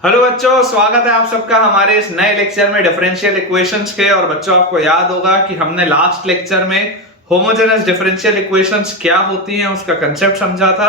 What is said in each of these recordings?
Hello बच्चों, स्वागत है आप सबका हमारे इस नए लेक्चर में डिफरेंशियल इक्वेशंस के। और बच्चों, आपको याद होगा कि हमने लास्ट लेक्चर में होमोजेनस डिफरेंशियल इक्वेशंस क्या होती हैं उसका कंसेप्ट समझा था।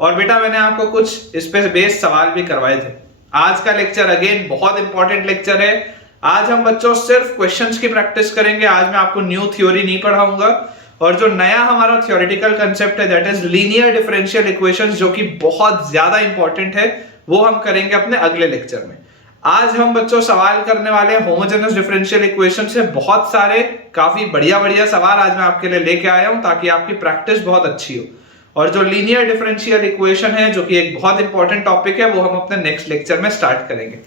और बेटा मैंने आपको कुछ इस पे बेस्ड सवाल भी करवाए थे। आज का लेक्चर अगेन बहुत इंपॉर्टेंट लेक्चर है। आज हम बच्चों सिर्फ क्वेश्चंस की प्रैक्टिस करेंगे। आज मैं आपको न्यू थ्योरी नहीं पढ़ाऊंगा। और जो नया हमारा थ्योरेटिकल कंसेप्ट है that is linear differential equations, जो कि बहुत ज्यादा इंपॉर्टेंट है, वो हम करेंगे अपने अगले लेक्चर में। आज हम बच्चों सवाल करने वाले हैं होमोजेनस डिफरेंशियल इक्वेशन से बहुत सारे काफी बढ़िया बढ़िया सवाल आज मैं आपके लिए लेके आया हूं ताकि आपकी प्रैक्टिस बहुत अच्छी हो। और जो लीनियर डिफरेंशियल इक्वेशन है, जो कि एक बहुत इंपॉर्टेंट टॉपिक है, वो हम अपने नेक्स्ट लेक्चर में स्टार्ट करेंगे।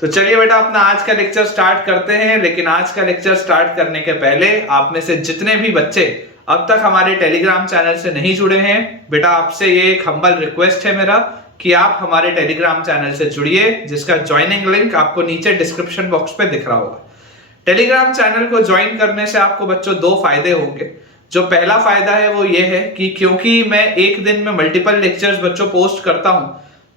तो चलिए बेटा अपना आज का लेक्चर स्टार्ट करते हैं। लेकिन आज का लेक्चर स्टार्ट करने के पहले आप में से जितने भी बच्चे अब तक हमारे टेलीग्राम चैनल से नहीं जुड़े हैं, बेटा आपसे ये एक हम्बल रिक्वेस्ट है मेरा कि आप हमारे टेलीग्राम चैनल से जुड़िए, जिसका ज्वाइनिंग लिंक आपको नीचे डिस्क्रिप्शन बॉक्स पे दिख रहा होगा। टेलीग्राम चैनल को ज्वाइन करने से आपको बच्चों दो फायदे होंगे। जो पहला फायदा है वो ये है कि क्योंकि मैं एक दिन में मल्टीपल लेक्चर्स बच्चों पोस्ट करता हूं,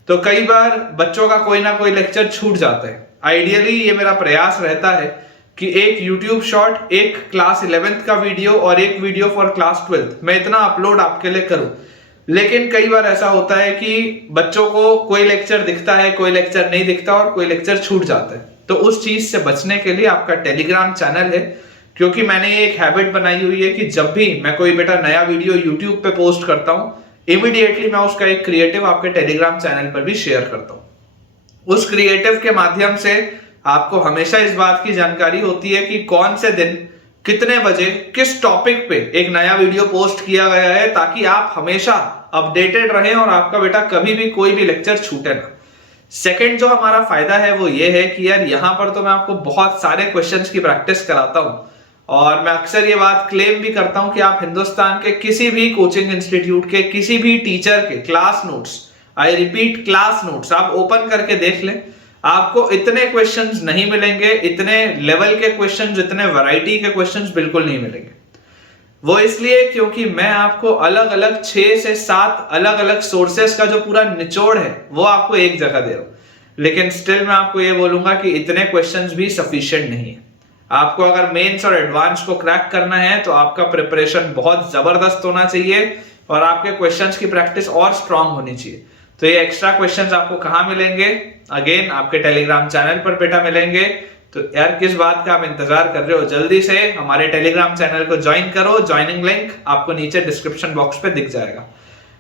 तो कई बार बच्चों का कोई ना कोई लेक्चर छूट जाता है। आइडियली ये मेरा प्रयास रहता है कि एक यूट्यूब शॉर्ट, एक क्लास 11th का वीडियो और एक वीडियो फॉर क्लास 12th मैं इतना अपलोड आपके लिए करूं। लेकिन कई बार ऐसा होता है कि बच्चों को कोई लेक्चर दिखता है, कोई लेक्चर नहीं दिखता और कोई लेक्चर छूट जाता है। तो उस चीज से बचने के लिए आपका टेलीग्राम चैनल है, क्योंकि मैंने ये एक हैबिट बनाई हुई है कि जब भी मैं कोई बेटा नया वीडियो यूट्यूब पे पोस्ट करता हूं, इमीडिएटली मैं उसका एक क्रिएटिव आपके टेलीग्राम चैनल पर भी शेयर करता हूं। उस क्रिएटिव के माध्यम से आपको हमेशा इस बात की जानकारी होती है कि कौन से दिन कितने बजे किस टॉपिक पे एक नया वीडियो पोस्ट किया गया है, ताकि आप हमेशा अपडेटेड रहें और आपका बेटा कभी भी कोई भी लेक्चर छूटे ना। सेकंड जो हमारा फायदा है वो ये है कि यार यहाँ पर तो मैं आपको बहुत सारे क्वेश्चंस की प्रैक्टिस कराता हूं, और मैं अक्सर ये बात क्लेम भी करता हूं कि आप हिंदुस्तान के किसी भी कोचिंग इंस्टीट्यूट के किसी भी टीचर के class notes, I repeat class notes, आप ओपन करके देख लें, आपको इतने क्वेश्चंस नहीं मिलेंगे, इतने लेवल के क्वेश्चंस, इतने वैरायटी के क्वेश्चंस बिल्कुल नहीं मिलेंगे। वो इसलिए क्योंकि मैं आपको अलग अलग 6 से 7 अलग अलग सोर्सेस का जो पूरा निचोड़ है वो आपको एक जगह दे रहा हूं। लेकिन स्टिल मैं आपको ये बोलूंगा कि इतने क्वेश्चंस भी सफिशिएंट नहीं है। आपको अगर मेंस और एडवांस को क्रैक करना है तो आपका प्रिपरेशन बहुत जबरदस्त होना चाहिए और आपके क्वेश्चंस की प्रैक्टिस और स्ट्रांग होनी चाहिए। तो ये एक्स्ट्रा क्वेश्चंस आपको कहां मिलेंगे? अगेन आपके टेलीग्राम चैनल पर बेटा मिलेंगे। तो यार किस बात का आप इंतजार कर रहे हो? जल्दी से हमारे टेलीग्राम चैनल को ज्वाइन करो। ज्वाइनिंग लिंक आपको नीचे डिस्क्रिप्शन बॉक्स पे दिख जाएगा।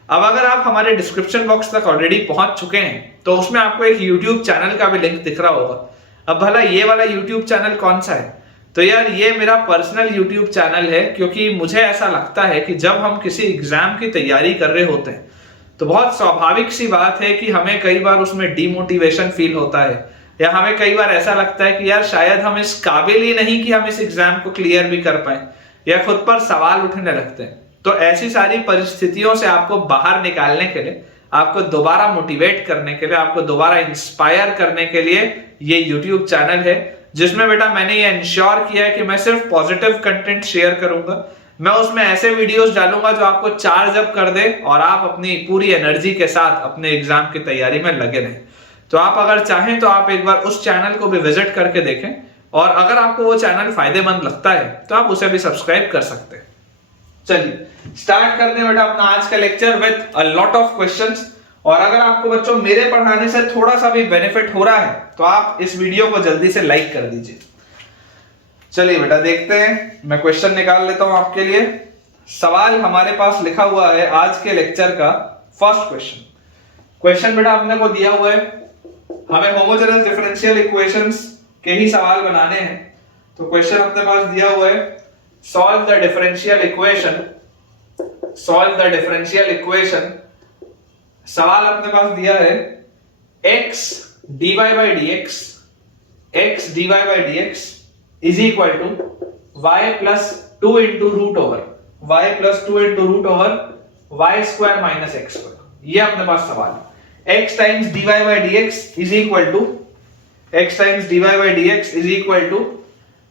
अब अगर आप हमारे डिस्क्रिप्शन बॉक्स तक ऑलरेडी पहुंच चुके हैं तो उसमें आपको एक यूट्यूब चैनल का भी लिंक दिख रहा होगा। अब भला ये वाला यूट्यूब चैनल कौन सा है? तो यार ये मेरा पर्सनल यूट्यूब चैनल है, क्योंकि मुझे ऐसा लगता है कि जब हम किसी एग्जाम की तैयारी कर रहे होते हैं तो बहुत स्वाभाविक सी बात है कि हमें कई बार उसमें डीमोटिवेशन फील होता है, या हमें कई बार ऐसा लगता है कि यार शायद हम इस काबिल ही नहीं कि हम इस एग्जाम को क्लियर भी कर पाए, या खुद पर सवाल उठने लगते हैं। तो ऐसी सारी परिस्थितियों से आपको बाहर निकालने के लिए, आपको दोबारा मोटिवेट करने के लिए, आपको दोबारा इंस्पायर करने के लिए ये यूट्यूब चैनल है, जिसमें बेटा मैंने ये इंश्योर किया है कि मैं सिर्फ पॉजिटिव कंटेंट शेयर करूंगा। मैं उसमें ऐसे वीडियोस डालूंगा जो आपको चार्ज अप कर दे और आप अपनी पूरी एनर्जी के साथ अपने एग्जाम की तैयारी में लगे रहें। तो आप अगर चाहें तो आप एक बार उस चैनल को भी विजिट करके देखें, और अगर आपको वो चैनल फायदेमंद लगता है तो आप उसे भी सब्सक्राइब कर सकते हैं। चलिए स्टार्ट करते हैं बेटा अपना आज का lecture with a lot of questions. और अगर आपको बच्चों मेरे पढ़ाने से थोड़ा सा भी बेनिफिट हो रहा है तो आप इस वीडियो को जल्दी से लाइक कर दीजिए। चलिए बेटा देखते हैं, मैं क्वेश्चन निकाल लेता हूं आपके लिए। सवाल हमारे पास लिखा हुआ है आज के लेक्चर का फर्स्ट क्वेश्चन बेटा आपने को दिया हुआ है, हमें होमोजेनस डिफरेंशियल इक्वेशंस के ही सवाल बनाने हैं। तो क्वेश्चन अपने पास दिया हुआ है, सॉल्व द डिफरेंशियल इक्वेशन। सवाल अपने पास दिया है x dy by dx is equal to y plus 2 into root over y square minus x square। ये अपने पास सवाल है। x times dy by dx is equal to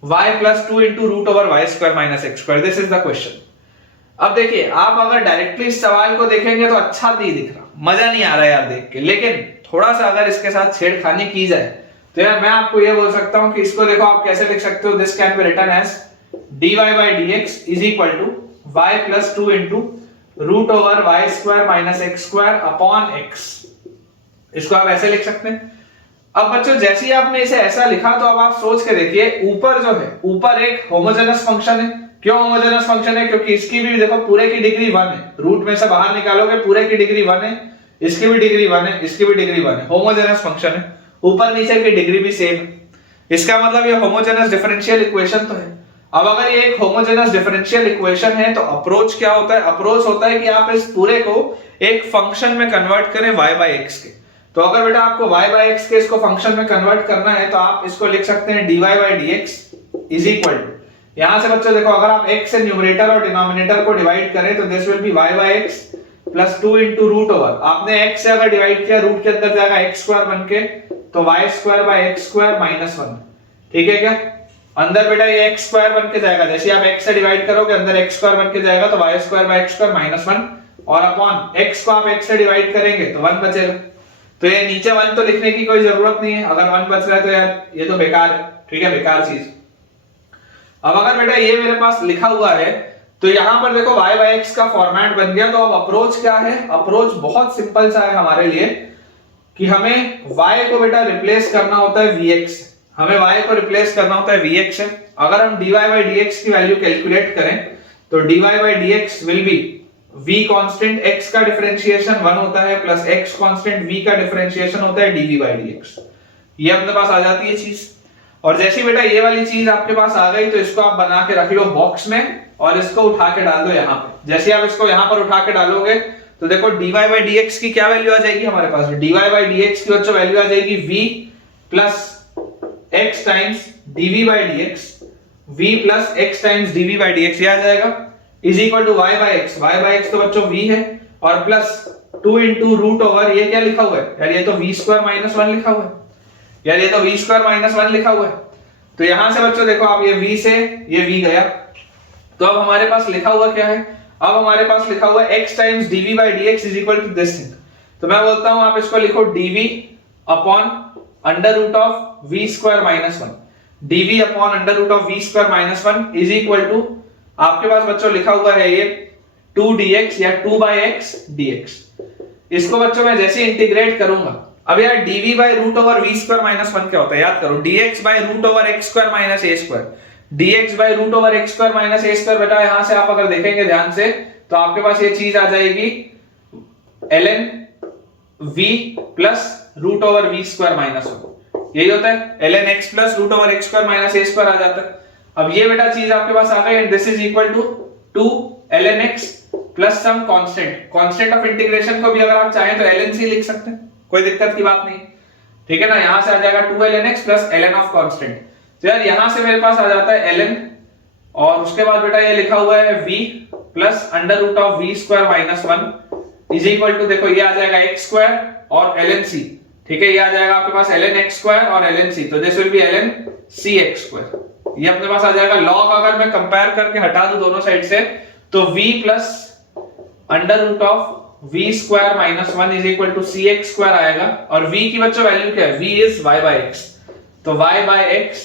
y plus 2 into root over y square minus x square। This is the question। अब देखिए, आप अगर directly इस सवाल को देखेंगे तो अच्छा नहीं दिख रहा, मजा नहीं आ रहा यार देख के, लेकिन थोड़ा सा अगर इसके साथ छेड़खानी की जाए तो यार मैं आपको ये बोल सकता हूं कि इसको देखो आप कैसे लिख सकते हो, this can be written as dy by dx is equal to y plus 2 into root over y square minus x square upon x. इसको आप ऐसे लिख सकते हैं। अब बच्चों जैसे ही आपने इसे ऐसा लिखा तो अब आप सोच के देखिए, ऊपर जो है ऊपर एक होमोजेनस फंक्शन है। क्यों होमोजेनस फंक्शन है? क्योंकि इसकी भी देखो पूरे की डिग्री 1 है, रूट में से बाहर निकालोगे पूरे की डिग्री 1 है, इसकी भी डिग्री 1 है, इसकी भी डिग्री 1 है, होमोजेनस फंक्शन है, ऊपर नीचे की डिग्री भी सेम है। इसका मतलब ये होमोजेनस डिफरेंशियल इक्वेशन तो है। अब अगर ये एक होमोजेनस डिफरेंशियल इक्वेशन है तो अप्रोच क्या होता है? अप्रोच होता है कि आप इस पूरे को एक फंक्शन में कन्वर्ट करें y बाय x के। तो अगर बेटा आपको y बाय x के इसको फंक्शन में कन्वर्ट करना है तो आप इसको लिख सकते हैं dy by dx is equal to, यहां से बच्चों देखो अगर आप x से न्यूमरेटर और डिनोमिनेटर को डिवाइड करें तो this will be y by x plus 2 into root over, आपने x से अगर डिवाइड किया रूट के अंदर जाएगा x स्क्वायर बन के, तो y square by x square minus 1। ठीक है क्या? अंदर बेटा ये x स्क्वायर बन के जाएगा, जैसे आप x से डिवाइड करोगे अंदर x स्क्वायर बन के जाएगा तो y square by x square minus 1, और अपॉन x को आप x से डिवाइड करेंगे तो 1 बचेगा। तो ये नीचे 1 तो लिखने की कोई जरूरत नहीं है, अगर 1 बच रहा है तो यार ये तो बेकार है। ठीक है, बेकार चीज। अब अगर बेटा ये मेरे पास लिखा हुआ है तो यहां पर देखो y बाय x का फॉर्मेट बन गया। तो अब अप्रोच क्या है? अप्रोच बहुत सिंपल सा है हमारे लिए कि हमें y को बेटा रिप्लेस करना होता है vx से, हमें y को रिप्लेस करना होता है vx से। अगर हम dy by dx की वैल्यू कैलकुलेट करें तो dy by dx will be v constant x का डिफरेंशिएशन 1 होता है प्लस x कांस्टेंट v का डिफरेंशिएशन होता है dv by dx। ये अपने पास आ जाती है चीज। और जैसे बेटा ये वाली चीज आपके पास आ गई तो इसको आप बना के रख लो बॉक्स में और इसको उठा के डाल दो यहाँ पे। जैसे आप इसको यहाँ पर उठा के डालोगे तो देखो dy by dx की क्या वैल्यू आ जाएगी हमारे पास? dy by dx की बच्चों वैल्यू आ जाएगी v plus x times dv by dx, v plus x times dv by dx ये आ जाएगा is equal to y by x। y by x तो बच्चों v है और प्लस 2 इंटू रूट ओवर, ये क्या लिखा हुआ है यार? ये तो v स्क्वायर माइनस 1 लिखा हुआ है यार, ये तो v स्क्वायर माइनस 1 लिखा हुआ है। तो यहां से बच्चों देखो आप ये v से ये v गया, तो अब हमारे पास लिखा हुआ क्या है? अब हमारे पास लिखा हुआ है x times dv by dx is equal to this thing. तो मैं बोलता हूं आप इसको लिखो dv upon under root of v square minus 1, dv upon under root of v square minus 1 is equal to, आपके पास बच्चों लिखा हुआ है ये 2 dx या 2 by x dx। इसको बच्चों मैं जैसे इंटीग्रेट करूंगा, अब यार dv by root over v square minus 1 क्या होता है याद करो? dx by root over x square minus a square, dx by root over x square minus a square. बेटा यहां से आप अगर देखेंगे ध्यान से तो आपके पास ये चीज आ जाएगी ln v plus root over v square minus 1, यही होता है ln x plus root over x square minus a square आ जाता है। अब ये बेटा चीज आपके पास आ गई and this is equal to 2 ln x plus some constant, constant of integration को भी अगर आप चाहें तो ln c लिख सकते हैं, कोई दिक्कत की बात नहीं। ठीक है ना? यहां से आ जाएगा 2 ln x plus ln of constant. तो यार यहां से मेरे पास आ जाता है ln और उसके बाद बेटा ये लिखा हुआ है v plus under root of v square minus 1 is equal to, देखो ये आ जाएगा x स्क्वायर और ln c। ठीक है, ये आ जाएगा आपके पास ln x स्क्वायर और ln c, तो this will be ln c x square. ये अपने पास आ जाएगा। लॉग अगर मैं कंपेयर करके हटा दूं दोनों साइड से तो v plus under root of v square minus 1 is equal to c x square आएगा। और v की बच्चों वैल्यू क्या है? v is y by x, तो y by x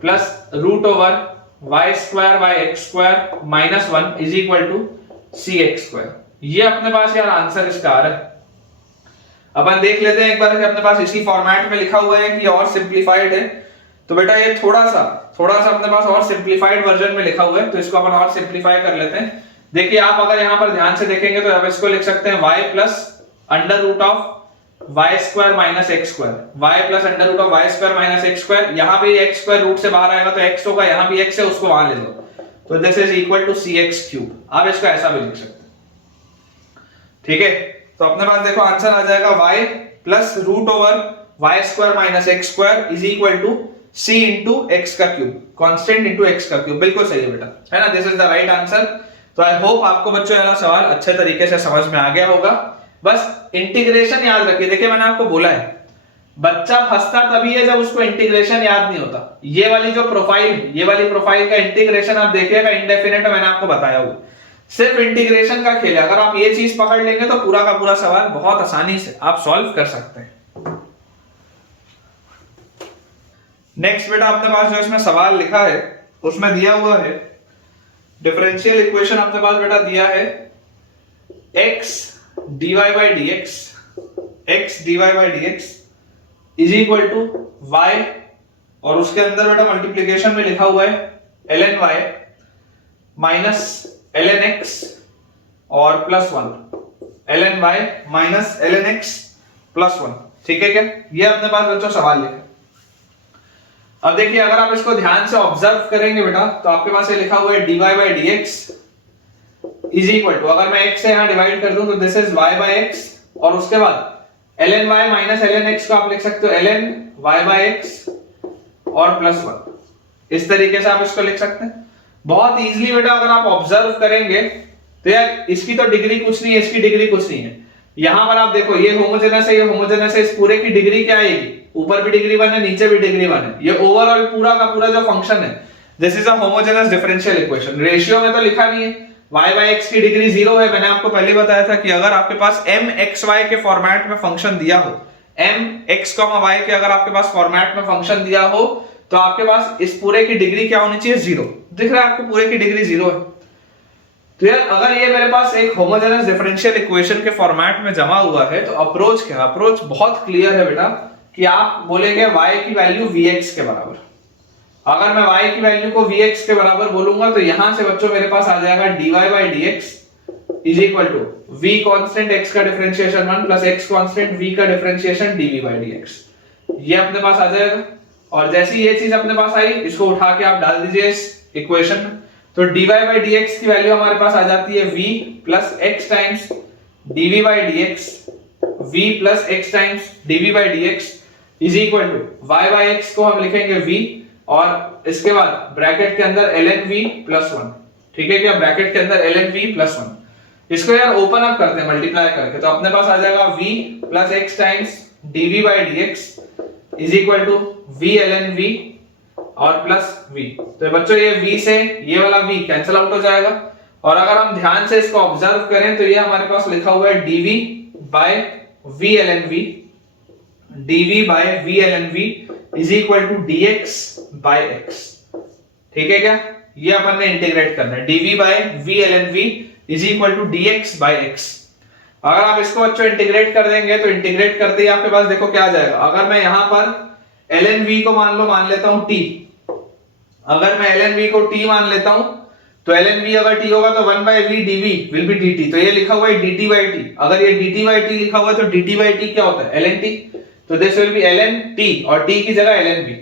plus root over y square by x square minus 1 is equal to c x square. ये अपने पास यार आंसर इसका आ रहा है। अपन देख लेते हैं एक बार कि अपने पास इसी फॉर्मेट में लिखा हुआ है कि और सिंपलीफाइड है। तो बेटा ये थोड़ा सा अपने पास और सिंपलीफाइड वर्जन में लिखा हुआ है, तो इसको अपन और सिंपलीफाई कर लेते हैं। देखिए आप अगर यहां पर ध्यान से देखेंगे तो अब इसको लिख सकते हैं y plus under root of y square minus x square, y plus under root of y square minus x square. यहां पे एक्स स्क्वायर रूट से बाहर आएगा तो x होगा, यहां भी x है उसको वहां ले लो, तो this is equal to cx cube. आप इसको ऐसा भी लिख सकते हैं। ठीक है, तो अपने पास देखो आंसर आ जाएगा y plus root over y square minus x square is equal to c into x का क्यूब, कांस्टेंट इंटू एक्स का क्यूब। बिल्कुल सही है बेटा, है ना? This is the right answer. तो आई होप आपको बच्चों ये सवाल अच्छे तरीके से समझ में आ गया होगा। बस इंटीग्रेशन याद रखिए। देखिए मैंने आपको बोला है बच्चा फंसता तभी है जब उसको इंटीग्रेशन याद नहीं होता। ये वाली जो प्रोफाइल, ये वाली प्रोफाइल का इंटीग्रेशन आप देखिएगा इंडेफिनेट, मैंने आपको बताया हुआ सिर्फ इंटीग्रेशन का खेल है। अगर आप ये चीज पकड़ लेंगे तो पूरा का पूरा सवाल बहुत आसानी से आप सॉल्व कर सकते हैं। नेक्स्ट बेटा अपने पास जो इसमें सवाल लिखा है उसमें दिया हुआ है डिफरेंशियल इक्वेशन अपने पास बेटा दिया है x dy by dx is equal to y और उसके अंदर बेटा मल्टीप्लीकेशन में लिखा हुआ है ln y minus ln x और plus 1 ln y minus ln x plus 1। ठीक है क्या? ये अपने पास बच्चों सवाल लिखा है। अब देखिए अगर आप इसको ध्यान से ऑब्जर्व करेंगे बेटा तो आपके पास ये लिखा हुआ है dy by dx is equal to, अगर मैं x से यहां डिवाइड कर दूं तो this is y by x और उसके बाद ln y minus ln x को आप लिख सकते हो ln y by x और प्लस 1। इस तरीके से आप इसको लिख सकते हैं बहुत इजीली बेटा। अगर आप ऑब्जर्व करेंगे तो यार इसकी तो डिग्री कुछ नहीं है, इसकी डिग्री कुछ नहीं है। यहां पर आप देखो ये होमोजेनस है, ये होमोजेनस है, इस पूरे की डिग्री क्या आएगी? ऊपर भी डिग्री 1 है, नीचे भी डिग्री 1 है। ये ओवरऑल पूरा का पूरा जो फंक्शन है this is a homogeneous differential equation. Ratio में तो लिखा नहीं है, y by x की डिग्री 0 है। मैंने आपको पहले बताया था कि अगर आपके पास mxy के फॉर्मेट में फंक्शन दिया हो, mx, y के अगर आपके पास फॉर्मेट में फंक्शन दिया हो तो आपके पास इस पूरे की डिग्री क्या होनी चाहिए? 0। दिख रहा है आपको पूरे की डिग्री 0 है। तो यार अगर ये मेरे पास एक होमोजेनस डिफरेंशियल इक्वेशन के फॉर्मेट में जमा हुआ है तो अप्रोच क्या? अप्रोच बहुत क्लियर है बेटा कि आप बोलेंगे y की वैल्यू vx के बराबर। अगर मैं y की वैल्यू को vx के बराबर बोलूंगा तो यहां से बच्चों मेरे पास आ जाएगा dy by dx is equal to v constant x का differentiation 1 plus x constant v का डिफरेंशिएशन dv by dx। ये अपने पास आ जाएगा और जैसी ये चीज अपने पास आई इसको उठा के आप डाल दीजिए इस इक्वेशन में तो dy by dx की वैल्यू हमारे पास आ जाती है v plus x times dv by dx, v plus x times dv by dx is equal to y by x को हम लिखेंगे v और इसके बाद ब्रैकेट के अंदर ln v प्लस 1। ठीक है क्या? ब्रैकेट के अंदर ln v प्लस 1। इसको यार ओपन अप करते हैं मल्टीप्लाई करके तो अपने पास आ जाएगा v plus x times dv by dx is equal to v ln v और प्लस v। तो बच्चों ये v से ये वाला v कैंसिल आउट हो जाएगा और अगर हम ध्यान से इसको ऑब्जर्व करें तो ये हमारे पास लिखा हुआ है dv by v ln v, dv by v ln v is equal to dx by x। ठीक है क्या? ये अपन ने इंटीग्रेट करना है dv by v ln v is equal to dx by x। अगर आप इसको बच्चों इंटीग्रेट कर देंगे तो इंटीग्रेट करते ही आपके पास देखो क्या आ जाएगा। अगर मैं यहां पर ln v को मान लेता हूं t, अगर मैं ln v को t मान लेता हूं तो ln v अगर t होगा तो 1 by v dv will be dt। तो ये लिखा हुआ है dt by t। अगर ये dt by t लिखा हुआ है तो dt by t क्या होता है? ln t। तो this will be ln t और t की जगह ln v।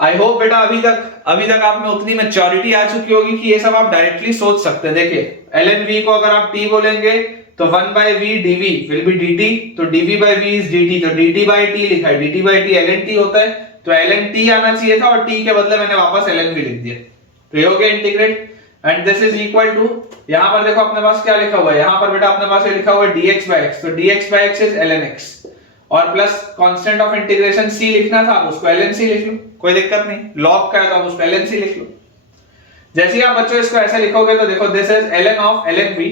आई होप बेटा अभी तक आप में उतनी मैच्योरिटी आ चुकी होगी कि ये सब आप डायरेक्टली सोच सकते हैं। देखिए ln v को अगर आप t बोलेंगे तो 1 by v dv will be dt, तो dv by v is dt, तो dt by t लिखा है, dt by t ln t होता है तो ln t आना चाहिए था और t के बदले मैंने वापस ln v लिख दिया। तो ये हो गया integrate and this is equal to, यहां पर देखो अपने पास क्या लिखा हुआ है, यहां पर बेटा अपने पास ये लिखा हुआ है dx by x, तो dx by x is ln x और plus constant of integration c लिखना था, आप उसको ln c लिख लो, कोई दिक्कत नहीं। लॉग का है तो आप उसको ln c लिख लो। जैसे ही आप बच्चों इसको ऐसे लिखोगे तो देखो this is ln of ln v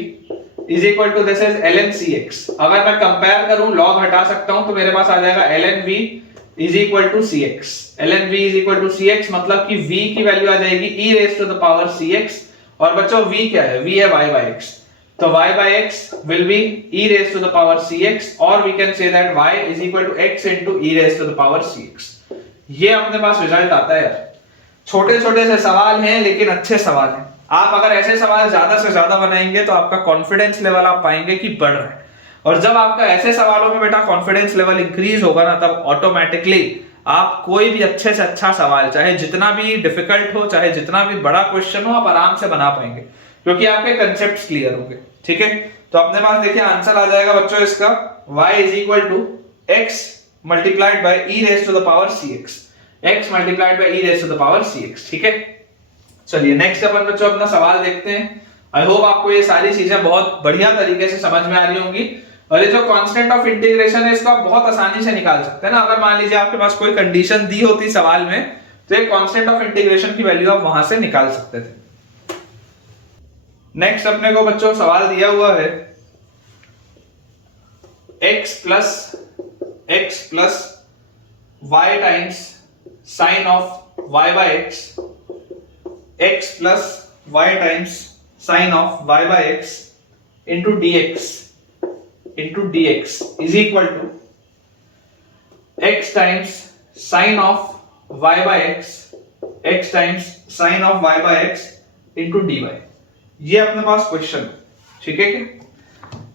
is equal to this is ln cx। अगर मैं कंपेयर करूं लॉग हटा सकता हूं तो मेरे पास आ जाएगा ln v is equal to cx। ln v is equal to cx मतलब कि v की वैल्यू आ जाएगी e raise to the power cx और बच्चों v क्या है? v है y by x, तो y by x will be e raised to the power cx or we can say that y is equal to x into e raised to the power cx। ये अपने पास result आता है यार। छोटे छोटे से सवाल हैं लेकिन अच्छे सवाल हैं। आप अगर ऐसे सवाल ज्यादा से ज्यादा बनाएंगे तो आपका कॉन्फिडेंस लेवल आप पाएंगे कि बढ़ रहा है और जब आपका ऐसे सवालों में बेटा कॉन्फिडेंस लेवल इंक्रीज होगा ना तब ऑटोमेटिकली आप कोई भी अच्छे से अच्छा सवाल, चाहे जितना भी डिफिकल्ट हो, चाहे जितना भी बड़ा क्वेश्चन हो, आप आराम से बना पाएंगे क्योंकि आपके कंसेप्ट्स क्लियर होंगे। ठीक है, तो अपने पास देखिए आंसर आ जाएगा बच्चों इसका y is equal to x multiplied by e raise to the power cx, x multiplied by e raise to the power cx। ठीक है, चलिए नेक्स्ट अपन बच्चों अपना सवाल देखते हैं। आई होप आपको ये सारी चीजें बहुत बढ़िया तरीके से समझ में आ रही होंगी और ये जो कांस्टेंट ऑफ इंटीग्रेशन है इसको आप बहुत आसानी से निकाल सकते हैं ना। अगर मान लीजिए आपके पास कोई कंडीशन दी होती सवाल में तो ये कांस्टेंट ऑफ इंटीग्रेशन की वैल्यू आप वहां से निकाल सकते थे। नेक्स्ट अपने को बच्चों सवाल दिया हुआ है x plus y times sine of y by x, x plus y times sine of y by x into dx is equal to x times sine of y by x times sine of y by x into dy। ये अपने पास question है, ठीक है क्या?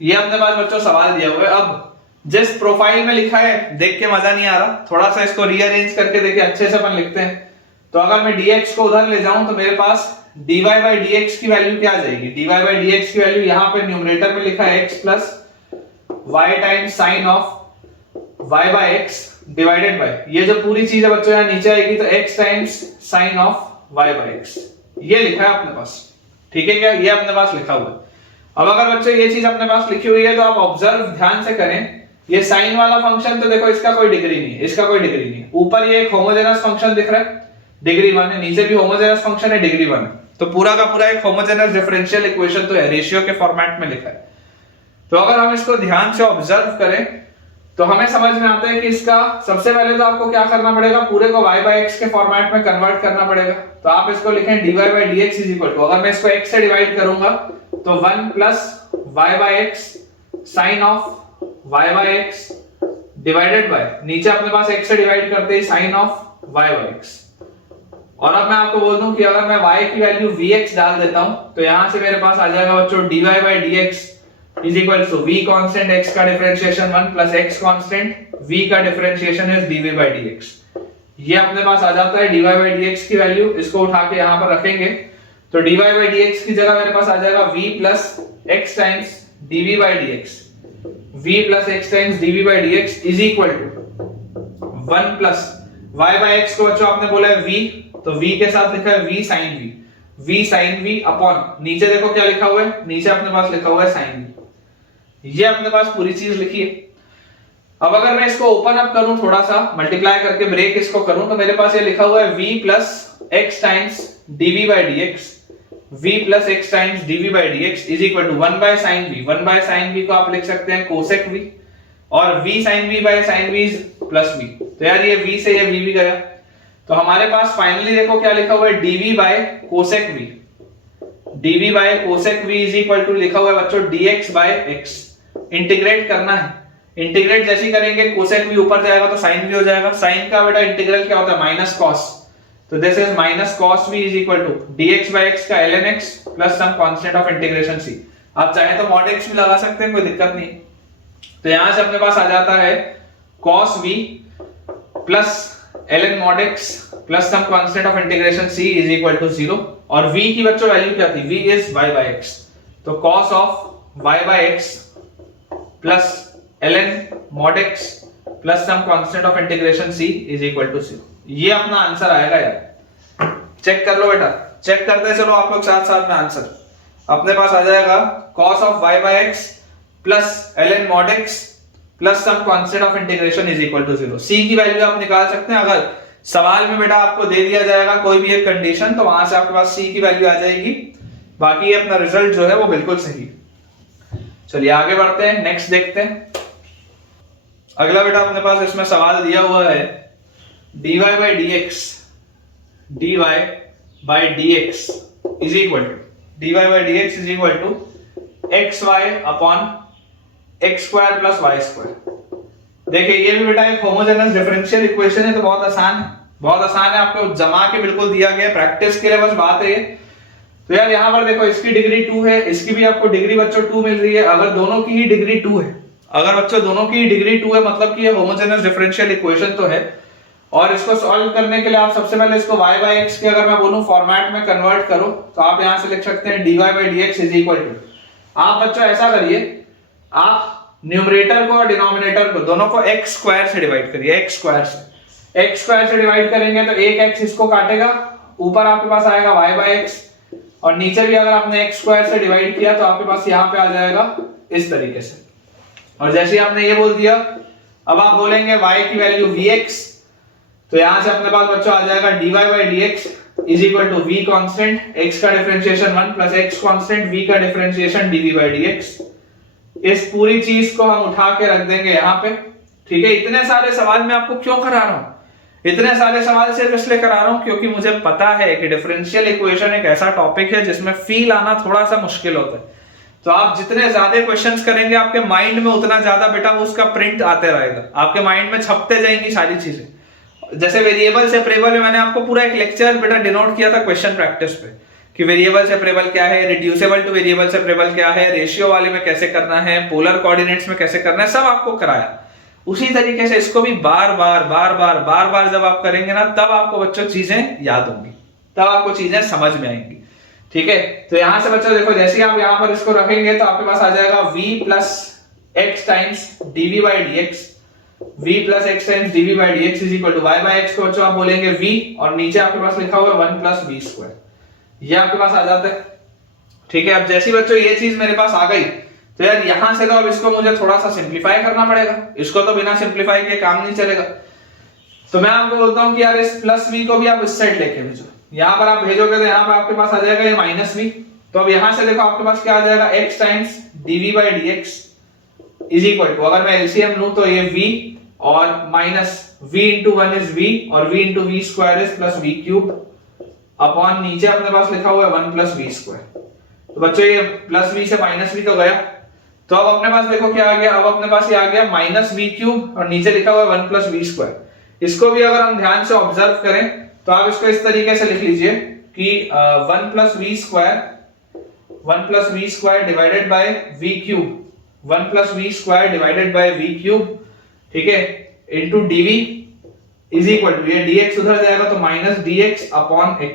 ये अपने पास बच्चों सवाल दिया हुआ है। अब जिस प्रोफाइल में लिखा है देख के मजा नहीं आ रहा, थोड़ा सा इसको रीअरेंज करके देखिए, अच्छे से अपन लिखते हैं। तो अगर मैं dx को उधर ले जाऊं तो मेरे पास dy by dx की वैल्यू क्या आ जाएगी? dy by dx की वैल्यू यहाँ पे न्यूमरेटर में लिखा है x plus y times sine of y by x divided bye, ये जो पूरी चीज है बच्चों यहाँ नीचे आएगी तो x times sine of y by x, ये लिखा है अपने पास, ठीक है क्या? ये अपने पास लिखा हुआ है। अब अगर बच्चों ये चीज अपने पास लिखी हुई है तो आप ऑब्जर्व ध्यान से करें, ये साइन वाला फंक्शन तो देखो इसका कोई डिग्री नहीं है, इसका कोई डिग्री नहीं है। ऊपर ये एक होमोजेनस फंक्शन दिख रहा है, डिग्री 1 है, नीचे भी होमोजेनस फंक्शन है, डिग्री 1 है। तो पूरा का पूरा एक होमोजेनस डिफरेंशियल इक्वेशन तो है, रेशियो के फॉर्मेट में लिखा है। तो अगर हम इसको ध्यान से ऑब्जर्व करें तो हमें समझ में आता है कि इसका सबसे पहले तो आपको क्या करना पड़ेगा, पूरे को y by x के फॉर्मेट में कन्वर्ट करना पड़ेगा। तो आप इसको लिखें dy by dx is equal to, अगर मैं इसको x से डिवाइड करूंगा तो 1 plus y by x sine of y by x divided by, नीचे अपने पास x से डिवाइड करते ही sine of y by x। और अब मैं आपको बोल दूं कि अगर मैं y की वैल्यू vx डाल देता हूं तो यहां से मेरे पास आ जाएगा बच्चों dy by dx is equal to v constant x का differentiation 1 plus x constant v का differentiation is dv by dx। ये अपने पास आ जाता है dy by dx की वैल्यू, इसको उठा के यहां पर रखेंगे तो dy by dx की जगह मेरे पास आ जाएगा v plus x times dv by dx, v plus x times dv by dx is equal to 1 plus y by x को बच्चों आपने बोला है v, तो v के साथ लिखा है v sin v अपॉन, नीचे देखो क्या लिखा हुआ है, नीचे अपने पास लिखा हुआ है sin v। ये अपने पास पूरी चीज लिखी है। अब अगर मैं इसको ओपन अप करूं, थोड़ा सा मल्टीप्लाई करके ब्रेक इसको करूं तो मेरे पास ये लिखा हुआ है v plus x times dv by dx, v plus x times dv by dx is equal to 1 by sin v। 1 by sin v को आप लिख सकते हैं कोसेक v, और v sin v by sin v plus v। तो यार ये v से ये v भी गया, तो हमारे पास फाइनली देखो क्या लिखा हुआ है dv by cosec v, dv by cosec v is equal to लिखा हुआ है बच्चों dx by x। इंटीग्रेट करना है, इंटीग्रेट जैसे करेंगे कोसेक v ऊपर जाएगा तो साइन v हो जाएगा, साइन का बेटा इंटीग्रल क्या होता है माइनस कॉस, तो this is minus cos v is equal to dx by x का ln x plus some constant of integration c। आप चाहे तो mod x भी लगा सकते हैं, कोई दिक्कत नहीं। तो यहां से अपने पास आ जाता है cos v plus ln mod x plus some constant of integration c is equal to 0, और v की बच्चों वैल्यू क्या थी, v is y by x, तो cos of y by x plus ln mod x plus some constant of integration c is equal to 0। ये अपना answer आएगा यार, चेक कर लो बेटा, चेक करते चलो आप लोग साथ साथ में। आंसर अपने पास आ जाएगा cos of y by x plus ln mod x plus some constant of integration is equal to 0। c की वैल्यू आप निकाल सकते हैं, अगर सवाल में बेटा आपको दे दिया जाएगा कोई भी एक कंडीशन तो वहां से आपके पास c की वैल्यू आ जाएगी, बाकी अपना रिजल्ट जो है वो बिल्कुल सही। चलिए आगे बढ़ते हैं, नेक्स्ट देखते हैं। अगला बेटा अपने पास इसमें सवाल दिया हुआ है dy by dx is equal to dy by dx is equal to xy upon x square plus y square. देखिए ये भी बेटा एक होमोजेनस डिफरेंशियल इक्वेशन है, तो बहुत आसान है, बहुत आसान है, आपको जमा के बिल्कुल दिया गया, प्रैक्टिस के लिए बस बात है ये। तो यार यहाँ पर देखो इसकी डिग्री 2 है, इसकी भी आपको डिग्री बच्चों 2 मिल रही है। अगर दोनों की ही डिग्री 2 है, अगर बच्चों दोनों की डिग्री 2 है मतलब कि ये होमोजेनस डिफरेंशियल इक्वेशन तो है। और इसको सॉल्व करने के लिए आप सबसे पहले इसको y by x के अगर मैं बोलूं फॉर्मेट में कन्वर्ट करो तो आप यहां से लिख सकते हैं dy by dx is equal to, आप बच्चों ऐसा करिए, आप न्यूमरेटर को और डिनोमिनेटर को दोनों को x स्क्वायर से डिवाइड करिए, x स्क्वायर से डिवाइड करेंगे तो एक x इसको काटेगा, ऊपर आपके पास आएगा y by x, और नीचे भी अगर आपने x स्क्वायर से डिवाइड किया तो आपके पास यहाँ पे आ जाएगा इस तरीके से। और जैसे ही आपने ये बोल दिया, अब आप बोलेंगे y की वैल्यू vx, तो यहां से अपने पास बच्चों आ जाएगा dy by dx is equal to v constant, x का differentiation 1 plus x constant v का डिफरेंशिएशन dv by dx। इस पूरी चीज को हम उठा के रख देंगे यहाँ पे, ठीक है। इतने सारे सवाल मैं आपको क्यों करा रहा हूं, इतने सारे सवाल सिर्फ इसलिए करा रहा हूं क्योंकि मुझे पता है कि डिफरेंशियल इक्वेशन एक ऐसा टॉपिक है जिसमें फील आना थोड़ा सा मुश्किल होता है। तो आप जितने ज्यादा क्वेश्चंस करेंगे आपके माइंड में उतना ज्यादा बेटा वो उसका प्रिंट आते रहेगा, आपके माइंड में छपते जाएंगी सारी चीजें। जैसे वेरिएबल सेपरेबल में मैंने आपको पूरा एक लेक्चर बेटा डिनोट किया था क्वेश्चन प्रैक्टिस पे कि वेरिएबल सेपरेबल क्या है, रिड्यूसेबल टू वेरिएबल सेपरेबल क्या है, रेशियो वाले में कैसे करना है, पोलर कोऑर्डिनेट्स में कैसे करना है, सब आपको कराया। उसी तरीके से इसको भी बार बार जब आप करेंगे ना तब आपको बच्चों चीजें याद होंगी, तब आपको चीजें समझ में आएंगी। ठीक है, तो यहां से बच्चों देखो जैसे ही आप यहां पर इसको रखेंगे तो आपके पास आ जाएगा v plus x times dv by dx, v plus x times dv by dx is equal to y by x को बच्चों आप बोलेंगे v और नीचे आपके पास लिखा हुआ है 1 प्लस v स्क्वायर, ये आपके पास आ जाता है। ठीक है, अब जैसी बच्चों ये चीज मेरे पास आ गई तो यार यहां से तो अब इसको मुझे थोड़ा सा सिंप्लीफाई करना पड़ेगा, इसको तो बिना सिंप्लीफाई के काम नहीं चलेगा। तो मैं आपको बोलता हूं कि यार इस प्लस v को भी आप इस साइड लेके भेजो, यहां पर आप भेजोगे तो यहां पर आपके पास आ जाएगा ये माइनस v। तो अब यहां से देखो आपके पास क्या आ जाएगा x times dv by dx is equal to, अगर मैं एलसीएम लूं तो ये v और minus v into 1 is v और v into v square is plus v cube upon नीचे अपने पास लिखा हुआ है 1 प्लस v स्क्वायर। तो बच्चों ये प्लस v से माइनस v तो गया, तो अब अपने पास देखो क्या आ गया, अब अपने पास ये आ गया माइनस v क्यूब और नीचे लिखा हुआ है 1 प्लस v स्क्वायर। इसको भी अगर हम ध्यान से ऑब्जर्व करें तो आप इसको इस तरीके से लिख लीजिए कि 1 plus v square divided by v cube, 1 plus v square divided by v cube, ठीक है, into dv is equal to, ये dx उधर जाएगा तो माइनस dx अपॉन x,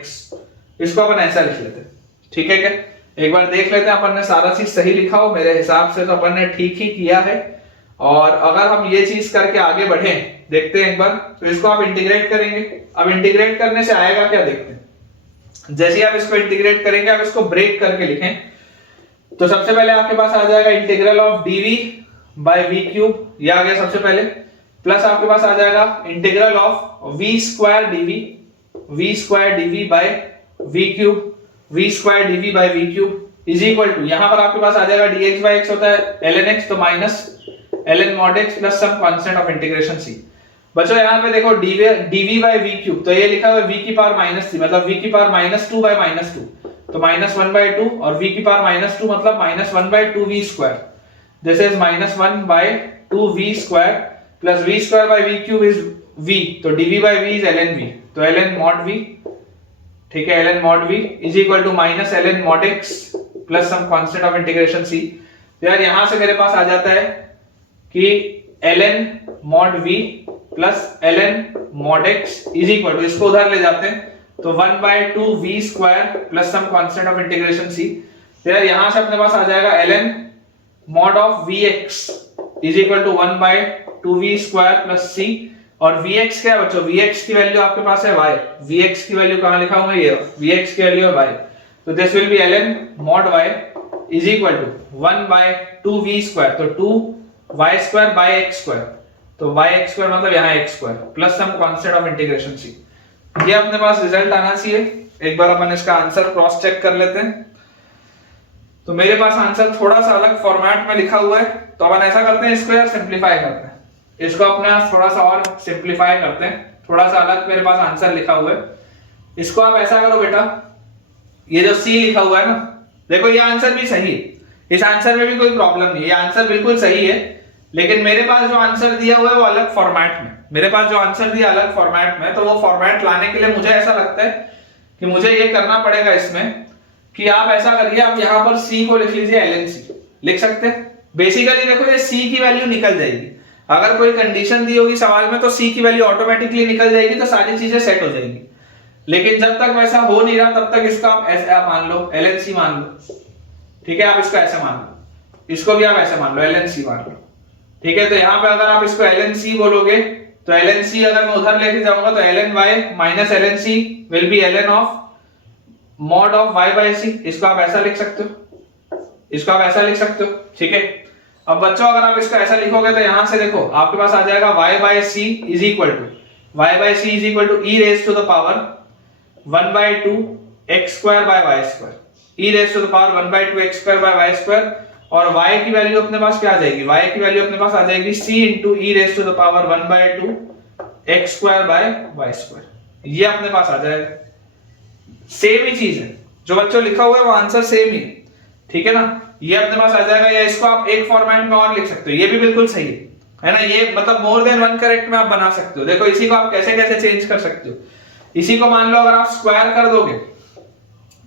इसको अपन ऐसा लिख लेते हैं। ठीक है क्या, एक बार देख लेते हैं अपन ने सारा चीज सही लिखा हो, मेरे हिसाब से तो अपन ने ठीक ही किया है। और अगर हम ये चीज करके आगे बढ़े देखते हैं एक बार, तो इसको आप इंटीग्रेट करेंगे। अब इंटीग्रेट करने से आएगा क्या देखते हैं। जैसे आप इसको इंटीग्रेट करेंगे, आप इसको ब्रेक करके लिखें तो सबसे पहले आपके पास आ जाएगा integral of dv by v cube, ये आ गया सबसे पहले, प्लस आपके पास आ जाएगा integral of v square dv by v cube, v square dv by v cube is equal to, यहां पर आपके पास आ जाएगा dx बाय x होता है ln x, तो minus ln mod x plus some constant of integration c। बच्चों यहां पे देखो dv बाय v क्यूब, तो ये लिखा हुआ है v की पावर माइनस 3 मतलब v की पावर माइनस 2 बाय माइनस 2, तो माइनस 1 बाय 2 और v की पावर माइनस 2 मतलब minus 1 by 2v square, this is minus 1 by 2v square plus v square by v cube is v, तो dv by v is ln v, तो ln mod v, ठीक है, ln mod v is equal to minus ln mod x plus some constant of integration c। तो यार यहां से मेरे पास आ जाता है कि ln mod v plus ln mod x is equal to, इसको उधर ले जाते हैं तो 1 by 2v square plus some constant of integration c। तो यार यहां से अपने पास आ जाएगा ln mod of vx is equal to 1 by 2v square plus c, और vx क्या है बच्चों, vx की वैल्यू आपके पास है y, vx की वैल्यू कहां लिखा हुआ है, ये vx की वैल्यू है y, तो this will be ln mod y is equal to 1 by 2v square, तो 2y square by x square, तो y स्क्वायर मतलब यहां x square plus some constant of integration c। ये अपने पास रिजल्ट आना चाहिए। एक बार अपन इसका आंसर क्रॉस चेक कर लेते हैं। तो मेरे पास आंसर थोड़ा सा अलग फॉर्मेट में लिखा हुआ है, तो अपन ऐसा करते हैं, इसको यार सिंपलीफाई करते हैं, इसको अपने थोड़ा सा और सिंपलीफाई करते हैं, थोड़ा सा अलग मेरे पास आंसर लिखा हुआ है। इसको आप ऐसा करो बेटा, ये जो c लिखा हुआ है ना, देखो ये आंसर भी सही है, इस आंसर में भी कोई प्रॉब्लम नहीं है, ये आंसर बिल्कुल सही है, लेकिन मेरे पास जो आंसर दिया हुआ है वो अलग फॉर्मेट में, मेरे पास जो आंसर दिया अलग फॉर्मेट में, तो वो फॉर्मेट लाने के लिए मुझे ऐसा लगता है कि मुझे ये करना पड़ेगा इसमें कि आप ऐसा करिए, आप यहां पर c को लिख लीजिए ln c, लिख सकते हैं। बेसिकली देखो ये c की वैल्यू निकल जाएगी, अगर कोई कंडीशन दी होगी सवाल में तो c की वैल्यू ऑटोमेटिकली निकल जाएगी, तो सारी चीजें सेट हो जाएंगी। लेकिन जब तक वैसा हो नहीं रहा तब तक इसको आप ऐसे मान लो, ln c मान लो, ठीक है, आप इसको ऐसे मान लो, इसको भी आप ऐसे मान लो, ln c मान लो, ठीक है। तो यहाँ पे अगर आप इसको ln c बोलोगे तो ln c अगर मैं उधर लेके जाऊंगा तो ln y minus ln c will be ln of mod of y by c, इसको आप ऐसा लिख सकते हो, इसको आप ऐसा लिख सकते हो, ठीक है। अब बच्चों अगर आप इसको ऐसा लिखोगे तो यहां से देखो आपके पास आ जाएगा y by c is equal to e raise to the power 1 by 2 x square by y square, e raise to the power 1 by 2 x square by y square, और y की वैल्यू अपने पास क्या आ जाएगी, y की value अपने पास आ जाएगी c into e raise to the power 1 by 2 x square by y square, ये अपने पास आ जाएगा। सेम ही चीज है, जो बच्चों लिखा हुआ है वो आंसर सेम ही, ठीक है ना, ये अपने पास आ जाएगा। या इसको आप एक फॉर्मेट में और लिख सकते हो, ये भी बिल्कुल सही है ना, ये मतलब मोर देन वन करेक्ट में आप बना सकते हो। देखो इसी को आप कैसे कैसे चेंज कर सकते हो, इसी को मान लो अगर आप स्क्वायर कर दोगे,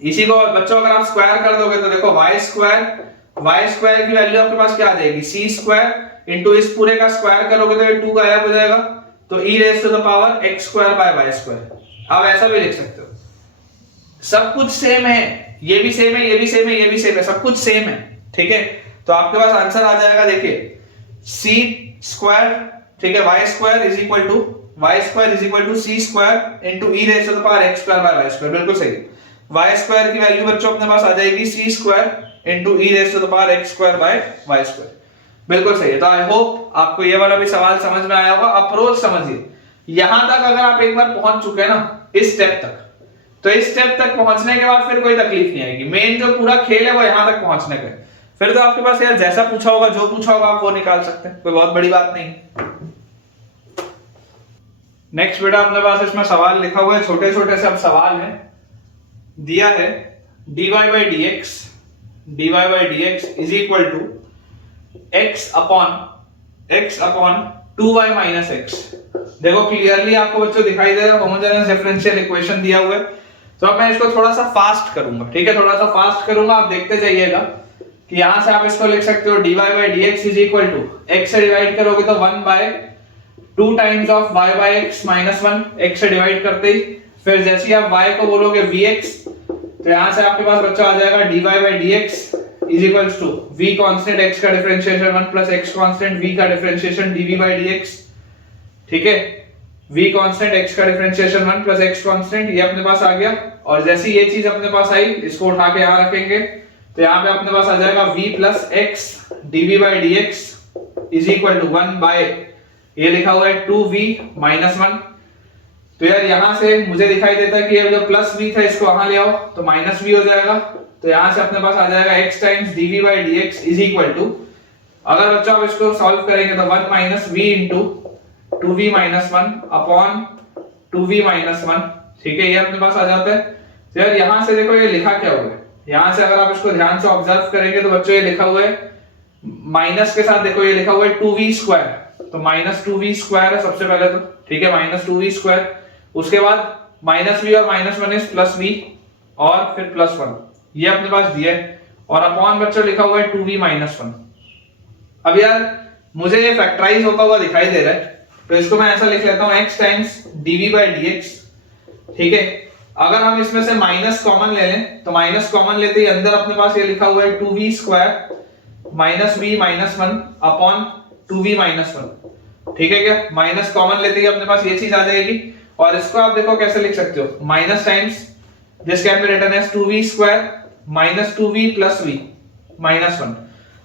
इसी को बच्चों अगर आप स्क्वायर कर दोगे तो देखो वाई स्क्वायर की वैल्यू आपके पास क्या आ जाएगी, सी स्क्वायर इंटू इस पूरे का स्क्वायर करोगे तो ये 2 गायब हो जाएगा, तो e raise to the power x square by y square. आप ऐसा भी लिख सकते हो, सब कुछ सेम है, ये भी सेम है, ये भी सेम है, ये भी सेम है, सब कुछ सेम है, ठीक है। तो आपके पास आंसर आ जाएगा, देखिए सी स्क्वायर, ठीक है, y square is equal to c square into e raise to the power x square by y square, बिल्कुल सही। वाई स्क्वायर की वैल्यू बच्चों अपने पास आ जाएगी c square into e raise to the power x square by y square, बिल्कुल सही है। तो आई होप आपको ये वाला भी सवाल समझ में आया होगा। अप्रोच समझिए, यहां तक अगर आप एक बार पहुंच चुके हैं ना इस स्टेप तक, तो इस स्टेप तक पहुंचने के बाद फिर कोई तकलीफ नहीं आएगी। मेन जो पूरा खेल है वो यहां तक पहुंचने का, फिर तो आपके पास यार जैसा पूछा होगा, जो पूछा होगा आप वो निकाल सकते हैं, कोई बहुत बड़ी बात नहीं। नेक्स्ट बेटा अपने पास इसमें सवाल लिखा हुआ है, छोटे छोटे से अब सवाल है, दिया है dy by dx is equal to x upon 2y minus x। देखो क्लियरली आपको बच्चों दिखाई दे रहा है, होमोजेनियस डिफरेंशियल इक्वेशन दिया हुआ है। तो अब मैं इसको थोड़ा सा फास्ट करूंगा, ठीक है, थोड़ा सा फास्ट करूंगा, आप देखते जाइएगा कि यहां से आप इसको लिख सकते हो dy by dx is equal to x से डिवाइड करोगे तो 1 by 2 times of y by x minus 1, x से डिवाइड करते ही, फिर जैसे ही आप y को बोलोगे vx, तो यहां से आपके पास बच्चा आ जाएगा dy by dx is equals to v constant x का differentiation 1 plus x constant v का डिफरेंशिएशन dv by dx, ठीक है, v कांस्टेंट x का डिफरेंशिएशन 1 प्लस x कांस्टेंट, ये अपने पास आ गया। और जैसे ये चीज अपने पास आई, इसको उठा के यहां रखेंगे, तो यहां पे अपने पास आ जाएगा v plus x dv by dx is equal to 1 by, ये लिखा हुआ है 2v माइनस 1। तो यार यहां से मुझे दिखाई देता है कि ये जो प्लस v था इसको वहां ले आओ तो माइनस v हो जाएगा, तो यहां से अपने पास आ जाएगा x times dv by dx is equal to, अगर बच्चों आप इसको सॉल्व करेंगे तो 1 minus v into 2v minus 1 upon 2v minus 1, ठीक है, ये अपने पास आ जाता है। तो यार यहां से देखो ये लिखा क्या हुआ है, यहां से अगर आप इसको ध्यान से ऑब्जर्व करेंगे तो बच्चों ये लिखा हुआ है माइनस के साथ, देखो ये लिखा हुआ है 2v स्क्वायर, तो माइनस 2v स्क्वायर है सबसे पहले तो, ठीक है, माइनस 2v स्क्वायर, उसके बाद माइनस v और माइनस 1 इज प्लस v और फिर प्लस 1, ये अपने पास दिया है, और अपॉन बच्चों लिखा हुआ है 2v माइनस 1। अब यार मुझे ये फैक्टराइज होता हुआ दिखाई दे रहा है, तो इसको मैं ऐसा लिख लेता हूं x times dv by dx, ठीक है। अगर हम इसमें से माइनस कॉमन ले लें तो माइनस कॉमन लेते ही अंदर अपने पास ये लिखा हुआ है 2v square minus v minus 1 upon 2v minus 1, ठीक है क्या, माइनस कॉमन लेते ही अपने पास ये चीज आ जाएगी। और इसको आप देखो कैसे लिख सकते हो, minus times this can be written as 2v square minus 2v plus v minus 1,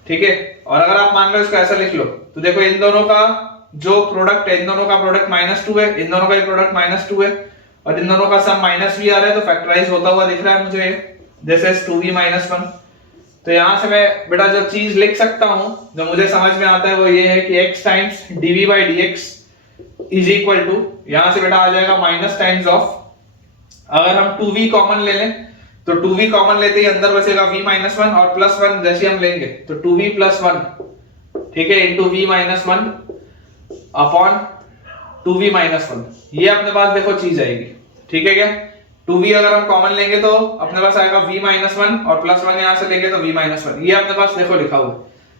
ठीक है। और अगर आप मान लो इसको ऐसा लिख लो तो देखो इन दोनों का जो प्रोडक्ट है, इन दोनों का प्रोडक्ट माइनस 2 है, इन दोनों का प्रोडक्ट माइनस 2 है, और इन दोनों का सम माइनस v आ रहा है, तो फैक्टराइज होता हुआ दिख रहा है मुझे, दिस इज 2v माइनस 1। तो यहां से मैं बेटा जो चीज लिख सकता हूं जो मुझे समझ में आता है वो ये है कि x times dv by dx is equal to, यहां से बेटा आ जाएगा माइनस टाइम्स ऑफ, अगर हम 2v कॉमन ले लें तो 2v कॉमन लेते ही अंदर बचेगा v माइनस 1 और प्लस 1 जैसे हम लेंगे तो 2v प्लस 1, ठीक है, into v minus 1 upon 2v minus 1, ये अपने पास देखो चीज आएगी, ठीक है क्या। 2v अगर हम कॉमन लेंगे तो अपने पास आएगा v माइनस 1 और प्लस 1 यहां से लेंगे तो v माइनस 1, ये अपने पास देखो लिखा हुआ है।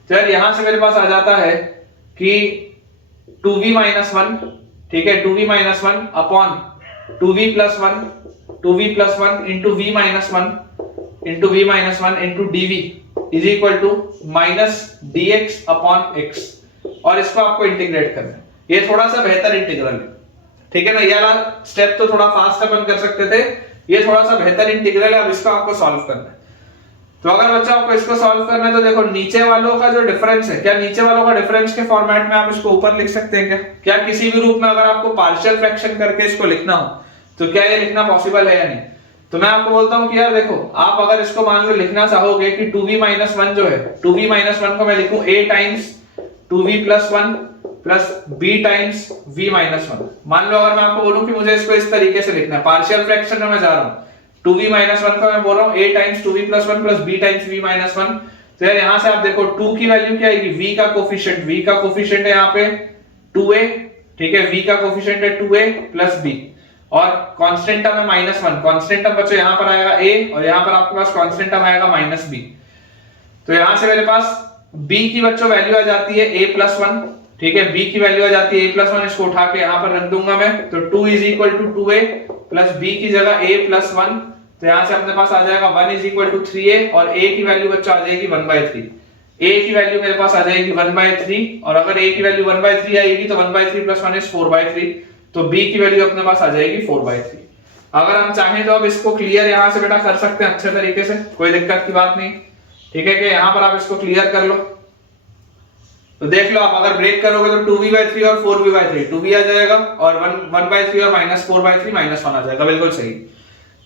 तो यार यहां से मेरे पास आ जाता है कि 2v माइनस 1, ठीक है, 2v minus 1 upon 2v plus 1 into v minus 1 into v minus 1 into dv is equal to minus dx upon x, और इसको आपको इंटीग्रेट करना है, ये थोड़ा सा बेहतर इंटीग्रल है, ठीक है ना। ये वाला स्टेप तो थोड़ा फास्ट अपन कर सकते थे, ये थोड़ा सा बेहतर इंटीग्रल है, अब इसको आपको सॉल्व करना है। तो अगर बच्चा आपको इसको सॉल्व करना है तो देखो नीचे वालों का जो डिफरेंस है, क्या नीचे वालों का डिफरेंस के फॉर्मेट में आप इसको ऊपर लिख सकते हैं क्या किसी भी रूप में अगर आपको पार्शियल फ्रैक्शन करके इसको लिखना हो तो क्या ये लिखना पॉसिबल है या नहीं। तो मैं आपको बोलता हूं कि यार देखो आप अगर इसको मान लो लिखना चाहोगे कि 2v माइनस 1 जो है, 2v माइनस 1 को मैं लिखूं a times 2v plus 1 plus b times v minus one. मान लो अगर मैं आपको बोलूं कि मुझे इसको इस तरीके से लिखना है, पार्शियल फ्रैक्शन में मैं जा रहा हूं, 2v माइनस वन का मैं बोल रहा हूं a times 2v plus one plus b times v minus one. तो यार यहां से आप देखो 2 की वैल्यू क्या आएगी, v का कोफिशिएंट है यहाँ पे 2a, ठीक है, v का कोफिशिएंट है 2a प्लस b, और कांस्टेंट टर्म है माइनस वन। कांस्टेंट टर्म बच्चों यहाँ पर आएगा a और यहाँ पर आपके पास कांस्टेंट टर्म आएगा माइनस b। तो यहां से मेरे पास b की बच्चों वैल्यू आ जाती है a प्लस वन, ठीक है, b की वैल्यू आ जाती है a प्लस वन, इसको उठा के यहाँ पर रख दूंगा मैं। तो 2 is equal to 2a plus b की जगह a प्लस वन, तो यहां से अपने पास आ जाएगा 1 इज इक्वल टू 3a और a की वैल्यू बच्चों आ जाएगी 1/3। a की वैल्यू मेरे पास आ जाएगी 1/3 और अगर a की वैल्यू 1/3 आएगी तो 1/3 प्लस 1 इज 4/3, तो b की वैल्यू अपने पास आ जाएगी 4/3। अगर हम चाहें तो अब इसको क्लियर यहां से बेटा कर सकते हैं अच्छे तरीके से, कोई दिक्कत की बात नहीं, ठीक है, कि यहां पर आप इसको क्लियर कर लो। तो देख लो आप अगर ब्रेक करोगे तो 2v/3 और 4v/3, 2v आ जाएगा और 1/3 और माइनस 4/3 माइनस 1 आ जाएगा, बिल्कुल सही।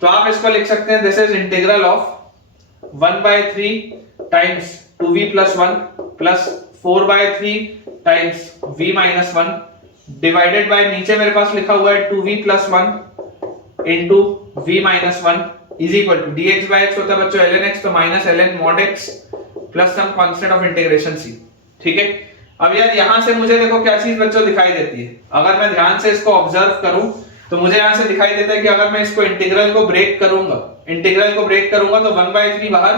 तो आप इसको लिख सकते हैं, this is integral of 1/3 times 2v plus 1 plus 4/3 times v minus 1 divided by, नीचे मेरे पास लिखा हुआ है 2v plus 1 into v minus 1 is equal to dx by x होता है बच्चों ln x, तो minus ln mod x plus some constant of integration c, ठीक है। अब यार यहां से मुझे देखो क्या चीज बच्चों दिखाई देती है, अगर मैं ध्यान से इसको ऑब्जर्व करूं तो मुझे यहां से दिखाई देता है कि अगर मैं इसको इंटीग्रल को ब्रेक करूंगा तो 1/3 बाहर,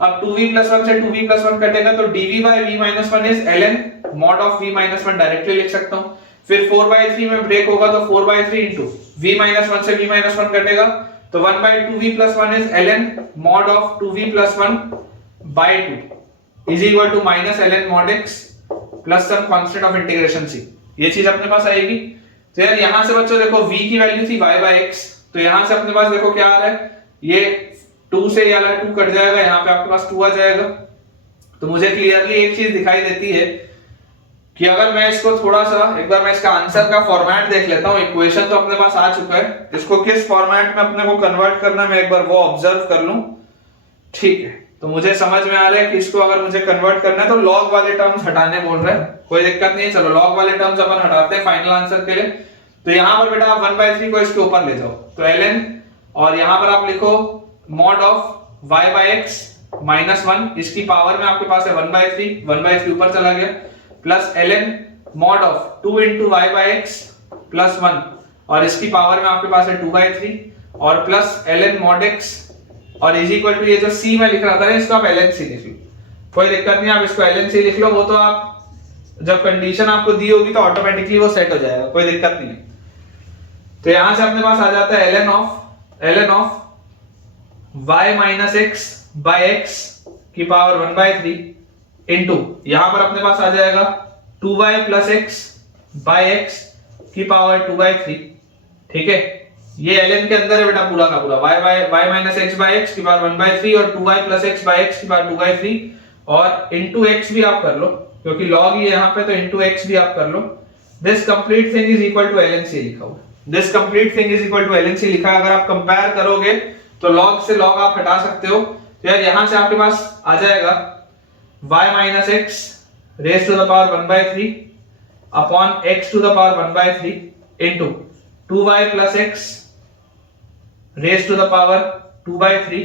अब 2v प्लस 1 से 2v प्लस 1 कटेगा तो dv by v minus 1 is ln mod of v minus 1 directly लिख सकता हूं। फिर 4/3 में ब्रेक होगा तो 4/3 इंटू v माइनस 1 से v माइनस 1 कटेगा तो 1/2v plus 1 is ln mod of 2v plus 1 by 2 is equal to minus ln mod x plus some constant of integration c, ये चीज अपने पास आएगी। तो यार यहां से बच्चों देखो v की वैल्यू थी y बाय x, तो यहां से अपने पास देखो क्या आ रहा है, ये 2 से ये वाला 2 कट जाएगा, यहाँ पे आपके पास 2 आ जाएगा। तो मुझे क्लियरली एक चीज दिखाई देती है कि अगर मैं इसको थोड़ा सा एक बार मैं इसका आंसर का फॉर्मेट देख लेता हूं, इक्वेशन तो अपने पास आ चुका है, इसको किस फॉर्मेट में अपने को कन्वर्ट करना मैं एक बार वो ऑब्जर्व कर लूं, ठीक है। तो मुझे समझ में आ रहा है कि इसको अगर मुझे कन्वर्ट करना है तो लॉग वाले टर्म्स हटाने बोल रहे हैं, कोई दिक्कत नहीं है, चलो लॉग वाले टर्म्स अपन हटाते हैं फाइनल आंसर के लिए। तो यहां पर बेटा आप 1/3 को इसके ऊपर ले जाओ तो ln, और यहां पर आप लिखो mod of y by x minus 1, इसकी पावर में आपके पास है 1/3 ऊपर चला गया, plus ln mod of 2 into y by x plus 1 और इसकी पावर में आपके पास है 2/3 और प्लस ln mod x और इज इक्वल टू ये जो c में लिख रहा था इसको आप ln c लिख लो, कोई दिक्कत नहीं, आप इसको ln c लिख लो, वो तो आप जब कंडीशन आपको दी होगी तो ऑटोमेटिकली वो सेट हो जाएगा, कोई दिक्कत नहीं है। तो यहां से अपने पास आ जाता है ln of y minus x by x की पावर 1/3 इंटू यहां पर अपने पास आ जाएगा 2y plus x by x की पावर 2/3, ठीक है। ये ln के अंदर है बेटा पूरा का पूरा, y minus x by x की पावर 1/3 और 2y plus x by x की पावर 2/3 और इंटू x भी आप कर लो क्योंकि log ही है यहाँ पे, तो इंटू x भी आप कर लो। This complete thing is equal to ln c लिखा हुआ है, this complete thing is equal to ln c लिखा है। अगर आप कंपेयर करोगे तो log से log आप हटा सकते हो, तो यार यहां से आपके पास आ जाएगा y minus x raise to the power 1/3 upon x to the power 1/3 into 2y plus x raise to the power 2/3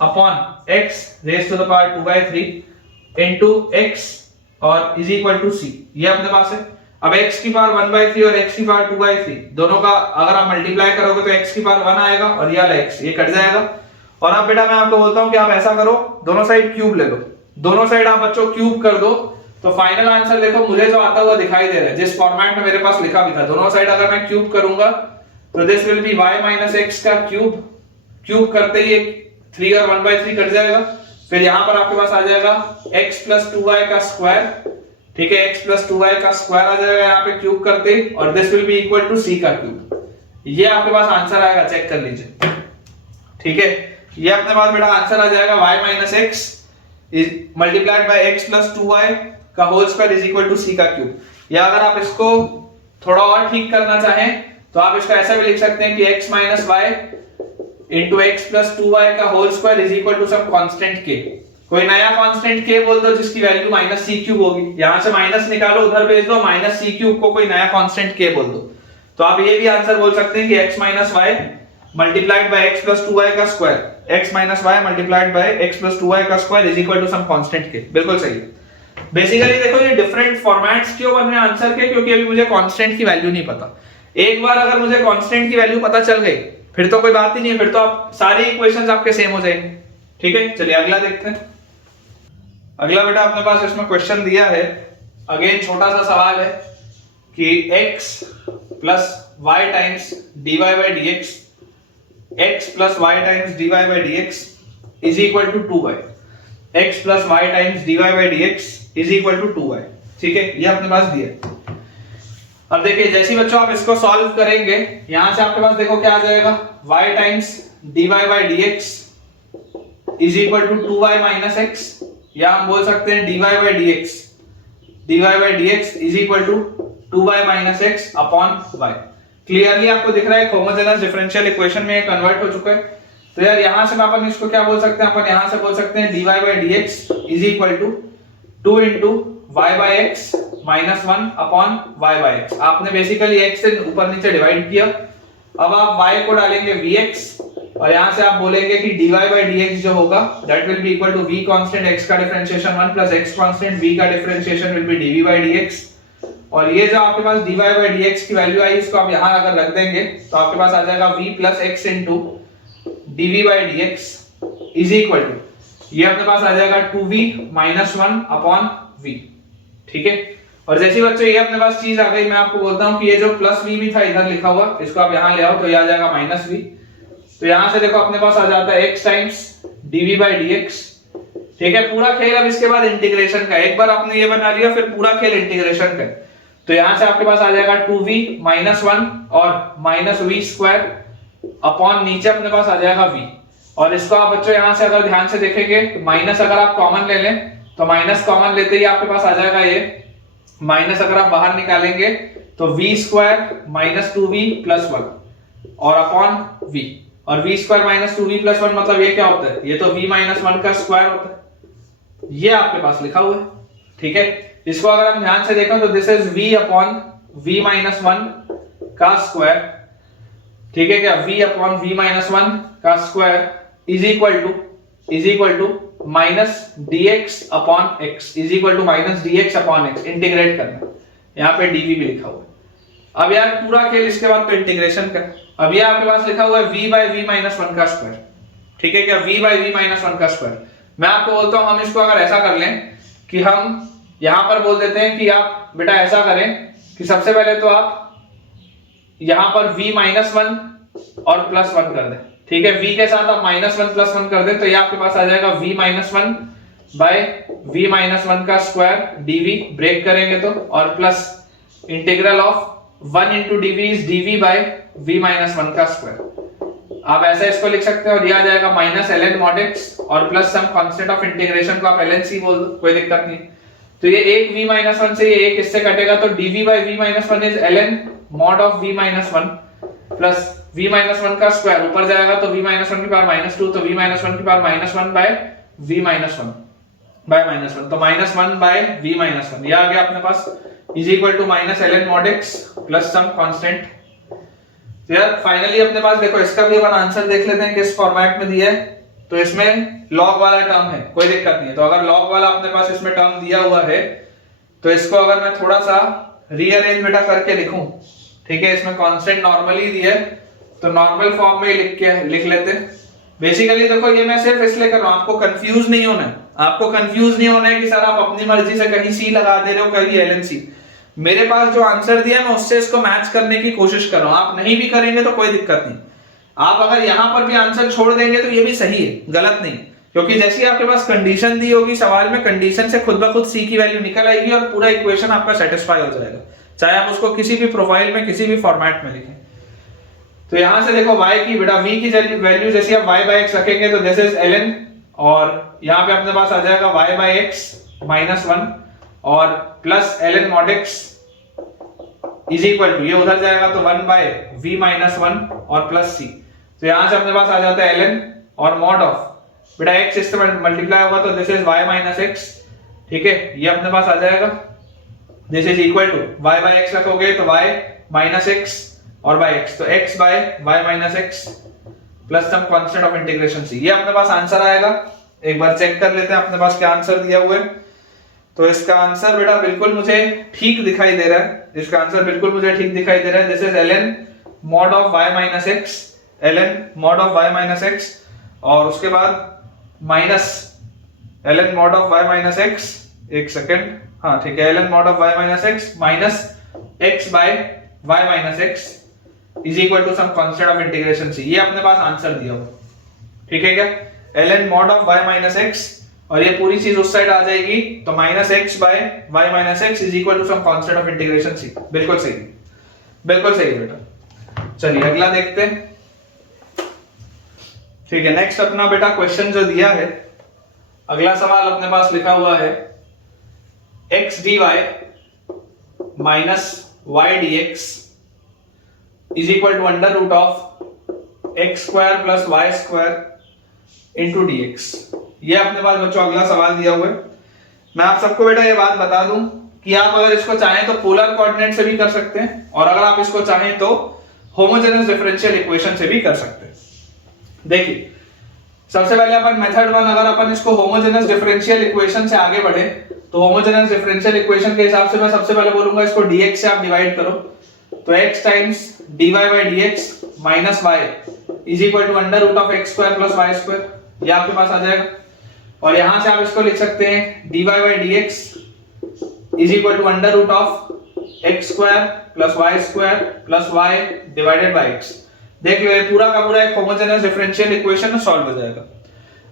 upon x raise to the power 2/3 into x और इज इक्वल टू c, ये अपने पास है। अब x की power 1/3 और x की power 2/3 दोनों का अगर आप मल्टीप्लाई करोगे तो x की पावर 1 आएगा और ये वाला x ये कट जाएगा। और अब बेटा मैं आपको बोलता हूं कि आप ऐसा करो, दोनों साइड क्यूब ले लो, दोनों साइड आप बच्चों क्यूब कर दो, तो फाइनल आंसर देखो मुझे जो आता हुआ दिखाई दे रहा है, जिस फॉर्मेट में मेरे पास लिखा भी था, दोनों साइड अगर मैं क्यूब करूंगा तो this will be y minus x का क्यूब करते ही 3 और 1/3 कट जाएगा, फिर यहां पर आपके पास आ जाएगा x प्लस 2y का स्क्वायर, ठीक है, x प्लस 2y का स्क्वायर आ जाएगा यहाँ पे क्यूब करते, और this will be equal to c का क्यूब। ये आपके पास आंसर आएगा, चेक कर लीजिए, ठीक है। ये अपने पास बेटा आंसर आ जाएगा y minus x multiplied by x plus 2y का whole square is equal to c का क्यूब। या अगर आप इसको थोड़ा और ठीक करना चाहें तो आप इसको ऐसा भी लिख सकते हैं कि x minus y into x plus 2y का whole square is equal to some constant k, कोई नया कांस्टेंट k बोल दो जिसकी वैल्यू माइनस सी क्यूब होगी, यहां से माइनस निकालो उधर भेज दो, माइनस सी क्यूब को कोई नया कांस्टेंट k बोल दो। तो आप ये भी आंसर बोल सकते हैं कि x minus y multiplied by x plus 2y का square, x minus y multiplied by x plus 2y का square is equal to some constant k। बिल्कुल सही है। बेसिकली देखो ये डिफरेंट फॉर्मेट्स क्यों बन रहे हैं आंसर के, क्योंकि अभी मुझे कांस्टेंट की वैल्यू नहीं पता। एक बार अगर मुझे कांस्टेंट की वैल्यू पता चल गई फिर तो कोई बात ही नहीं है, फिर तो आप सारी इक्वेशंस आपके सेम हो जाएंगे। ठीक है, चलिए अगला देखते हैं। अगला बेटा अपने पास इसमें क्वेश्चन दिया है, अगेन छोटा सा सवाल है कि x plus y times dy by dx, x plus y times dy by dx is equal to 2y, x plus y times dy by dx is equal to 2y। ठीक है, ये अपने पास दिया है। अब देखिए जैसे बच्चों आप इसको सॉल्व करेंगे, यहां से आपके पास देखो क्या आ जाएगा, y times dy by dx is equal to 2y minus x, या हम बोल सकते हैं dy by dx is equal to 2y minus x upon y। Clearly आपको दिख रहा है होमोजेनस डिफरेंशियल इक्वेशन में कन्वर्ट हो चुका है। तो यार यहां से अपन इसको क्या बोल सकते हैं, अपन यहां से बोल सकते हैं dy by dx is equal to 2 into y by x minus 1 upon y by x। आपने बेसिकली x से ऊपर नीचे डिवाइड किया, अब आप y को डालेंगे vx और यहां से आप बोलेंगे कि dy बाई dx जो होगा that will be equal to v constant x का differentiation 1 plus x constant v का differentiation will be dv by dx। और ये जो आपके पास dy बाई dx की वैल्यू आई इसको आप यहां अगर रख देंगे तो आपके पास आ जाएगा v plus x into dv by dx is equal to ये अपने पास आ जाएगा 2v माइनस 1 अपॉन v। ठीक है, और जैसे बच्चों ये अपने पास चीज आ गई, मैं आपको बोलता हूं कि ये जो प्लस v भी था इधर लिखा हुआ इसको आप यहां ले आओ तो ये आ जाएगा माइनस v। तो यहां से देखो अपने पास आ जाता है x times dv by dx। ठीक है, पूरा खेल अब इसके बाद इंटीग्रेशन का, एक बार आपने ये बना लिया फिर पूरा खेल इंटीग्रेशन का। तो यहां से आपके पास आ जाएगा 2v माइनस 1 और माइनस v स्क्वायर अपॉन नीचे अपने पास आ जाएगा v। और इसको आप बच्चों यहां से अगर ध्यान से देखेंगे तो माइनस अगर आप कॉमन ले लें तो माइनस कॉमन लेते ही आपके पास आ जाएगा ये माइनस, अगर आप बाहर निकालेंगे तो v square minus 2v plus 1 और अपॉन v, और v square minus 2v plus 1 मतलब ये क्या होता है, ये तो v माइनस 1 का स्क्वायर होता है, ये आपके पास लिखा हुआ है। ठीक है, इसको अगर हम ध्यान से देखें तो this is v upon v minus 1 का स्क्वायर। ठीक है क्या, v अपॉन v माइनस 1 का square is equal to minus dx upon x is equal to minus dx upon x। Integrate करना, यहाँ पे dv भी लिखा हुआ है। अब यार पूरा खेल इसके बाद तो इंटीग्रेशन का। अब ये आपके पास लिखा हुआ है v बाई v माइनस 1 का स्क्वायर। ठीक है क्या, v बाई v माइनस 1 का स्क्वायर। मैं आपको बोलता हूं हम इसको अगर ऐसा कर लें कि हम यहां पर बोल देते हैं कि आप बेटा ऐसा करें कि सबसे पहले तो आप यहां पर v माइनस 1 और प्लस 1 कर दें। ठीक है, v के साथ आप माइनस 1 प्लस 1 कर दें तो ये आपके पास आ जाएगा v minus 1 by v minus 1 का स्क्वायर dv, ब्रेक करेंगे तो, और plus integral of 1 into dv is dv by v minus 1 का स्क्वायर। आप ऐसा इसको लिख सकते हैं और ये आ जाएगा माइनस ln mod x और plus some constant of integration को आप ln c बोल दो, कोई दिक्कत नहीं। तो ये एक v माइनस 1 से ये एक इससे कटेगा तो dv by v minus 1 is ln mod of v minus 1 plus v minus 1 का स्क्वायर, ऊपर जाएगा तो v माइनस 1 की पावर माइनस 2 तो v माइनस 1 की power minus 1 by v minus 1 by minus 1, तो माइनस 1 बाय v माइनस 1 ये आ गया अपने पास is equal to minus ln mod x plus some constant. तो यार फाइनली अपने पास देखो इसका भी अपन आंसर देख लेते हैं किस फॉर्मेट में दिया है। तो इसमें लॉग वाला टर्म है, कोई दिक्कत नहीं है। तो अगर लॉग वाला अपने पास इसमें टर्म दिया हुआ है तो इसको अगर मैं थोड़ा सा रीअरेंज बेटा करके लिखूं, ठीक है, इसमें कांस्टेंट नॉर्मली दिया है तो नॉर्मल फॉर्म में लिख लेते हैं। बेसिकली देखो ये मैं सिर्फ इसलिए कर रहा हूं, आपको कंफ्यूज नहीं होना है, आपको कंफ्यूज नहीं होना है कि सर आप अपनी मर्जी से कहीं सी लगा दे रहे हो कहीं ln c। मेरे पास जो आंसर दिया है मैं उससे इसको मैच करने की कोशिश कर रहा हूं, आप नहीं भी करेंगे तो कोई दिक्कत नहीं। आप अगर यहां पर भी आंसर छोड़ देंगे तो ये भी सही है, गलत नहीं, क्योंकि जैसे आपके पास कंडीशन दी होगी सवाल में, कंडीशन से खुद ब खुद c की वैल्यू निकल आएगी और पूरा इक्वेशन आपका सेटिस्फाई हो जाएगा, चाहे आप उसको किसी भी प्रोफाइल में किसी भी फॉर्मेट में लिखें। तो यहां से देखो y की बेटा v की वैल्यू जैसे आप y बाय x रखेंगे तो दिस इज ln, और यहां पे अपने पास आ जाएगा y बाय x माइनस 1 और plus ln mod x is equal to ये उधर जाएगा तो 1 बाय v माइनस 1 और प्लस c। तो यहां से अपने पास आ जाता है ln और mod ऑफ बेटा x इससे मल्टीप्लाई होगा तो this is y minus x, ठीक है, ये अपने पास आ जाएगा। This is equal to y by x रखोगे तो y माइनस x और बाय x, तो x by y minus x plus some constant of integration c, ये अपने पास आंसर आएगा। एक बार चेक कर लेते हैं अपने पास क्या आंसर दिया हुआ है। तो इसका आंसर बेटा बिल्कुल मुझे ठीक दिखाई दे रहा है, इसका आंसर बिल्कुल मुझे ठीक दिखाई दे रहा है। This is ln mod of y minus x, ln mod of y minus x, और उसके बाद minus ln mod of y minus x, एक सेकंड, हाँ ठीक है, ln mod of y minus x minus x by y minus x is equal to some constant of integration c, ये अपने पास आंसर दिया हुआ, ठीक है क्या, ln mod of y minus x, और ये पूरी चीज उस साइड आ जाएगी तो minus x by y minus x is equal to some constant of integration c, बिल्कुल सही, बिल्कुल सही बेटा। चलिए अगला देखते हैं, ठीक है। नेक्स्ट अपना बेटा क्वेश्चन जो दिया है, अगला सवाल अपने पास लिखा हुआ है x dy minus y dx is equal to under root of x square plus y square into dx, ये अपने पास बच्चों अगला सवाल दिया हुआ है। मैं आप सबको बेटा ये बात बता दूं कि आप अगर इसको चाहें तो पोलर कोऑर्डिनेट से भी कर सकते हैं, और अगर आप इसको चाहें तो होमोजेनस डिफरेंशियल इक्वेशन से भी कर सकते हैं। देखिए सबसे पहले अपन मेथड 1, अगर अपन इसको होमोजेनस डिफरेंशियल इक्वेशन से आगे बढ़े तो होमोजेनस डिफरेंशियल इक्वेशन के हिसाब से मैं सबसे पहले बोलूंगा इसको dx से आप डिवाइड करो, तो x times dy by dx minus y is equal to under root of x square plus y square, ये आपके पास आ जाएगा। और यहां से आप इसको लिख सकते हैं dy by dx is equal to under root of x square plus y square plus y divided by x। देख लो ये पूरा का पूरा एक होमोजेनस डिफरेंशियल इक्वेशन सॉल्व हो जाएगा।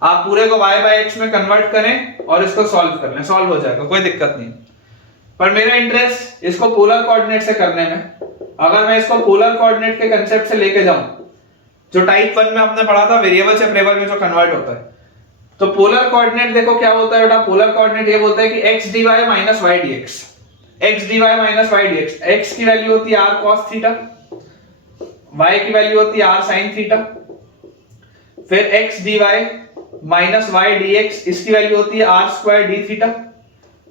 आप पूरे को y बाय x में कन्वर्ट करें और इसको सॉल्व कर लें, सॉल्व हो जाएगा, कोई दिक्कत नहीं। पर मेरा इंटरेस्ट इसको पोलर कोऑर्डिनेट से करने में। अगर मैं इसको पोलर कोऑर्डिनेट के कांसेप्ट से लेके जाऊं, जो टाइप 1 में आपने पढ़ा था वेरिएबल से वेरिएबल में जो कन्वर्ट होता है, तो पोलर कोऑर्डिनेट देखो क्या होता है बेटा। पोलर कोऑर्डिनेट ये बोलता है कि x dy minus y dx, x dy minus y dx, x की वैल्यू होती है r cos थीटा, y की वैल्यू होती है r sin थीटा, फिर x dy minus y dx इसकी वैल्यू होती है r स्क्वायर d थीटा,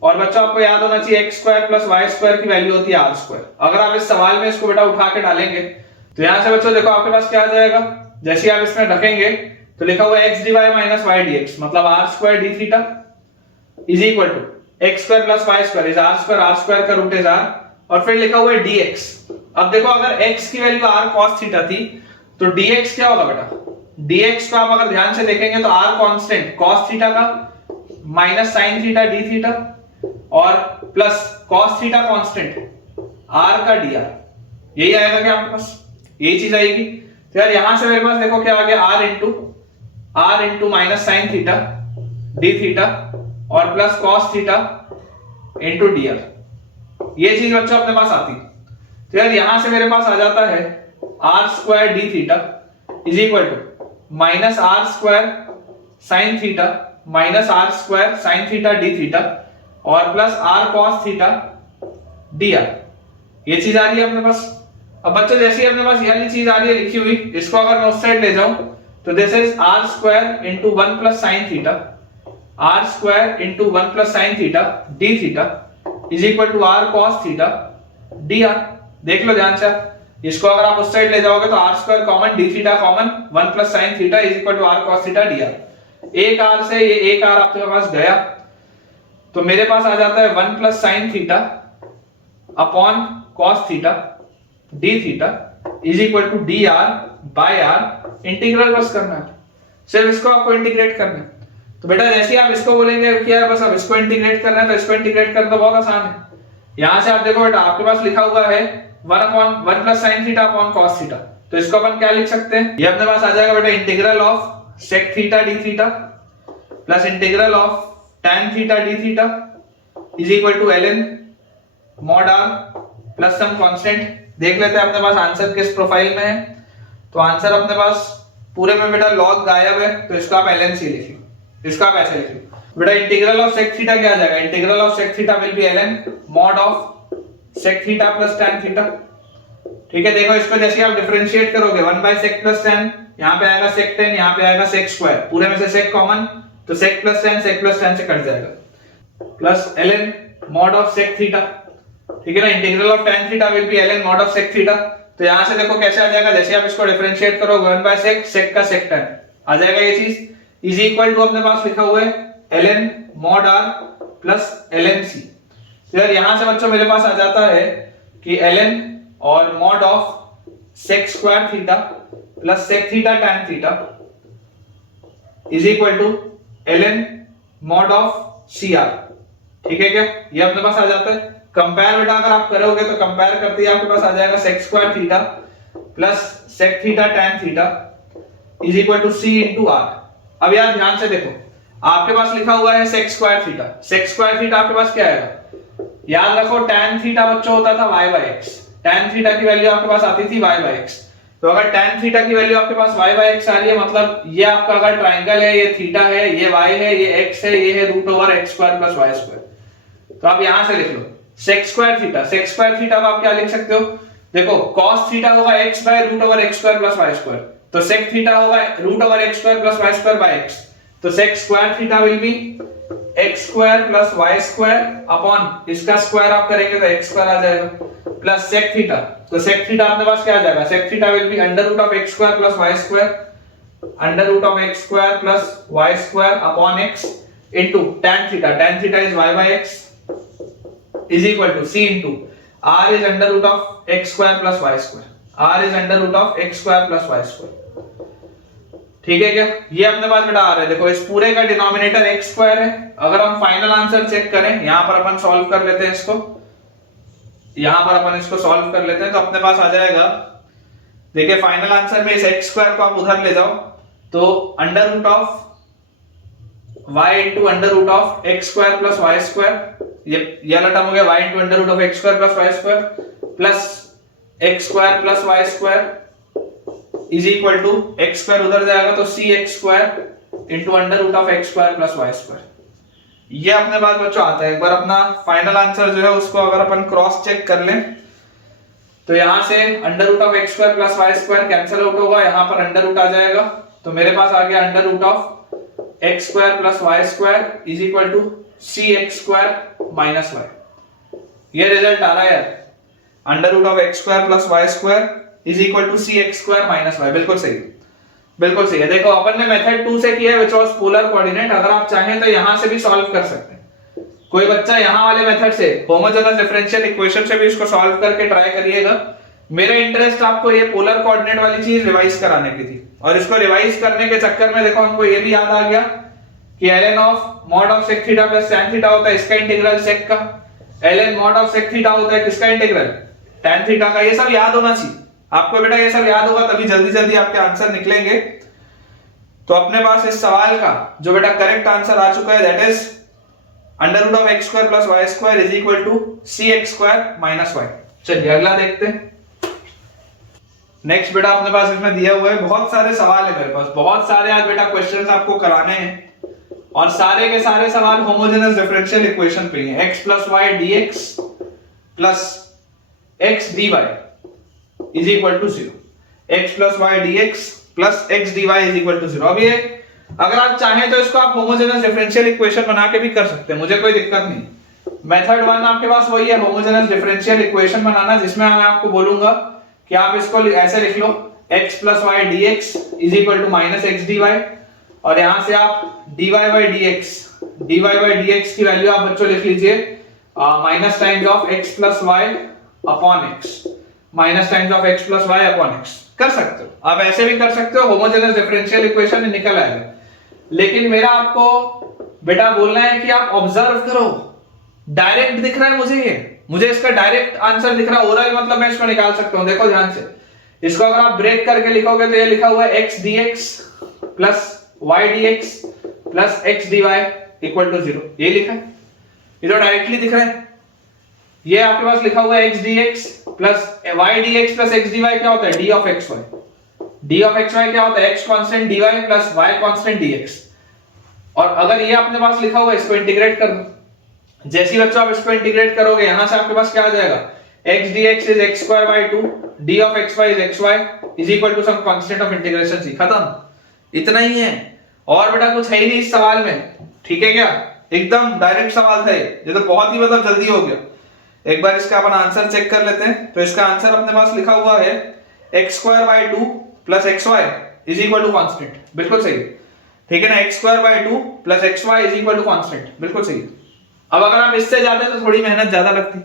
और बच्चों आपको याद होना चाहिए x square plus y square की वैल्यू होती है r स्क्वायर। अगर आप इस सवाल में इसको बेटा उठा के डालेंगे तो यहां से बच्चों देखो आपके पास क्या आ जाएगा, जैसे आप इसमें रखेंगे तो लिखा हुआ है x dy minus y dx मतलब r square d theta is equal to x square plus y square is r square का रूट इज r, और फिर लिखा हुआ है dx। अब देखो अगर x की वैल्यू r cos थीटा थी तो dx क्या होगा बेटा, dx को आप अगर ध्यान से देखेंगे तो r कांस्टेंट cos थीटा का minus sin theta d theta और plus cos theta constant r का dr, यही आएगा क्या आपके पास, यही चीज आएगी। तो यार यहां से मेरे पास देखो क्या आ गया r into minus sin theta d theta और plus cos theta into dr, ये चीज बच्चों अपने पास आती है। तो यार यहां से मेरे पास आ जाता है r square d theta is equal to minus r square sin theta minus r square sin theta d theta और plus r cos theta dr, ये चीज आ रही है अपने पास। अब बच्चों जैसे ही अपने पास ये वाली चीज आ रही है लिखी हुई, इसको अगर मैं उस साइड ले जाऊं तो this is r square into 1 plus sin theta, r square into 1 plus sin theta d theta is equal to r cos theta dr। देख लो ध्यान से, इसको अगर आप उस साइड ले जाओगे तो r square common d theta common 1 plus sin theta is equal to r cos theta dr। एक r से ये एक r आपके पास गया तो मेरे पास आ जाता है 1 plus sin theta upon cos theta d theta is equal to dr by r। Integral बस करना है, सिर्फ इसको आपको इंटीग्रेट करना है। तो बेटा जैसे आप इसको बोलेंगे क्या है, बस अब इसको इंटीग्रेट करना है, तो इसको इंटीग्रेट करना तो बहुत आसान है। यहां से आप देखो बेटा आपके पास लिखा हुआ है 1 upon 1 plus sin theta upon cos theta, तो इसको अपन क्या लिख सकते हैं, ये अपने पास आ जाएगा बेटा integral of sec theta d theta plus integral of tan theta d theta is equal to ln mod r plus some constant. देख लेते हैं अपने पास आंसर किस प्रोफाइल में है, तो आंसर अपने पास पूरे में बेटा log गायब है, तो इसको आप ln c लिख लो, इसको आप ऐसे लिख लो बेटा। इंटीग्रल ऑफ sec थीटा क्या आ जाएगा, integral of sec theta will be ln mod of sec theta plus tan theta. ठीक है, देखो इसको जैसे आप डिफरेंशिएट करोगे 1 बाय sec प्लस tan यहाँ पे आएगा sec 10, यहाँ पे आएगा sec स्क्वायर, पूरे में से sec कॉमन, तो sec प्लस 10 से कट जाएगा, plus ln mod of sec theta, ठीक है ना। Integral of tan theta will be ln mod of sec theta. तो यहां से देखो कैसे आ जाएगा, जैसे आप इसको डिफरेंशिएट करो 1/sec, sec का sec tan आ जाएगा ये चीज, इज इक्वल टू अपने पास लिखा हुआ है ln mod r plus ln c। तो यार यहां से बच्चों मेरे पास आ जाता है कि ln और mod of sec square theta plus sec theta tan theta is equal to ln mod of cr, ठीक है क्या, ये अपने पास आ जाता है। कंपेयर बेटा अगर आप करोगे तो कंपेयर करते ही आपके पास आ जाएगा sec square theta plus sec theta tan theta is equal to c into r। अब यार ध्यान से देखो, आपके पास लिखा हुआ है sec square theta, sec square theta आपके पास क्या आएगा, याद रखो tan थीटा बच्चों होता था y by x, tan theta की वैल्यू आपके पास आती थी y बाय x। तो अगर tan थीटा की वैल्यू आपके पास y बाय x आ रही है, मतलब ये आपका अगर ट्राइंगल है, ये थीटा है, ये y है, ये x है, ये है root over x square plus y square. तो आप यहां से लिख लो sec square theta, sec square theta को आप क्या लिख सकते हो, देखो cos थीटा होगा x by root over x square plus y square, तो sec थीटा होगा root over x square plus y square by x, तो sec square theta will be x square plus y square upon इसका square आप करेंगे तो x square आ जाएगा, plus sec theta, तो sec थीटा अपने पास क्या आ जाएगा, sec theta will be under root of x square plus y square, under root of x square plus y square upon x into tan theta is y by x is equal to c into r is under root of x square plus y square, r is under root of x square plus y square, ठीक है क्या। ये अपने पास बेटा आ रहा है, देखो इस पूरे का डिनोमिनेटर x स्क्वायर है। अगर हम फाइनल आंसर चेक करें, यहां पर अपन सॉल्व कर लेते हैं इसको, यहां पर अपन इसको सॉल्व कर लेते हैं, तो अपने पास आ जाएगा, देखिए फाइनल आंसर में इस x स्क्वायर को आप उधर ले जाओ तो under root of y into under root of x square plus y square, ये वाला टर्म हो गया y into under root of x square plus y square plus x square plus y square is equal to x square उधर जाएगा तो cx square into under root of x square plus y square. ये अपने पास बच्चों आता है। एक बार अपना फाइनल आंसर जो है उसको अगर अपन क्रॉस चेक कर लें तो यहां से under root of x square plus y square cancel out होगा, यहां पर अंडर रूट आ जाएगा, तो मेरे पास आ गया under root of x square plus y square is equal to cx square minus y। ये रिजल्ट आ रहा है यार, under root of x square plus y square is equal to cx square minus y। बिल्कुल सही, बिल्कुल सही है। देखो अपन ने मेथड 2 से किया है व्हिच वाज पोलर कोऑर्डिनेट, अगर आप चाहें तो यहां से भी सॉल्व कर सकते हैं। कोई बच्चा यहां वाले मेथड से होमोजेनस डिफरेंशियल इक्वेशन से भी इसको सॉल्व करके ट्राई करिएगा। मेरा इंटरेस्ट आपको ये पोलर कोऑर्डिनेट वाली चीज रिवाइज कराने की थी, और इसको रिवाइज करने के चक्कर में देखो हमको ये भी याद आ गया कि ln of mod of sec theta plus tan theta होता है इसका इंटीग्रल sec का, ln mod of sec theta होता है किसका इंटीग्रल tan थीटा का। ये सब याद होना चाहिए आपको बेटा, ये सब याद होगा तभी जल्दी जल्दी आपके आंसर निकलेंगे। तो अपने पास इस सवाल का जो बेटा करेक्ट आंसर आ चुका है that is under root of x square plus y square is equal to cx square minus y। चलिए अगला देखते हैं। नेक्स्ट बेटा अपने पास इसमें दिया हुआ है, बहुत सारे सवाल है मेरे पास, बहुत सारे आज बेटा क्वेश्चंस आपको कराने हैं, और सारे के सारे सवाल होमोजेनस डिफरेंशियल इक्वेशन पे हैं। x plus y dx plus x dy is equal to 0, x plus y dx plus x dy is equal to 0। अब ये अगर आप चाहें तो इसको आप होमोजेनस डिफरेंशियल इक्वेशन बना के भी कर सकते हैं, मुझे कोई दिक्कत नहीं। मेथड 1 आपके पास वही है, होमोजेनस डिफरेंशियल इक्वेशन बनाना, जिसमें मैं आपको बोलूंगा कि आप इसको ऐसे लिख लो x plus y dx is equal to minus x dy, और यहां से आप dy by dx की वैल्यू आप बच्चों लिख लीजिए minus times of x plus y upon x, minus times of x plus y upon x कर सकते हो, आप ऐसे भी कर सकते हो, होमोजेनस डिफरेंशियल इक्वेशन में निकल आएगा। लेकिन मेरा आपको बेटा बोलना है कि आप ऑब्जर्व करो, डायरेक्ट दिख रहा है मुझे, ये मुझे इसका डायरेक्ट आंसर दिख रहा है, ओरल मतलब मैं इसको निकाल सकता हूं। देखो ध्यान से, इसको अगर आप ब्रेक करके लिखोगे तो ये लिखा हुआ है x dx plus y dx plus x dy equal to 0, ये लिखा है, ये तो डायरेक्टली दिख रहा है। ये आपके पास लिखा हुआ है x dx plus y dx plus x dy क्या होता है d of xy, d of xy क्या होता है x constant dy plus y constant dx। और अगर ये अपने पास लिखा हुआ है इसको इंटीग्रेट कर दो, जैसे ही बच्चों आप इसको इंटीग्रेट करोगे यहां से आपके पास क्या आ जाएगा x dx is x square by 2, d of xy is xy is equal to some constant of integration c। खत्म, इतना ही है और बेटा कुछ है ही नहीं इस सवाल में, ठीक है क्या? एकदम डायरेक्ट सवाल था ये तो बहुत ही मतलब जल्दी हो गया। एक बार इसका अपन आंसर चेक कर लेते हैं। तो इसका आंसर अपने पास लिखा हुआ है x square by 2 plus xy is equal to constant, बिल्कुल सही, ठीक है ना? x square by 2 plus xy is equal to constant, बिल्कुल सही। अब अगर आप इससे जाते तो थोड़ी मेहनत ज्यादा लगती,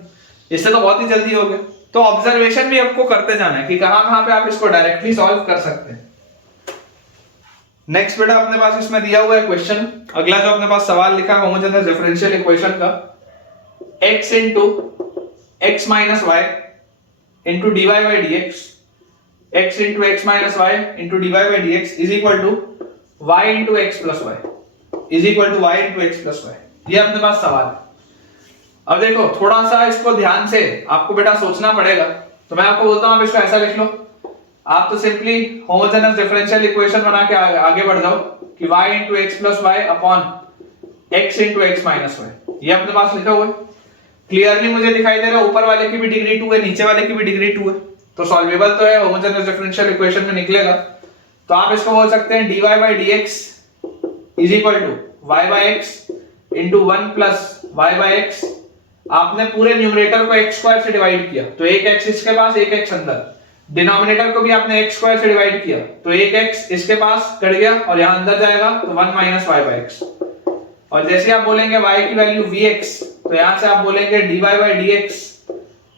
इससे तो बहुत ही जल्दी हो गया। तो ऑब्जर्वेशन भी आपको करते जाना है कि कहां पे आप इसको डायरेक्टली सॉल्व कर सकते हैं। नेक्स्ट बेटा अपने पास इसमें दिया हुआ है क्वेश्चन, अगला जो अपने पास सवाल लिखा है होमोजेनस डिफरेंशियल इक्वेशन का, x into x minus y into dy by dx, x into x minus y into dy by dx is equal to y into x plus y is equal to y into x plus y। ये अपने पास सवाल है। अब देखो थोड़ा सा इसको ध्यान से आपको बेटा सोचना पड़ेगा, तो मैं आपको बोलता हूं आप इसको ऐसा लिख लो। आप तो सिंपली होमोजेनस डिफरेंशियल इक्वेशन बना के आगे बढ़ जाओ कि y into x plus y upon x into x minus y, ये अपने पास लिखा हुआ है। क्लियरली मुझे दिखाई दे रहा है ऊपर वाले की भी डिग्री 2 है, नीचे वाले की भी डिग्री 2 है, तो सॉल्वेबल तो है, होमोजेनस डिफरेंशियल इक्वेशन में निकलेगा। तो आप इसको बोल सकते हैं dy by dx is equal to y by x into 1 plus y by x। आपने पूरे न्यूमरेटर को x स्क्वायर से डिवाइड किया तो एक x इसके पास एक x अंदर, डिनोमिनेटर को भी आपने x स्क्वायर से डिवाइड किया तो एक x इसके पास कट गया और यहां अंदर जाएगा तो 1 minus y by x। और जैसे आप बोलेंगे y की वैल्यू vx तो यहां से आप बोलेंगे dy by dx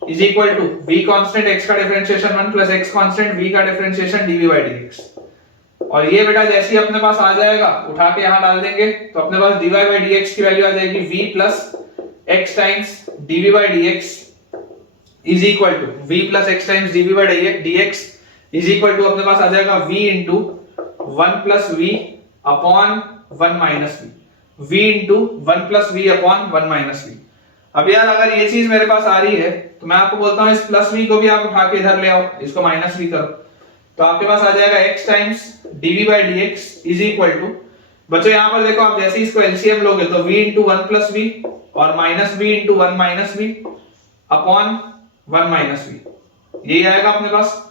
is equal to v constant x का differentiation 1 plus x constant v का डिफरेंशिएशन dv by dx। और ये बेटा जैसे ही अपने पास आ जाएगा उठा के यहां डाल देंगे तो अपने पास dy by dx की वैल्यू आ जाएगी v plus x times dv by dx is equal to v plus x times dv by dx is equal to अपने पास आ जाएगा v into 1 plus v upon 1 minus v, v into 1 plus v upon 1 minus v। अब यार अगर ये चीज मेरे पास आ रही है तो मैं आपको बोलता हूं इस प्लस v को भी आप उठा के इधर ले आओ, इसको माइनस v करो तो आपके पास आ जाएगा x times dv by dx is equal to, बच्चों यहां पर देखो आप जैसे इसको एलसीएम लोगे तो v into 1 plus v और minus v into 1 minus v upon 1 minus v, यही आएगा अपने पास।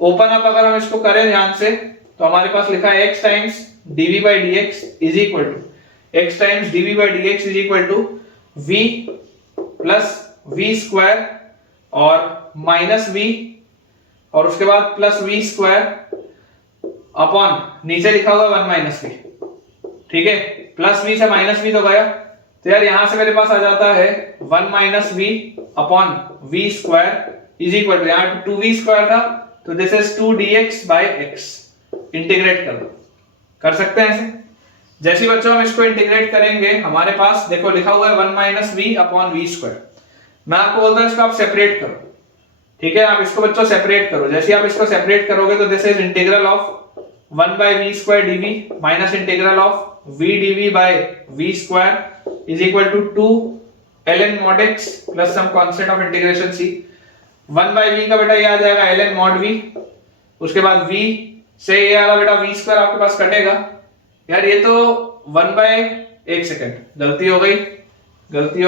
ओपन अप अगर हम इसको करें ध्यान से तो हमारे पास लिखा है x times dv by dx is equal to x times dv by dx is equal to v plus v square और माइनस v और उसके बाद प्लस v स्क्वायर अपॉन नीचे लिखा हुआ 1 माइनस v, ठीक है? प्लस v से माइनस v तो गया तो यार यहां से मेरे पास आ जाता है 1 minus v upon v square is equal to, यहां 2v स्क्वायर था तो this is 2dx by x। Integrate कर दो, कर सकते हैं ऐसे। जैसे बच्चों हम इसको इंटीग्रेट करेंगे हमारे पास देखो लिखा हुआ है 1 minus v upon v square. मैं आपको बोलता हूं इसको आप सेपरेट करो, ठीक है? आप इसको बच्चों सेपरेट करो, जैसे आप इसको सेपरेट करोगे तो this is integral of 1 by v square dv minus integral of v dv by v square is equal to 2 ln mod x plus some constant of integration c। 1 by v का बेटा ये आ जाएगा ln mod v, उसके बाद v से ये आ रहा बेटा v स्क्वायर आपके पास कटेगा। यार ये तो 1 by, एक सेकंड गलती हो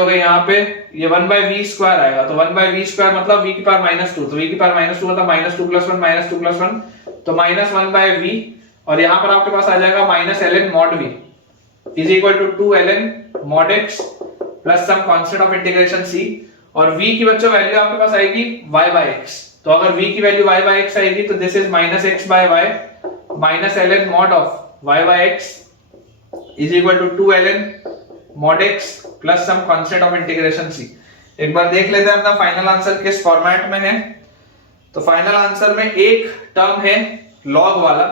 गई यहाँ पे, ये 1 by v स्क्वायर आएगा तो 1 by v स्क्वायर मतलब v की पावर -2 तो v की पावर -2 मतलब -2 + 1 -2 + 1 तो -1 by v और यहाँ पर आपके पास आ जाएगा -ln mod v is equal to 2 ln mod x plus some constant of integration c। और v की बच्चों वैल्यू आपके पास आएगी y by x, तो अगर v की वैल्यू y by x आएगी तो this is -x by y minus ln mod of y by x is equal to 2 ln mod x plus some constant of integration c। एक बार देख लेते हैं अपना फाइनल आंसर किस format में है। तो फाइनल आंसर में एक टर्म है log वाला,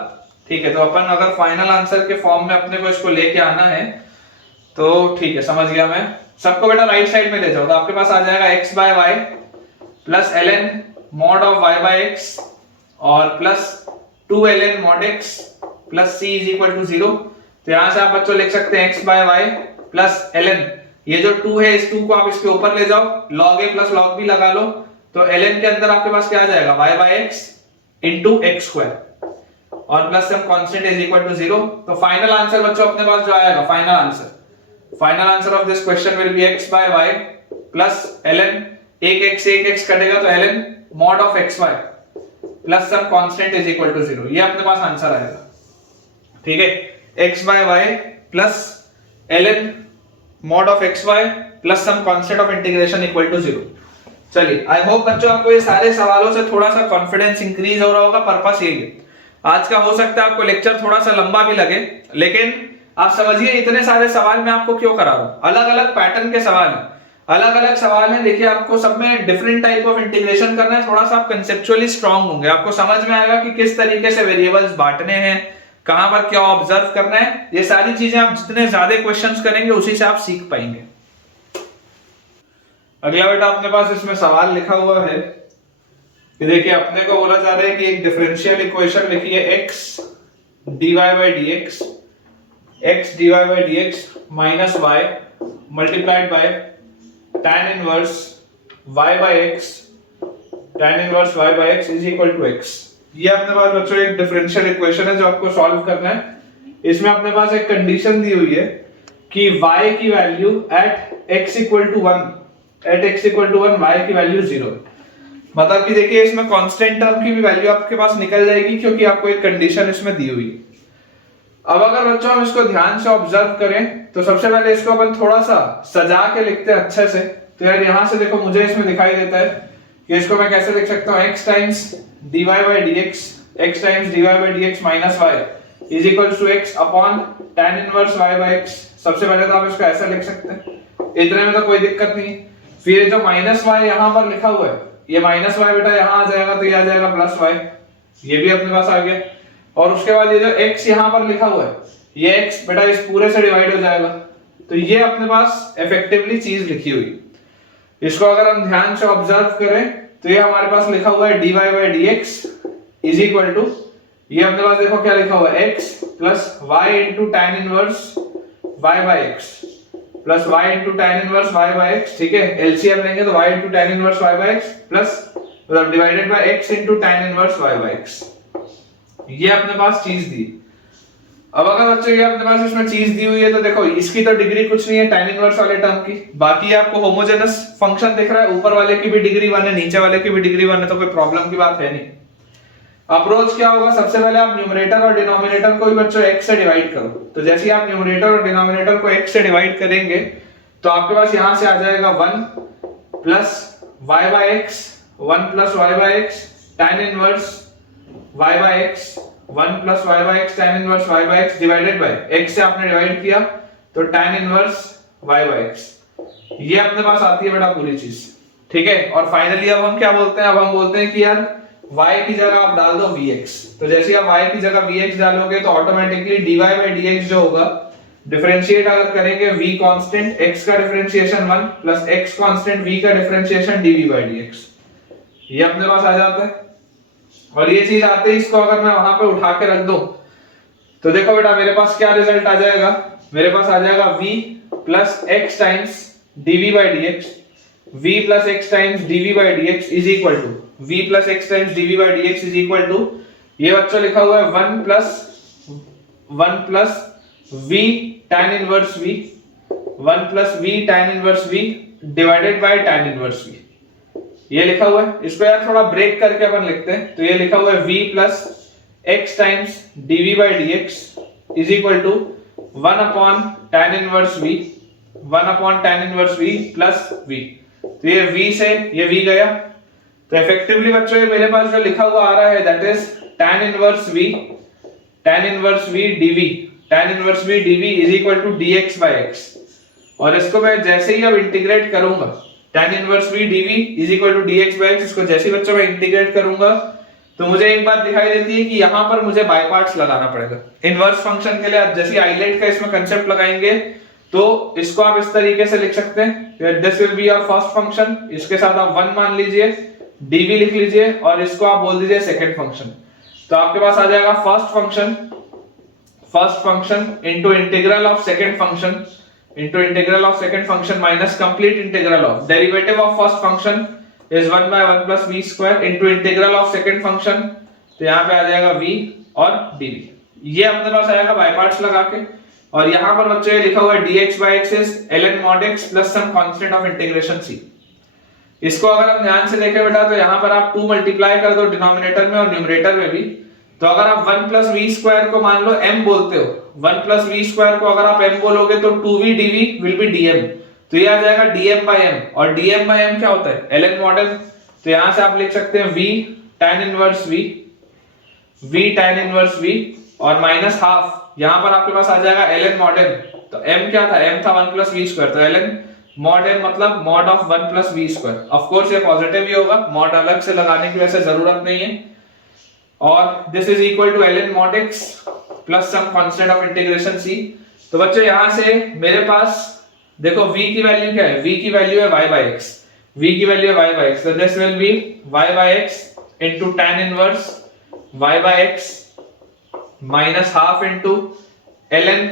ठीक है? तो अपन अगर फाइनल आंसर के फॉर्म में अपने को इसको लेके आना है तो ठीक है, समझ गया मैं। सबको बेटा राइट साइड में ले जाओ तो आपके पास आ जाएगा x by y plus ln mod of y by x और plus 2 ln mod x plus c is equal to 0। तो यहां से आप बच्चों लिख सकते हैं x by y plus ln, ये जो 2 है इस 2 को आप इसके ऊपर ले जाओ, log a plus log b लगा लो तो ln के अंदर आपके पास क्या आ जाएगा y by x into x square और plus some constant is equal to 0। तो फाइनल आंसर बच्चों अपने पास जो आएगा final answer of this question will be x by y plus ln एक x कटेगा तो ln mod of xy plus some constant is equal to 0। ये अपने पास आंसर आएगा, ठीक है। x by y plus ln mod of xy plus some constant of integration equal to 0। चलिए, आई होप बच्चों आपको ये सारे सवालों से थोड़ा सा कॉन्फिडेंस इंक्रीज हो रहा होगा। पर्पस यही है आज का। हो सकता है आपको लेक्चर थोड़ा सा लंबा भी लगे, लेकिन आप समझिए इतने सारे सवाल मैं आपको क्यों करा रहा हूं। अलग अलग पैटर्न के सवाल हैं, अलग अलग सवाल हैं। देखिए, आपको सब में डिफरेंट टाइप ऑफ इंटीग्रेशन करना है। थोड़ा सा आप कंसेप्चुअली स्ट्रांग होंगे, आपको समझ में आएगा कि किस तरीके से वेरिएबल्स बांटने हैं, कहां पर क्या ऑब्जर्व करना है। ये सारी चीजें आप जितने ज्यादा क्वेश्चंस करेंगे उसी से आप सीख पाएंगे। अगला बेटा अपने पास इसमें सवाल लिखा हुआ है कि देखिए, अपने को बोला जा रहा है कि एक डिफरेंशियल इक्वेशन लिखी है x dy by dx, x dy by dx minus y multiplied by tan inverse y by x, tan inverse y by x is equal to x। ये अपने पास बच्चों एक डिफरेंशियल इक्वेशन है जो आपको सॉल्व करना है। इसमें अपने पास एक कंडीशन दी हुई है कि y की value at x equal to 1, at x equal to 1 y की वैल्यू 0। मतलब कि देखिए, इसमें कांस्टेंट टर्म की भी वैल्यू आपके पास निकल जाएगी क्योंकि आपको एक कंडीशन इसमें दी हुई है। अब अगर बच्चों हम इसको ध्यान से ऑब्जर्व करें तो सबसे पहले इसको अपन थोड़ा सा सजा के लिखते हैं अच्छे से। तो यार यहां से देखो, मुझे इसमें दिखाई देता है कि इसको मैं कैसे लिख सकता हूं, x times dy by dx, x times dy by dx minus y is equal to x upon tan inverse y by x। सबसे पहले तो आप इसको ऐसा लिख सकते हैं, इतने में तो कोई दिक्कत नहीं। फिर जो माइनस y यहां पर लिखा हुआ है, ये माइनस y बेटा यहां आ जाएगा तो ये आ जाएगा प्लस y, ये भी अपने पास आ गया। और उसके बाद ये जो x यहां पर लिखा हुआ है, ये x बेटा इस पूरे से डिवाइड हो जाएगा। तो ये अपने पास इफेक्टिवली चीज लिखी हुई। इसको अगर हम ध्यान से ऑब्जर्व करें तो ये हमारे पास लिखा हुआ है dy by dx is equal to, ये अपने पास देखो क्या लिखा हुआ है, x plus y into tan inverse y by x plus y into tan inverse y by x, ठीक है। एलसीएम लेंगे तो y into tan inverse y by x plus मतलब divided by x into tan inverse y by x। ये अपने पास चीज दी। अब अगर बच्चों ये अपने पास इसमें चीज दी हुई है तो देखो, इसकी तो डिग्री कुछ नहीं है tan इनवर्स वाले टर्म की। बाकी आपको होमोजेनस फंक्शन दिख रहा है, ऊपर वाले की भी डिग्री 1 है, नीचे वाले की भी डिग्री 1 है, तो कोई प्रॉब्लम की बात है नहीं। अप्रोच क्या होगा, सबसे पहले आप न्यूमरेटर और डिनोमिनेटर को भी बच्चों x से डिवाइड करो। तो जैसे ही आप न्यूमरेटर और डिनोमिनेटर को x से डिवाइड करेंगे तो आपके पास यहां से आ जाएगा 1 plus y by x, 1 plus y by x tan inverse y by x, 1 plus y by x tan inverse y by x divided by x से आपने डिवाइड किया तो tan inverse y by x। ये अपने पास आती है बेटा पूरी चीज, ठीक है। और फाइनली अब हम क्या बोलते हैं, अब हम बोलते हैं कि यार y की जगह आप डाल दो vx। तो जैसे आप y की जगह vx डालोगे तो ऑटोमेटिकली dy by dx जो होगा, डिफरेंशिएट अगर करेंगे v कांस्टेंट, x का differentiation 1 plus x constant v का डिफरेंशिएशन dv by dx, ये अपने पास आ जाता है। और ये चीज आते ही इसको अगर मैं वहां पे उठा के रख दूं तो देखो बेटा मेरे पास क्या रिजल्ट आ जाएगा, मेरे पास आ जाएगा v plus x times dv by dx, v plus x times dv by dx is equal to v plus x times dv by dx is equal to, ये बच्चों लिखा हुआ है 1 plus v tan inverse v, 1 plus v tan inverse v divided by tan inverse v, ये लिखा हुआ है। इसको यार थोड़ा ब्रेक करके अपन लिखते हैं। तो ये लिखा हुआ है v plus x times dv by dx is equal to 1 upon tan inverse v, 1 upon tan inverse v plus v। तो ये v से ये v गया, तो इफेक्टिवली बच्चों ये मेरे पास जो लिखा हुआ आ रहा है that is tan inverse v, tan inverse v dv, tan inverse v dv is equal to dx by x। और इसको मैं जैसे ही अब इंटीग्रेट करूंगा, tan inverse v dv is equal to dx by x, इसको जैसे ही बच्चों मैं इंटीग्रेट करूंगा तो मुझे एक बात दिखाई देती है कि यहां पर मुझे बाय पार्ट्स लगाना पड़ेगा। इनवर्स फंक्शन के लिए आप जैसे आइलेट का इसमें कांसेप्ट लगाएंगे तो इसको आप इस तरीके से लिख सकते हैं, this will be your first function, इसके साथ आप 1 मान लीजिए, dv लिख लीजिए और इसको आप बोल दीजिए सेकंड फंक्शन। तो आपके पास आ जाएगा first function into integral of second function into integral of second function minus complete integral of derivative of first function is 1 by 1 plus v square into integral of second function। तो यहाँ पे आ जाएगा v और dv, ये अपने पास आएगा by parts लगा के। और यहाँ पर बच्चों ये लिखा हुआ है dx by x is ln mod x plus some constant of integration c। इसको अगर हम ध्यान से देखें बेटा तो यहाँ पर आप 2 मल्टीप्लाई कर दो डिनोमिनेटर में और न्यूमरेटर में भी, तो अगर आप 1 प्लस वी स्क्वायर को मान लो m बोलते हो, 1 प्लस वी स्क्वायर को अगर आप m बोलोगे तो 2v dv will B dm, तो ये आ जाएगा dm by m, और dm by m क्या होता है ln mod m, तो यहां से आप लिख सकते हैं v tan inverse v tan inverse v और माइनस हाफ, यहां पर आपके पास आ जाएगा ln mod m, तो m क्या था, m था 1 प्लस वी स्क्वायर, तो ln mod m मतलब mod of 1 plus v square, of course ये पॉजिटिव ही होगा, mod अलग से लगाने की वैसे जरूरत नहीं है, और this is equal to ln mod x plus some constant of integration c। तो बच्चों यहां से मेरे पास देखो v की वैल्यू क्या है, v की वैल्यू है y by x, v की वैल्यू है y by x, तो this will be y by x into tan inverse y by x minus half into ln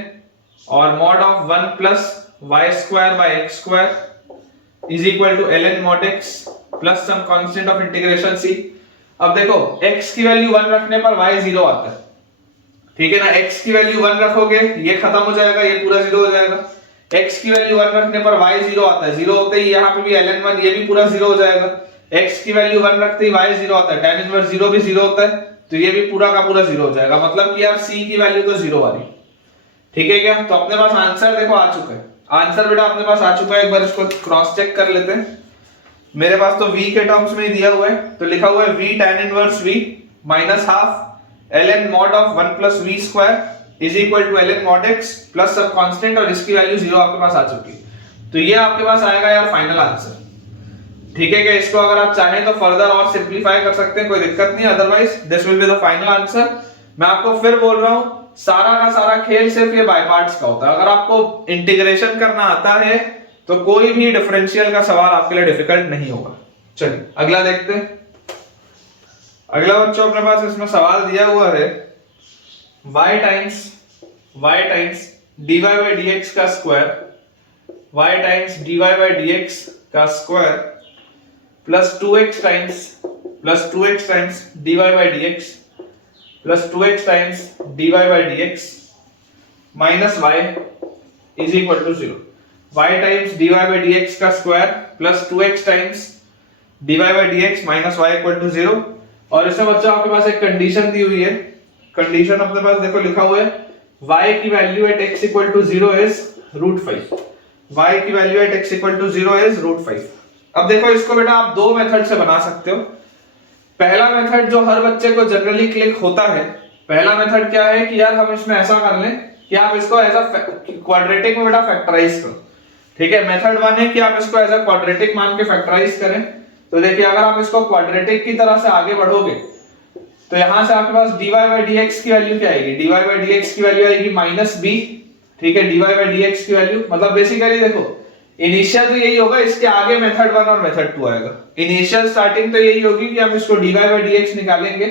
और mod of 1 plus y square by x square is equal to ln mod x plus some constant of integration c। अब देखो x की value 1 रखने पर y 0 आता है, ठीक है ना, x की वैल्यू 1 रखोगे ये खत्म हो जाएगा, ये पूरा 0 हो जाएगा, x की वैल्यू 1 रखने पर y 0 आता है, 0 होते ही यहाँ पे भी ln 1 ये भी पूरा 0 हो जाएगा, x की वैल्यू 1 रखते ही y 0 आता है, tan इनवर्स 0 भी 0 होता है, तो ये भी पूरा का पूरा 0 हो जाएगा, मतलब कि यार c की वैल्यू तो 0 आ रही, ठीक है क्या। तो अपने पास आंसर देखो आ चुका है, आंसर बेटा अपने पास आ चुका है, एक बार इसको क्रॉस चेक कर लेते हैं। मेरे पास तो v के टर्म्स में ही दिया हुआ है, तो लिखा हुआ है v tan inverse v minus half ln mod of 1 plus v square is equal to ln mod x plus some constant, और इसकी वैल्यू 0 आपके पास आ चुकी है, तो ये आपके पास आएगा यार फाइनल आंसर, ठीक है क्या। इसको अगर आप चाहें तो फर्दर और सिंपलीफाई कर सकते हैं, कोई दिक्कत नहीं, otherwise this will be the final answer. मैं आपको फिर बोल रहा हूं सारा का सारा खेल सिर्फ ये बाय पार्ट्स का होता है, अगर आपको इंटीग्रेशन करना आता है तो कोई भी डिफरेंशियल का सवाल आपके लिए डिफिकल्ट नहीं होगा। चलिए अगला देखते हैं। अगला बच्चों अपने पास इसमें सवाल दिया हुआ है y times dy by dx का square, y times dy by dx का square plus 2x times dy by dx plus 2x times dy by dx minus y is equal to 0, y times dy by dx का square plus 2x times dy by dx minus y equal to 0, और इसमें बच्चों आपके पास एक condition दी हुई है, condition अपने पास देखो लिखा हुआ है y की value at x equal to 0 is √5, y की value at x equal to 0 is √5। अब देखो इसको बेटा आप दो मेथड से बना सकते हो। पहला मेथड जो हर बच्चे को जनरली क्लिक होता है, पहला मेथड क्या है कि यार हम इसमें ऐसा कर लें कि आप इसको एज अ क्वाड्रेटिक में बेटा फैक्टराइज करो, ठीक है। मेथड 1 है कि आप इसको एज अ क्वाड्रेटिक मान के फैक्टराइज करें, तो देखिए अगर आप इसको क्वाड्रेटिक की तरह से आगे बढ़ोगे तो यहां से आपके पास dy by dx की वैल्यू क्या आएगी, dy by dx की वैल्यू आएगी -b, ठीक है, dy by dx की वैल्यू मतलब बेसिकली देखो इनिशियल तो यही होगा, इसके आगे मेथड 1 और मेथड 2 आएगा, इनिशियल स्टार्टिंग तो यही होगी कि आप इसको dy by dx निकालेंगे,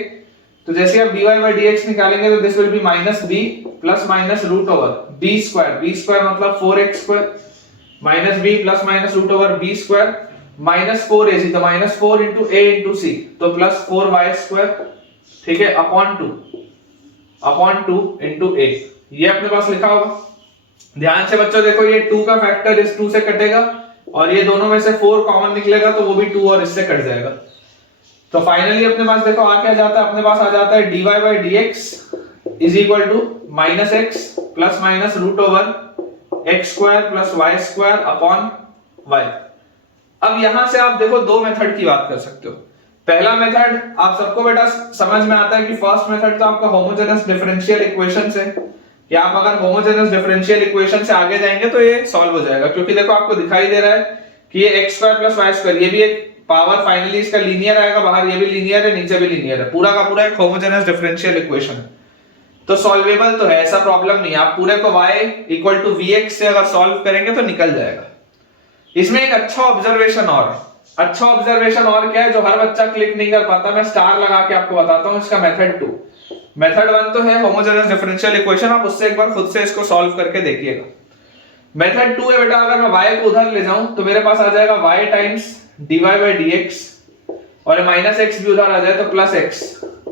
तो जैसे आप dy by dx निकालेंगे तो this will B -b plus minus √b square मतलब 4x square minus b plus minus √b square minus 4ac तो -4 into a into c तो प्लस 4y स्क्वायर, ठीक है, अपॉन 2 into a, ये अपने पास लिखा होगा। ध्यान से बच्चों देखो ये 2 का फैक्टर इस 2 से कटेगा और ये दोनों में से 4 कॉमन निकलेगा तो वो भी 2 और इससे कट जाएगा, तो फाइनली अपने पास देखो आ क्या जाता है, अपने पास आ जाता है dy by dx is equal to -x plus minus √x square plus y square upon y। अब यहां से आप देखो दो मेथड की बात कर सकते हो। पहला मेथड आप सबको बेटा समझ में आता है कि फर्स्ट मेथड तो आपका होमोजेनस डिफरेंशियल इक्वेशन से, कि आप अगर होमोजेनस डिफरेंशियल इक्वेशन से आगे जाएंगे तो ये सॉल्व हो जाएगा, क्योंकि देखो आपको दिखाई दे रहा है कि ये x square plus y square, ये भी एक पावर फाइनली इसका लीनियर आएगा बाहर, ये भी लीनियर है नीचे भी लीनियर है, पूरा का पूरा एक होमोजेनस डिफरेंशियल इक्वेशन है, तो सॉल्वेबल तो है, ऐसा प्रॉब्लम नहीं है। आप पूरे को y इक्वल टू vx से अगर सॉल्व करेंगे तो निकल जाएगा। इसमें एक अच्छा ऑब्जर्वेशन और क्या है जो हर बच्चा क्लिक नहीं कर पाता, मैं स्टार लगा के आपको बताता हूं, इसका मेथड 2। मेथड 1 तो है होमोजेनस डिफरेंशियल इक्वेशन, आप उससे एक बार खुद से इसको सॉल्व करके देखिएगा। मेथड 2 है बेटा अगर मैं y को उधर ले जाऊं तो मेरे पास आ जाएगा y times dy by dx और -x भी उधर आ जाए तो plus x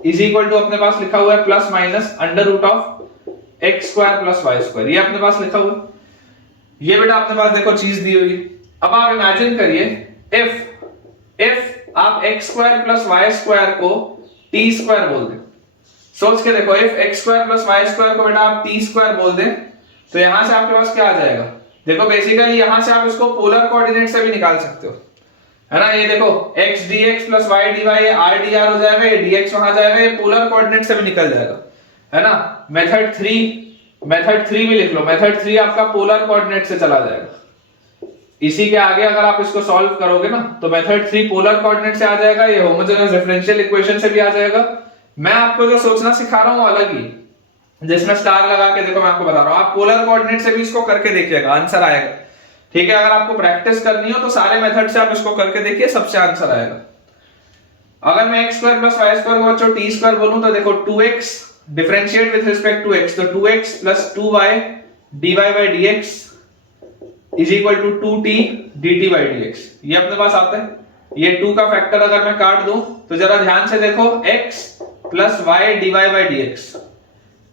is equal to अपने पास लिखा हुआ है plus minus √x square plus y square, ये अपने पास लिखा हुआ है, ये बेटा अपने पास देखो चीज दी हुई है। अब आप इमेजिन करिए इफ इफ आप x square plus y square को टी स्क्वायर बोल दें, सोच के देखो, if x square plus y square को बेटा आप टी स्क्वायर बोल दें, तो यहां से आपके पास क्या आ जाएगा? देखो बेसिकली यहां से आप इसको पोलर कोऑर्डिनेट से भी निकाल सकते हो, है ना। ये देखो x dx plus y dy r dr हो जाएगा, ये dx वहां जाएगा, ये पोलर कोऑर्डिनेट से भी निकल जाएगा, है ना। मेथड 3 भी लिख लो, मेथड 3 आपका पोलर कोऑर्डिनेट से चला जाएगा। इसी के आगे अगर आप इसको सॉल्व करोगे ना, तो मेथड 3 पोलर कोऑर्डिनेट से आ जाएगा, ये होमोजेनस डिफरेंशियल इक्वेशन से भी आ जाएगा। मैं आपको जो सोचना सिखा रहा हूं अलग ही, जिसमें स्टार लगा के देखो मैं आपको बता रहा हूं, आप पोलर कोऑर्डिनेट से भी इसको करके देखिएगा, आंसर आएगा, ठीक है। अगर आपको प्रैक्टिस करनी हो तो सारे मेथड से आप इसको करके देखिए, सबसे आंसर आएगा। अगर मैं x square plus y square को बच्चों t स्क्वायर बोलूं तो देखो 2x differentiate with respect to x, तो 2x plus 2y dy by dx is equal to 2t dt by dx, ये अपने पास आता है। ये 2 का फैक्टर अगर मैं काट दूं तो जरा ध्यान से देखो, x plus y dy by dx,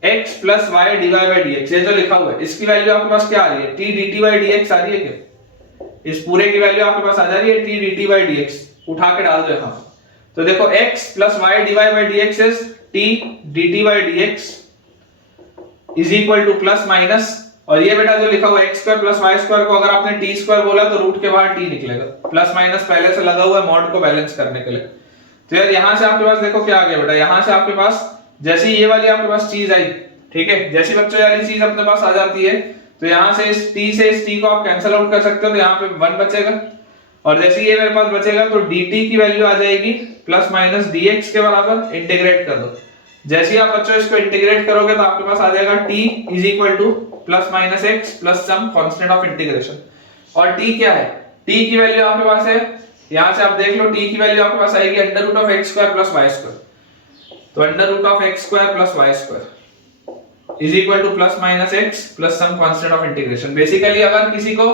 x plus y dy by dx, ये जो लिखा हुआ है इसकी वैल्यू आपके पास क्या आ रही है? t dt by dx आ रही है क्या? इस पूरे की वैल्यू आपके पास आ जा रही है t dt by dx, उठा के डाल दो यहां। तो देखो x plus y dy by dx is t dt by dx is equal to plus minus, और ये बेटा जो लिखा हुआ है x square plus y square को अगर आपने t स्क्वायर बोला तो रूट के बाहर t निकलेगा, प्लस माइनस पहले से लगा हुआ है मॉड को बैलेंस करने के लिए। तो यार यहां से आपके पास देखो क्या आ गया बेटा, यहां से आपके पास जैसे ये वाली आपके पास चीज आई, ठीक है, जैसी बच्चों वाली चीज अपने पास आ जाती है तो यहां से इस t से इस t को आप कैंसिल आउट कर सकते हो, तो यहां पे 1 बचेगा, और जैसे ये मेरे पास बचेगा तो dt की वैल्यू आ जाएगी प्लस माइनस dx के बराबर, इंटीग्रेट कर दो। जैसे ही आप बच्चों इसको इंटीग्रेट करोगे तो आपके पास आ जाएगा t is equal to plus minus x plus some constant of integration. और t क्या है? t की वैल्यू आपके पास है, यहां से आप देख लो, t की वैल्यू आपके पास आएगी under root of x square plus y square, तो under root of x square plus y square is equal to plus minus x plus some constant of integration. Basically अगर किसी को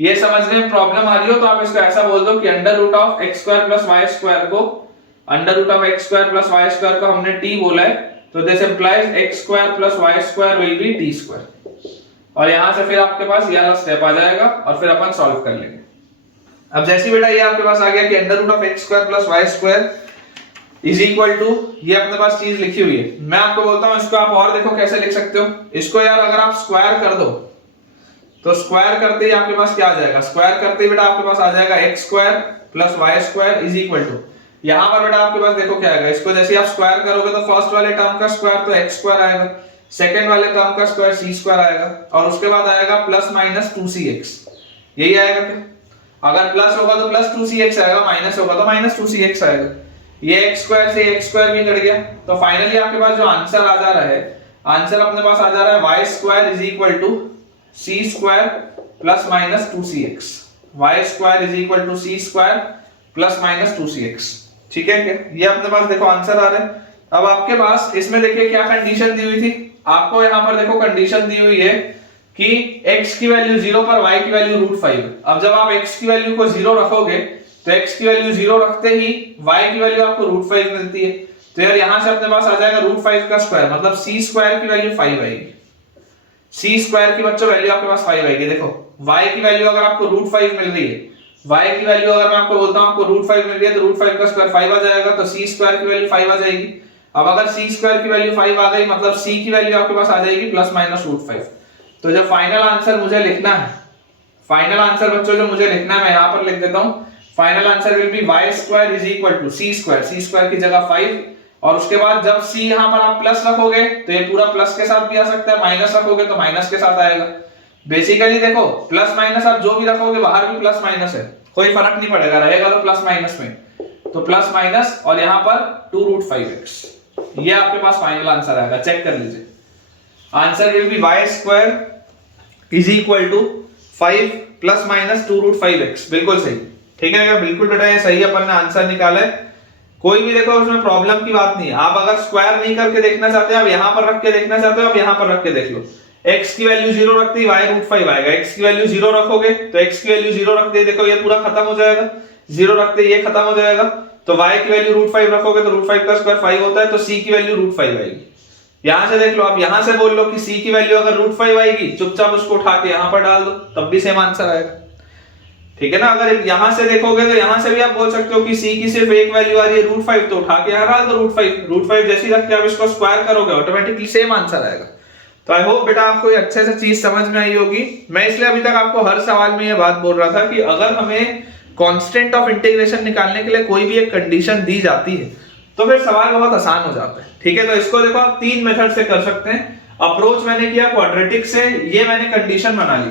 ये समझने में प्रॉब्लम आ रही हो तो आप इसको ऐसा बोल दो कि under root of x square plus y square को, under root of x square plus y square को हमने t बोला है, तो this implies x square plus y square will be t square, और यहां से फिर आपके पास ये वाला स्टेप आ जाएगा और फिर अपन सॉल्व कर लेंगे। अब जैसे बेटा ये आपके पास आ गया कि under root of x square plus y square is equal to, ये अपने पास चीज लिखी हुई है, मैं आपको बोलता हूं इसको आप और देखो कैसे लिख सकते हो। इसको यार अगर आप स्क्वायर कर दो तो स्क्वायर करते ही आपके पास क्या आ जाएगा? स्क्वायर करते ही बेटा आपके पास आ जाएगा x square plus y square is equal to, यहां पर बेटा आपके पास देखो क्या आएगा, इसको जैसे आप स्क्वायर करोगे तो फर्स्ट वाले टर्म का स्क्वायर तो x स्क्वायर आएगा, सेकंड वाले टर्म का स्क्वायर c स्क्वायर आएगा, और उसके बाद आएगा प्लस माइनस 2cx, यही आएगा क्या? अगर प्लस होगा तो प्लस 2cx आएगा, माइनस होगा तो माइनस 2cx आएगा। ये x स्क्वायर से x स्क्वायर भी कट गया, तो फाइनली आपके पास जो आंसर आ जा रहा है, आंसर अपने पास आ जा रहा है y square is equal to c square plus minus 2cx, y square is equal to c square plus minus 2cx, ठीक है क्या? ये अपने पास देखो आंसर आ रहा है। अब आपके पास इसमें देखिए क्या कंडीशन दी हुई थी, आपको यहां पर देखो कंडीशन दी हुई है कि x की वैल्यू 0 पर y की वैल्यू √5। अब जब आप x की वैल्यू को 0 रखोगे तो x की वैल्यू 0 रखते ही y की वैल्यू आपको √5 मिलती है, तो यार यहां से अपने पास आ जाएगा √5 का स्क्वायर, मतलब c स्क्वायर की वैल्यू 5 आएगी, c स्क्वायर की बच्चों वैल्यू आपके पास 5 आएगी। देखो y की वैल्यू अगर आपको √5 मिल रही है, y की वैल्यू अगर मैं आपको बोलता हूं आपको √5 मिल रही है तो √5 का स्क्वायर 5 आ जाएगा, तो c स्क्वायर की वैल्यू 5 आ जाएगी। अब अगर c स्क्वायर की वैल्यू 5 आ गई मतलब c की वैल्यू आपके पास आ जाएगी प्लस माइनस √5। तो जो फाइनल आंसर मुझे लिखना है, फाइनल आंसर बच्चों जो मुझे लिखना है मैं यहां पर लिख देता हूं, final answer will be y square is equal to c square की जगह 5, और उसके बाद जब c यहां पर आप प्लस रखोगे तो ये पूरा प्लस के साथ भी आ सकता है, माइनस रखोगे तो माइनस के साथ आएगा। बेसिकली देखो प्लस माइनस आप जो भी रखोगे बाहर भी प्लस माइनस है, कोई फर्क नहीं पड़ेगा, रहेगा तो प्लस माइनस में, तो प्लस माइनस और यहां पर 2√5x, ये आपके पास फाइनल आंसर आएगा, चेक कर लीजिए। Answer will be y square is equal to 5 plus minus 2√5x, बिल्कुल सही, ठीक है क्या? बिल्कुल बेटा ये सही अपन ने आंसर निकाला है, कोई भी देखो उसमें प्रॉब्लम की बात नहीं है। आप अगर स्क्वायर नहीं करके देखना चाहते, आप यहां पर रख के देखना चाहते हो, आप यहां पर रख के देख लो, x की वैल्यू 0 रखते ही y √5 आएगा, x की वैल्यू 0 रखोगे तो x की वैल्यू 0 रखते ही देखो ये पूरा खत्म हो जाएगा, 0 रखते ही ये खत्म हो जाएगा, तो y की वैल्यू √5 रखोगे तो √5 का स्क्वायर 5 होता है, तो c की वैल्यू √5 आएगी। यहां से देख लो, आप यहां से बोल लो कि c की वैल्यू अगर √5 आएगी, चुपचाप उसको उठा के यहां पर डाल दो, तब भी सेम आंसर आएगा। ठीक है ना। अगर यहां से देखोगे तो यहां से भी आप बोल सकते हो कि c की सिर्फ एक वैल्यू आ रही है √5, तो उठा के यहां डाल दो √5 जैसी रख के आप इसको स्क्वायर करोगे ऑटोमेटिकली सेम आंसर आएगा। तो आई होप बेटा आपको ये अच्छे से चीज समझ में आई होगी। मैं इसलिए अभी तक आपको हर सवाल में ये बात बोल रहा था कि अगर हमें कांस्टेंट ऑफ इंटीग्रेशन निकालने के लिए कोई भी एक कंडीशन दी जाती है तो फिर सवाल बहुत आसान हो जाता है। ठीक है, तो इसको देखो आप तीन मेथड से कर सकते हैं। अप्रोच मैंने किया क्वाड्रेटिक से, ये मैंने कंडीशन बना ली,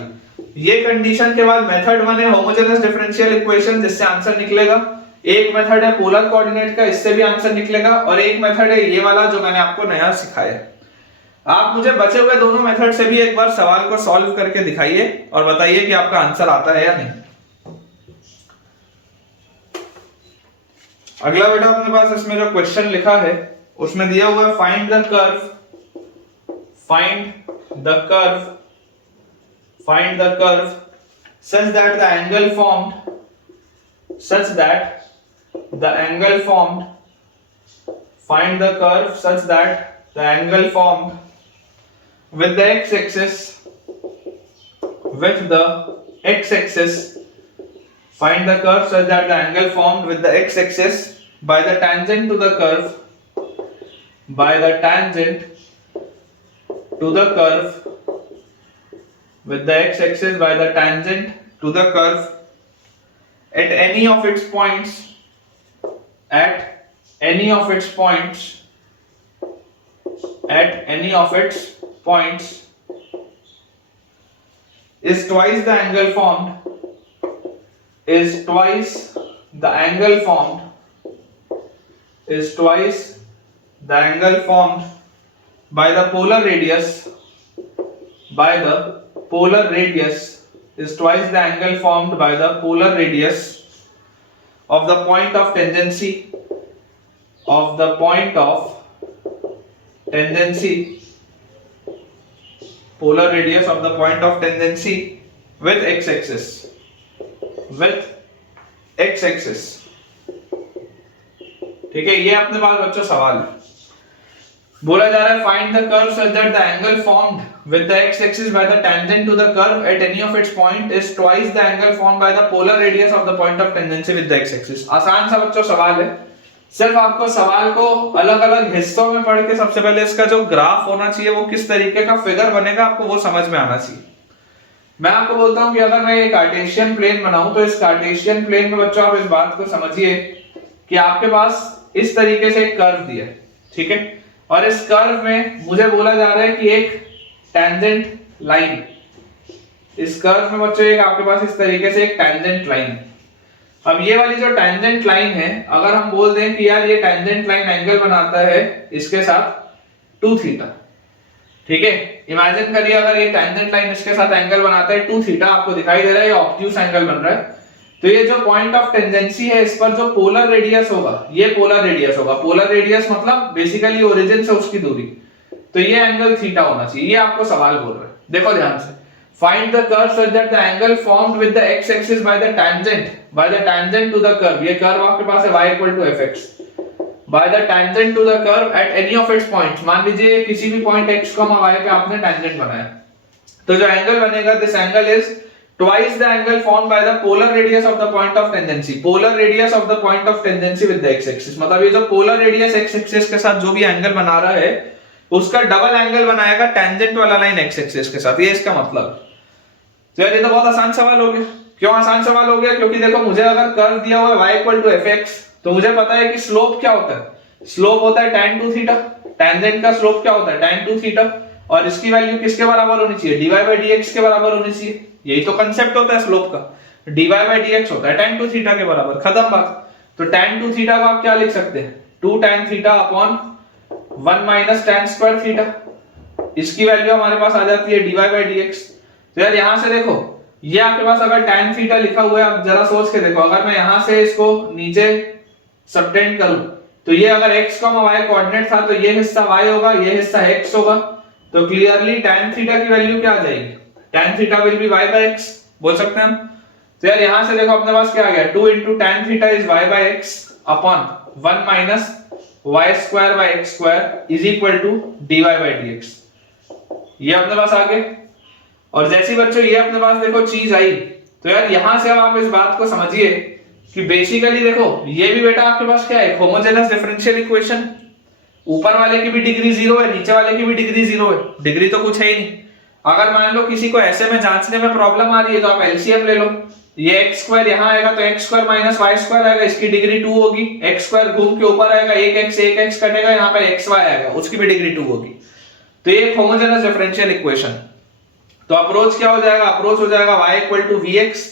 ये कंडीशन के बाद मेथड बने होमोजेनस डिफरेंशियल इक्वेशन जिससे आंसर निकलेगा, एक मेथड है पोलर कोऑर्डिनेट का, इससे भी आंसर निकलेगा, और एक मेथड है ये वाला जो मैंने आपको नया सिखाया। आप मुझे बचे हुए दोनों मेथड से भी एक बार सवाल को सॉल्व करके दिखाइए और बताइए कि आपका आंसर आता है या नहीं। अगला बेटा अपने पास इसमें जो क्वेश्चन लिखा है उसमें दिया हुआ है find the curve such that the angle formed find the curve such that the angle formed with the x-axis find the curve such that the angle formed with the x-axis by the tangent to the curve with the x-axis by the tangent to the curve at any of its points is twice the angle formed by the polar radius is twice the angle formed by the polar radius of the point of tangency polar radius of the point of tangency with x-axis ठीक है, ये अपने पास बच्चों सवाल है। बोला जा रहा है find the curve such that the angle formed with the x axis by the tangent to the curve at any of its point is twice the angle formed by the polar radius of the point of tangency with the x axis. आसान सा बच्चों सवाल है, सिर्फ आपको सवाल को अलग-अलग हिस्सों में पढ़ के सबसे पहले इसका जो ग्राफ होना चाहिए वो किस तरीके का फिगर बनेगा आपको वो समझ में आना चाहिए। मैं आपको बोलता हूं कि अगर मैं एक कार्टेशियन प्लेन बनाऊं तो इस कार्टेशियन प्लेन में बच्चों आप इस बात को समझिए कि आपके पास इस तरीके से एक कर्व दिया है, ठीक है, और इस कर्व में मुझे बोला जा रहा है कि एक टेंजेंट लाइन, इस कर्व में बच्चों एक आपके पास इस तरीके से एक टेंजेंट लाइन है। अब ये वाली जो टेंजेंट लाइन है अगर हम बोल दें कि यार ये टेंजेंट लाइन एंगल बनाता है इसके साथ 2 थीटा, ठीक है, इमेजिन करिए अगर ये टेंजेंट लाइन इसके साथ एंगल बनाता है 2 थीटा, आपको दिखाई दे रहा है ये ऑब्ट्यूस एंगल बन रहा है, तो ये जो पॉइंट ऑफ टेंजेंसी है इस पर जो पोलर रेडियस होगा ये पोलर रेडियस होगा। पोलर रेडियस मतलब बेसिकली ओरिजिन से उसकी दूरी, तो ये एंगल थीटा होना चाहिए। ये आपको सवाल बोल रहा है, देखो ध्यान से, find the curve such that the angle formed with the x axis by the tangent to the curve, ये कर्व आपके पास है y = fx, by the tangent to the curve at any of its points, मान लीजिए किसी भी point x, y पे आपने टेंजेंट बनाया, तो जो एंगल बनेगा this angle is twice the angle formed by the polar radius of the point of tangency, polar radius of the point of tangency with the x axis, मतलब ये जो polar radius x axis के साथ जो भी angle बना रहा है उसका डबल एंगल बनाएगा टेंजेंट वाला लाइन x axis के साथ, ये इसका मतलब। तो यार ये तो बहुत आसान सवाल हो गया। क्यों आसान सवाल हो गया? क्योंकि देखो मुझे अगर कर्व दिया हुआ है y = fx, तो मुझे पता है कि स्लोप क्या होता है, स्लोप होता है tan 2 थीटा, टेंजेंट का स्लोप क्या होता है tan 2 थीटा, और इसकी वैल्यू किसके बराबर होनी चाहिए, dy/dx के बराबर होनी चाहिए। यही तो कांसेप्ट होता है स्लोप का, dy/dx होता है tan 2 थीटा के बराबर, खत्म बात। तो tan 2 थीटा को आप क्या लिख सकते हैं, 2 tan theta upon 1 - tan square theta, इसकी वैल्यू हमारे पास आ जाती है dy/dx। तो यार यहां से देखो ये आपके पास अगर tan थीटा लिखा हुआ है, आप जरा सोच के देखो, अगर मैं यहां से इसको नीचे सबटेंड करूं तो ये अगर x, y कोऑर्डिनेट था तो ये हिस्सा y होगा, ये हिस्सा x होगा, तो क्लियरली tan थीटा की वैल्यू क्या आ जाएगी, tan theta will B y/x, बोल सकते हैं हम। तो यार यहां से देखो अपने पास क्या आ गया, 2 * tan theta is y/x upon 1 - y²/x² = dy/dx। ये अपने पास आ गए। और जैसी बच्चों ये अपने पास देखो चीज आई, तो यार यहां से अब आप इस बात को समझिए कि बेसिकली देखो ये भी बेटा आपके पास क्या है, होमोजेनस डिफरेंशियल इक्वेशन। ऊपर वाले की भी डिग्री 0 है, नीचे वाले की भी डिग्री 0 है, डिग्री तो कुछ है ही नहीं। अगर मान लो किसी को ऐसे में जांचने में प्रॉब्लम आ रही है तो आप एलसीएम ले लो। ये एक्स स्क्वायर यहाँ आएगा तो x square minus y square आएगा, इसकी डिग्री 2 होगी। एक्स स्क्वायर घूम के ऊपर आएगा, एक एक्स कटेगा, यहाँ पर एक्स वाई आएगा, उसकी भी डिग्री 2 होगी। तो ये होमोजेनस डिफरेंशियल इक्वेशन। तो अप्रोच क्या हो जाएगा, अप्रोच हो जाएगा y इक्वल टू vx।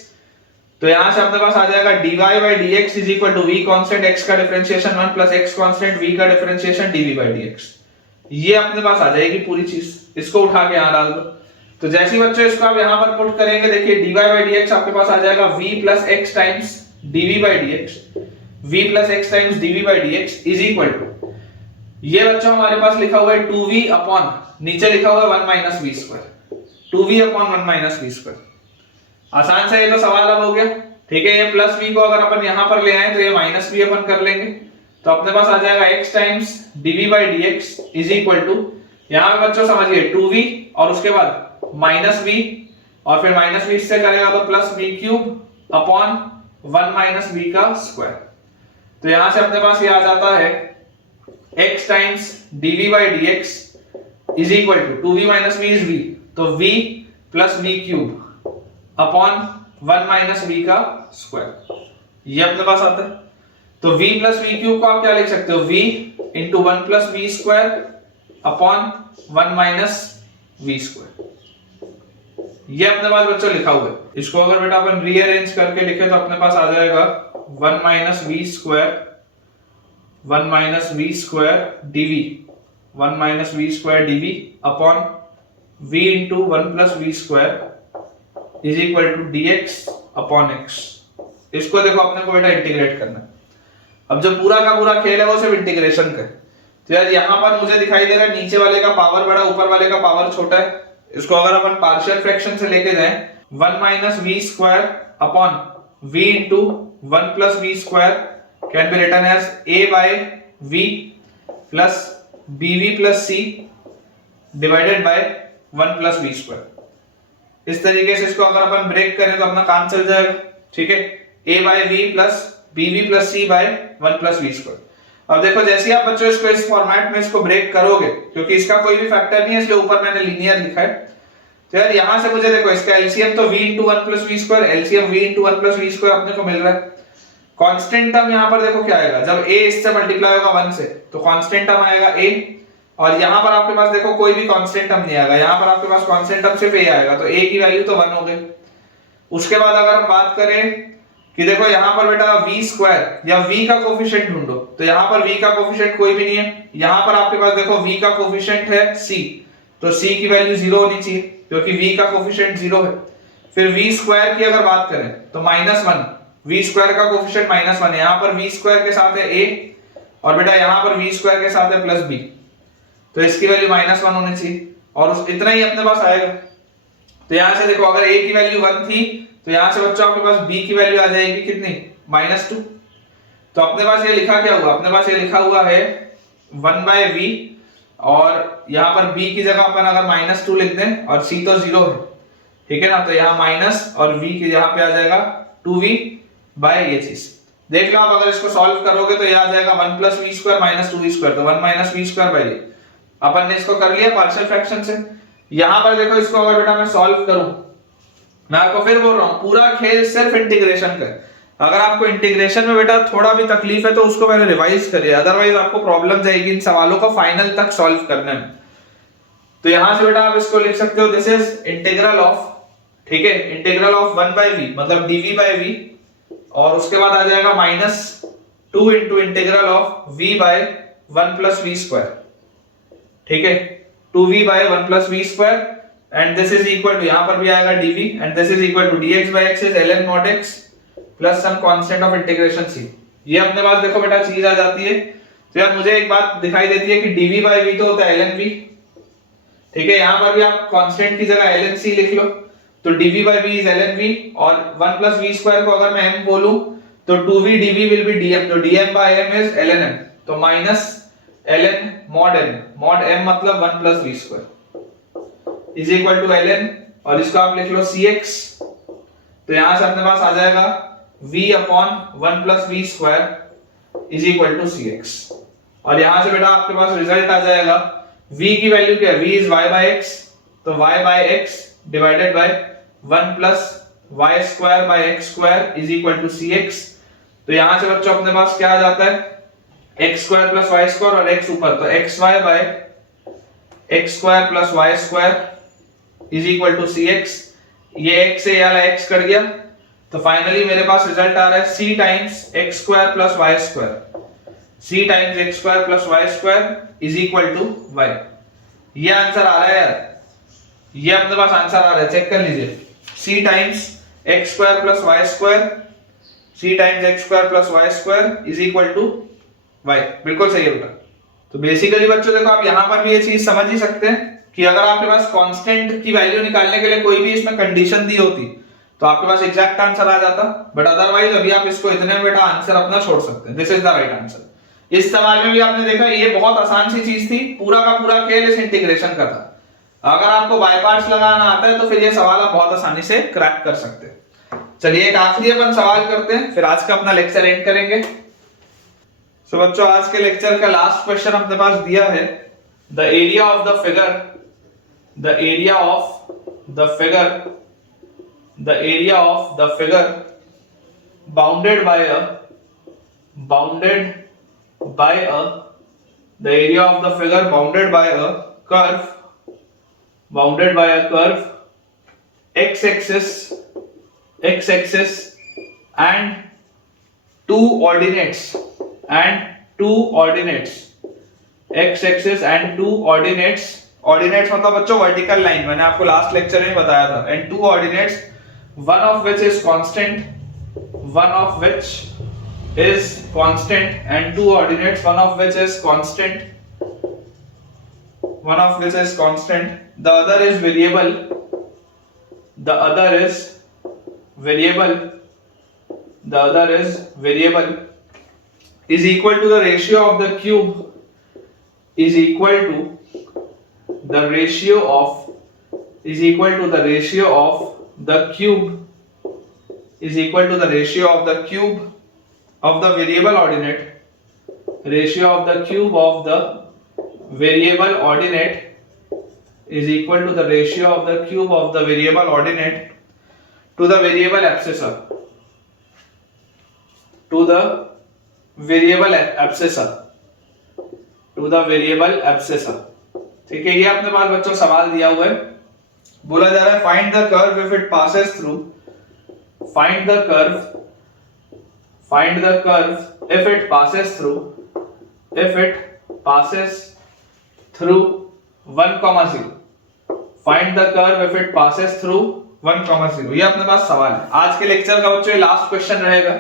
तो यहां से अपने पास आ जाएगा dy by dx is equal to v constant x का differentiation 1 plus x constant v का डिफरेंशिएशन dv by dx। ये अपने पास आ जाएगी पूरी चीज, इसको उठा के यहां डाल दो। तो जैसे ही बच्चों इसको आप यहां पर पुट करेंगे, देखिए dy by dx आपके पास आ जाएगा v plus x times dv by dx, v plus x times dv by dx is equal to, ये बच्चों हमारे पास लिखा हुआ है 2v अपॉन, नीचे लिखा हुआ है 1 minus v square, 2v upon 1 minus v square. आसान से ये तो सवाल अब हो गया, ठीक है। ये प्लस v को अगर अपन यहां पर ले आए तो ये माइनस v अपन कर लेंगे, तो अपने पास आ जाएगा x times dv by dx is equal to, यहां पे बच्चों समझिए 2v और उसके बाद माइनस v और फिर माइनस v से करेगा तो plus v cube upon 1 minus v का स्क्वायर। तो यहां से अपने पास ये आ जाता है x times dv by dx is equal to 2v minus v is v, तो v plus v cube upon 1 minus v का स्क्वायर, ये अपने पास आता है। तो v प्लस v क्यूब को आप क्या लिख सकते हो, v into 1 plus v square upon 1 minus v square, ये अपने पास बच्चों लिखा हुआ है। इसको अगर बेटा अपन रीअरेंज करके लिखे तो अपने पास आ जाएगा 1 minus v square, 1 minus v square dv, 1 minus v square dv upon v into 1 plus v square is equal to dx upon x। इसको देखो अपने को बेटा इंटीग्रेट करना है। अब जो पूरा का पूरा खेल है वो सिर्फ इंटीग्रेशन का है। तो यार यहां पर मुझे दिखाई दे रहा है नीचे वाले का पावर बड़ा, ऊपर वाले का पावर छोटा है। इसको अगर अपन पार्शियल फ्रैक्शन से लेके जाएं, 1 minus v square upon v into 1 plus v square can be written as a by v plus bv plus c divided by 1 plus v square. इस तरीके से इसको अगर अपन ब्रेक करें तो अपना काम चल जाएगा, ठीक है। a by v plus bv plus c by 1 plus v square. अब देखो जैसे आप बच्चों इसको इस फॉर्मेट में इसको ब्रेक करोगे, क्योंकि इसका कोई भी फैक्टर नहीं है इसलिए ऊपर मैंने लीनियर लिखा है। तो यार यहां से मुझे देखो इसका एलसीएम तो v into 1 plus v square, LCM v into 1 plus v square अपने को मिल रहा है। कांस्टेंट टर्म यहां पर देखो क्या आएगा, जब a इससे मल्टीप्लाई होगा 1 से तो कांस्टेंट टर्म आएगा a, और यहां पर आपके पास देखो कोई भी कांस्टेंट टर्म नहीं आएगा, यहां पर आपके पास कांस्टेंट टर्म सिर्फ a आएगा, तो a की वैल्यू तो 1 हो गई। उसके बाद अगर हम बात करें कि देखो यहां पर बेटा v स्क्वायर या v का कोफिशिएंट ढूंढो, तो यहां पर v का कोफिशिएंट कोई भी नहीं है। यहां पर आपके पास देखो v का कोफिशिएंट है c, तो c की वैल्यू 0 होनी चाहिए क्योंकि v का कोफिशिएंट 0 है। फिर v स्क्वायर की अगर बात करें तो -1, v स्क्वायर का कोफिशिएंट -1 है। यहां पर v स्क्वायर के साथ है a और बेटा यहां पर v स्क्वायर के साथ है प्लस b, तो इसकी वैल्यू -1 होनी चाहिए और इतना ही अपने पास आएगा। तो यहां से देखो अगर a की वैल्यू 1 थी तो यहां से बच्चों आपके पास b की वैल्यू आ जाएगी कितनी, -2। तो अपने पास ये लिखा क्या हुआ, अपने पास ये लिखा हुआ है 1 बाय v और यहां पर b की जगह अपन अगर -2 लिख दें और c तो 0 है, ठीक है ना, तो यहां माइनस और v के यहां पे आ जाएगा 2v बाय ये चीज। देख लो आप अगर इसको सॉल्व करोगे तो ये आ जाएगा 1 plus v square minus 2v square, तो 1 माइनस v स्क्वायर बाय ये अपन ने इसको कर लिया पार्शियल फ्रैक्शन से। यहां पर देखो इसको अगर बेटा मैं सॉल्व करूं, मैं आपको फिर बोल रहा हूं पूरा खेल सिर्फ इंटीग्रेशन का। अगर आपको इंटीग्रेशन में बेटा थोड़ा भी तकलीफ है तो उसको पहले रिवाइज करिए, अदरवाइज आपको प्रॉब्लम जाएगी इन सवालों को फाइनल तक सॉल्व करने में। तो यहां से बेटा आप इसको लिख सकते हो दिस इज इंटीग्रल ऑफ, ठीक है, इंटीग्रल ऑफ 1 बाय v मतलब dv बाय v, और उसके बाद आ जाएगा -2 into integral of v by 1 plus v square, ठीक है, 2v by 1 plus v square and this is equal to, यहां पर भी आएगा dv and this is equal to dx by x is ln mod x plus some constant of integration c। ये अपने पास देखो बेटा चीज आ जाती है। तो यार मुझे एक बात दिखाई देती है कि dv बाय v तो होता है ln v, ठीक है, यहां पर भी आप कांस्टेंट की जगह ln c लिख लो, तो dv by v is ln v और 1 plus v स्क्वायर को अगर मैं m बोलूं तो 2v dv will be dm, तो dm by m is ln m, तो माइनस ln mod m मतलब 1 plus v square is equal to ln, और इसको आप लिख लो cx। तो यहां से अपने पास आ जाएगा v upon 1 plus v square is equal to c x. और यहां से बेटा आपके पास रिजल्ट आ जाएगा v की वैल्यू क्या है, v is y by x, तो y by x divided by 1 plus y square by x square is equal to c x. तो यहां से बच्चों अपने पास क्या आ जाता है, x square plus y square और एक्स ऊपर, तो x y by x square plus y square is equal to c x. ये एक्स से वाला एक्स कट गया, तो फाइनली मेरे पास रिजल्ट आ रहा है c times x square plus y square, c times x square plus y square is equal to y. ये आंसर आ रहा है यार, ये अपने पास आंसर आ रहा है, चेक कर लीजिए, c times x square plus y square, c times x square plus y square is equal to y. बिल्कुल सही है बेटा। तो बेसिकली बच्चों देखो आप यहां पर भी ये चीज समझ ही सकते हैं कि अगर आपके पास कांस्टेंट की वैल्यू निकालने के लिए कोई भी इसमें कंडीशन दी होती तो आपके पास एग्जैक्ट आंसर आ जाता, बट अदरवाइज अभी आप इसको इतने में बेटा आंसर अपना छोड़ सकते हैं। This is the right answer. इस सवाल में भी आपने देखा ये बहुत आसान सी चीज थी, पूरा का पूरा खेल इस इंटीग्रेशन का था। अगर आपको बाय पार्ट्स लगाना आता है तो फिर ये सवाल आप बहुत आसानी से क्रैक कर सकते हैं। चलिए एक आखिरी अपन सवाल करते हैं, फिर आज का अपना लेक्चर एंड करेंगे। तो बच्चों आज के लेक्चर का लास्ट क्वेश्चन अपने पास दिया है, the area of the figure, the area of the figure, the area of the figure bounded by a, bounded by a, the area of the figure bounded by a curve, bounded by a curve x axis and two ordinates, and two ordinates, x axis and two ordinates, ordinates मतलब बच्चों vertical line, मैंने आपको last lecture में बताया था, and two ordinates, one of which is constant, one of which is constant, and two ordinates, one of which is constant, one of which is constant, the other is variable, the other is variable, the other is variable, is equal to the ratio of the cube, is equal to the ratio of, is equal to the ratio of the cube, is equal to the ratio of the cube of the variable ordinate, ratio of the cube of the variable ordinate is equal to the ratio of the cube of the variable ordinate to the variable abscissor, to the variable abscissor, to the variable abscissor। ठीक है, ये अपने पास बच्चों सवाल दिया हुआ है, बोला जा रहा है find the curve if it passes through, find the curve, find the curve if it passes through, if it passes through 1,0, find the curve if it passes through 1,0। ये अपने पास सवाल है आज के लेक्चर का बच्चों, ये लास्ट क्वेश्चन रहेगा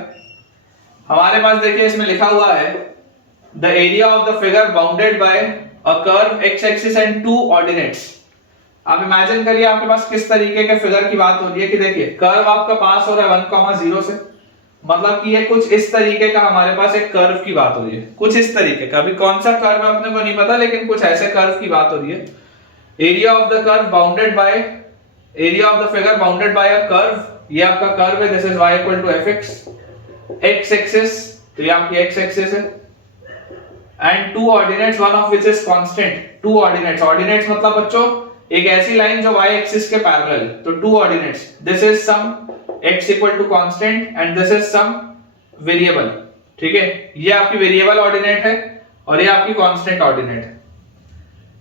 हमारे पास। देखिए इसमें लिखा हुआ है the area of the figure bounded by a curve x axis and two ordinates। आप इमेजिन करिए आपके पास किस तरीके के फिगर की बात हो रही है कि देखिए कर्व आपका पास हो रहा है 1,0 से, मतलब कि ये कुछ इस तरीके का हमारे पास एक कर्व की बात हो रही है, कुछ इस तरीके का, अभी कौन सा कर्व अपने को नहीं पता लेकिन कुछ ऐसे कर्व की बात हो रही है। Area of the curve bounded by, area of the figure bounded by a curve, ये आपका कर्व है, this is y equal to fx, x axis, तो ये आपकी x एक्सिस है, and two ordinates one of which is constant, two ordinates, ordinates मतलब बच्चों एक ऐसी लाइन जो y एक्सिस के पैरेलल है, तो two ordinates, this is some x equal to constant and this is some variable. ठीक है, ये आपकी वेरिएबल ऑर्डिनेट है और ये आपकी कांस्टेंट ऑर्डिनेट है,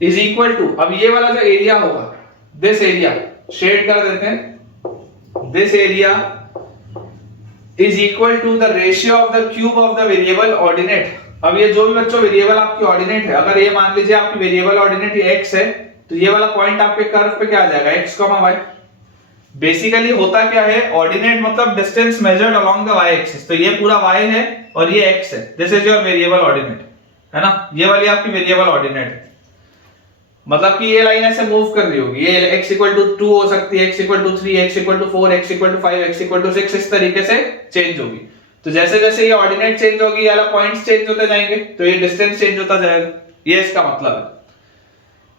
इज इक्वल टू, अब ये वाला जो एरिया होगा, दिस एरिया शेड कर देते हैं, this area is equal to the ratio of the cube of the variable ordinate. अब ये जो भी बच्चों वेरिएबल आपकी ऑर्डिनेट है, अगर ये मान लीजिए आपकी वेरिएबल ऑर्डिनेट ये x है, तो ये वाला पॉइंट आपके कर्व पे क्या आ जाएगा, x, y। बेसिकली होता क्या है, ऑर्डिनेट मतलब distance measured along the y axis, तो ये पूरा y है और ये x है, this is your variable ordinate, है ना, ये वाली आपकी वेरिएबल ऑर्डिनेट है, मतलब कि ये लाइन ऐसे मूव कर रही होगी, ये x इक्वल टू 2 हो सकती है, x equal to 3, x equal to 4, x equal to 5, x equal to 6, इस तरीके से चेंज होगी। तो जैसे जैसे ये ऑर्डिनेट चेंज होगी, ये वाला पॉइंट्स चेंज होते जाएंगे, तो ये डिस्टेंस चेंज होता जाएगा, ये इसका मतलब है।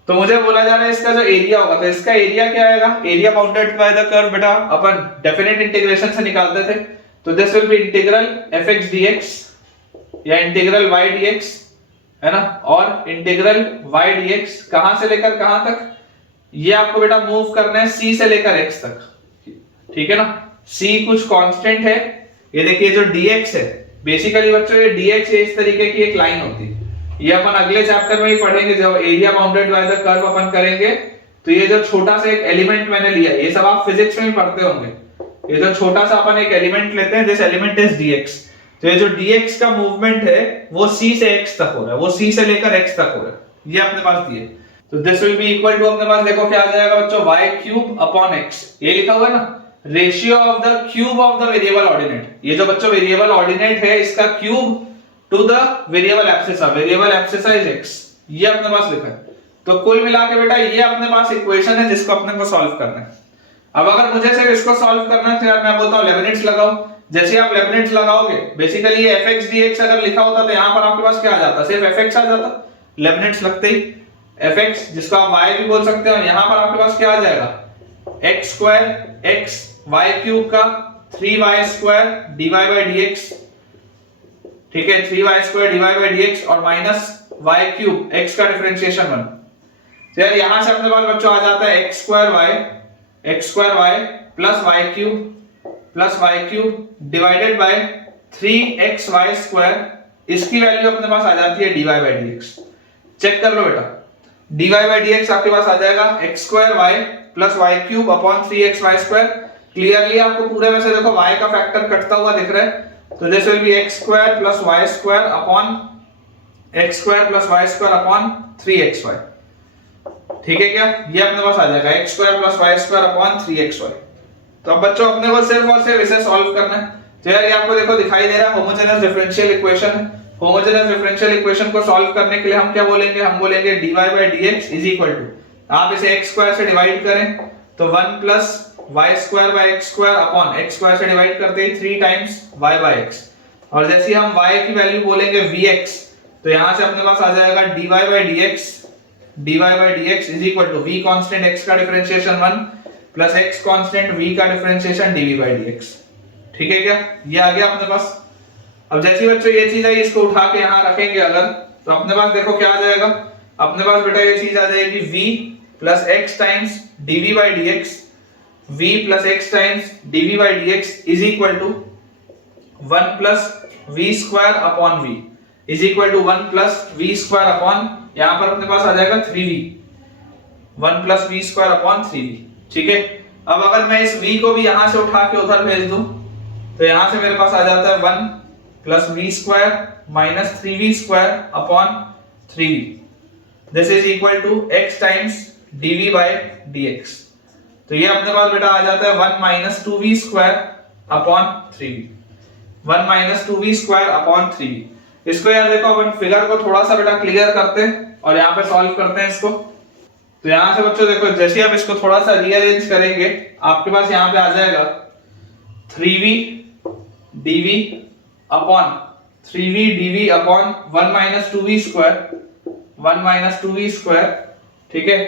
तो मुझे बोला जा रहा है इसका जो एरिया होगा, तो इसका एरिया क्या आएगा, area bounded by the curve बेटा अपन डेफिनेट इंटीग्रेशन से निकालते थे, तो this will B integral fx dx या इंटीग्रल y dx है ना, और इंटीग्रल y dx कहां से लेकर कहां तक, ये आपको बेटा मूव करना है c से लेकर x तक, ठीक है ना। c कुछ कांस्टेंट है, ये देखिए जो dx है बेसिकली बच्चों ये dx इस तरीके की एक लाइन होती है, ये अपन अगले चैप्टर में ही पढ़ेंगे जब area bounded by the curve अपन करेंगे। तो ये जो छोटा सा एक एलिमेंट मैंने लिया, ये सब आप फिजिक्स में ही पढ़ते होंगे, ये जो छोटा सा अपन एक एलिमेंट लेते हैं, दिस एलिमेंट इज dx, तो ये जो dx का मूवमेंट है वो c से x तक हो रहा है, वो c से लेकर x तक हो रहा है, ये अपने पास दिए। तो this will be equal to अपने पास देखो क्या आ जाएगा बच्चों, y क्यूब अपॉन x, ये लिखा हुआ है ना, ratio of the cube of the variable ordinate, ये जो बच्चों वेरिएबल ऑर्डिनेट है इसका cube two the variable abscissa, variable abscissa is x, ये अपने पास लिखा है। तो कुल मिला के बेटा ये अपने पास इक्वेशन है जिसको अपने को सॉल्व करना है। अब अगर मुझे सिर्फ इसको सॉल्व करना है तो यार मैं बोलता हूं लेबनिट्ज लगाओ, जैसे आप लेबनिट्ज लगाओगे बेसिकली ये fx dx अगर लिखा होता तो यहां पर आपके पास क्या आ जाता, सिर्फ fx आ जाता, लेबनिट्ज लगते ही fx जिसको आप y भी बोल सकते हो, यहां पर आपके पास क्या आ जाएगा, x square x y cube का 3y square dy by dx, ठीक है 3y square dy by dx और माइनस y क्यूब x का डिफरेंशिएशन 1। तो यार यहां से अपने पास बच्चों आ जाता है x square y plus y cube divided by 3xy square, इसकी वैल्यू अपने पास आ जाती है dy by dx। चेक कर लो बेटा, dy by dx आपके पास आ जाएगा x square y plus y cube upon 3xy square, clearly आपको पूरे में से देखो y का फैक्टर कटता हुआ दिख रहा है, तो this will be x square plus y square upon x square plus y square upon 3xy, ठीक है क्या, ये अपने पास आ जाएगा x square plus y square upon 3xy। तो अब बच्चों अपने को सिर्फ और सिर्फ इसे सॉल्व करना है। तो यार ये आपको देखो दिखाई दे रहा है होमोजेनस डिफरेंशियल इक्वेशन है, होमोजेनस डिफरेंशियल इक्वेशन को सॉल्व करने के लिए हम क्या बोलेंगे, हम बोलेंगे dy by dx is equal to, आप इसे x स्क्वायर से डिवाइड करें तो 1 plus y square by x square upon x square से डिवाइड करते ही 3 टाइम्स y बाय x, और जैसे हम y की वैल्यू बोलेंगे vx तो यहां से अपने पास आ जाएगा dy by dx is equal to v constant x का differentiation 1 plus x constant v का डिफरेंशिएशन dv by dx, ठीक है क्या, ये आ गया अपने पास। अब जैसे बच्चों ये चीज है इसको उठा के यहां रखेंगे अगर, तो अपने पास देखो क्या आ जाएगा, अपने पास बेटा ये चीज आ जाएगी v plus x times dv by dx, v plus x times dv by dx is equal to 1 plus v square upon v is equal to 1 plus v square upon, यहां पर अपने पास आ जाएगा 3v, 1 plus v square upon 3v, ठीक है। अब अगर मैं इस v को भी यहां से उठा के उधर भेज दूं तो यहां से मेरे पास आ जाता है 1 plus v square minus 3v square upon 3v, this is equal to x times dv by dx, तो ये अपने पास बेटा आ जाता है 1 minus 2v square upon 3v, 1 minus 2v square upon 3v। इसको यार देखो अपन फिगर को थोड़ा सा बेटा क्लियर करते हैं और यहाँ पे सॉल्व करते हैं इसको। तो यहाँ से बच्चों देखो जैसे आप इसको थोड़ा सा रीअरेंज करेंगे आपके पास यहाँ पे आ जाएगा 3v dv upon 3v dv upon 1 minus 2v square, 1 minus 2v square, ठीक है,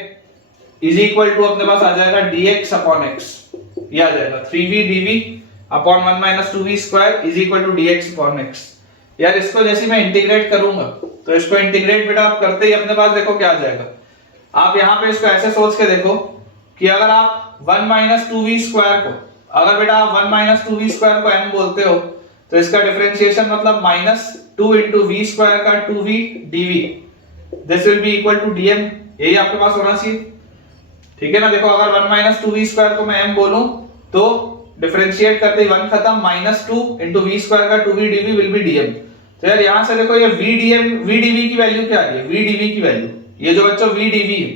इज इक्वल टू अपने पास आ जाएगा dx अपॉन x, ये आ जाएगा 3v dv upon 1 minus 2v square is equal to dx upon x। यार इसको जैसे मैं इंटीग्रेट करूंगा तो इसको इंटीग्रेट बेटा आप करते ही अपने पास देखो क्या आ जाएगा, आप यहाँ पे इसको ऐसे सोच के देखो कि अगर आप 1 माइनस 2v स्क्वायर को, अगर बेटा आप 1 माइनस 2v स्क्वायर को m बोलते हो तो इसका डिफरेंशिएशन मतलब माइनस 2 इंटू v स्क्वायर का 2v dv, this will be equal to dm, यही आपके पास होना चाहिए, ठीक है ना। देखो अगर 1 माइनस 2v स्क्वायर को मैं m बोलूं तो डिफरेंशिएट करते ही 1 खत्म, माइनस 2 इंटू v स्क्वायर का 2v dv will B dm। तो यार यहां से देखो ये v dv की वैल्यू क्या आ रही है, v dv की वैल्यू, ये जो बच्चों v dv है,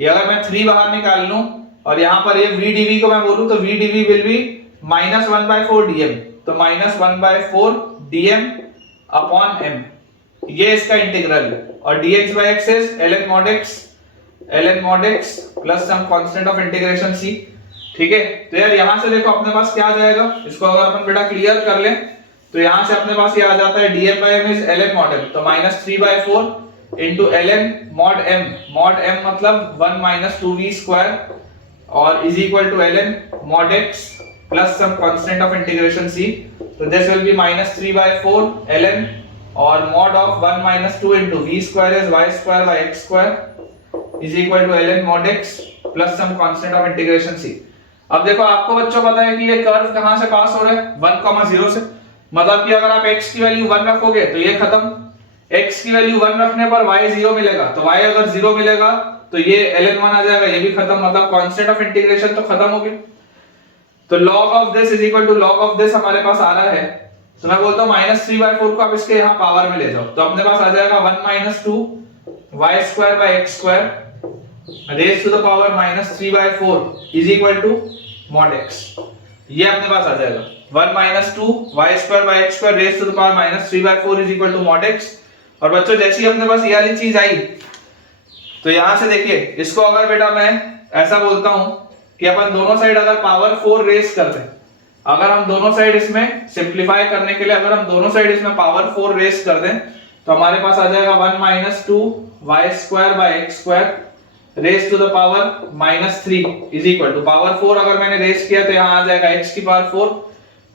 ये अगर मैं 3 बाहर निकाल लूं और यहां पर ये v dv को मैं बोलूं तो v dv will be minus 1/4 dm, तो माइनस 1/4 dm अपॉन m, ये इसका इंटीग्रल है, और dx by x is ln mod x plus some constant of integration c, ठीक है। तो यार यहां से देखो अपने पास क्या आ जाएगा, इसको अगर अपन बेटा क्लियर कर ले तो यहां से अपने पास ये आ जाता है dm by m is ln mod m, तो minus 3/4 into ln mod m मतलब 1 माइनस 2v स्क्वायर और is equal to ln mod x plus some constant of integration c, तो this will be minus 3/4 ln और mod of 1 minus 2 into v square is y square by x square is equal to ln mod x plus some constant of integration c। अब देखो आपको बच्चों पता है कि ये कर्व कहां से पास हो रहा है 1,0 से, मतलब कि अगर आप x की वैल्यू 1 रखोगे तो ये खत्म, x की वैल्यू 1 रखने पर y 0 मिलेगा, तो y अगर 0 मिलेगा तो ये ln 1 आ जाएगा, ये भी खत्म, मतलब कांस्टेंट ऑफ इंटीग्रेशन तो खत्म हो गया। तो log of this is equal to log of this हमारे पास आ रहा है, तो मैं बोलता हूं -3/4 को आप इसके यहां पावर में ले जाओ, तो अपने पास आ जाएगा 1 minus 2 y square by x square raise to the power -3/4 is equal to mod x। ये अपने पास आ जाएगा 1 minus 2 y square by x square raise to the power -3/4 is equal to mod x। और बच्चों जैसे ही अपने पास ये वाली चीज आई तो यहां से देखिए इसको अगर बेटा मैं ऐसा बोलता हूं कि अपन दोनों साइड अगर पावर 4 रेज कर दें, अगर हम दोनों साइड इसमें सिंपलीफाई करने के लिए अगर हम दोनों साइड इसमें पावर 4 रेज कर दें तो हमारे पास आ जाएगा 1 minus 2 y square by x square raise to the power -3 is equal to power 4 अगर मैंने रेज किया तो यहां आ जाएगा x की पावर 4,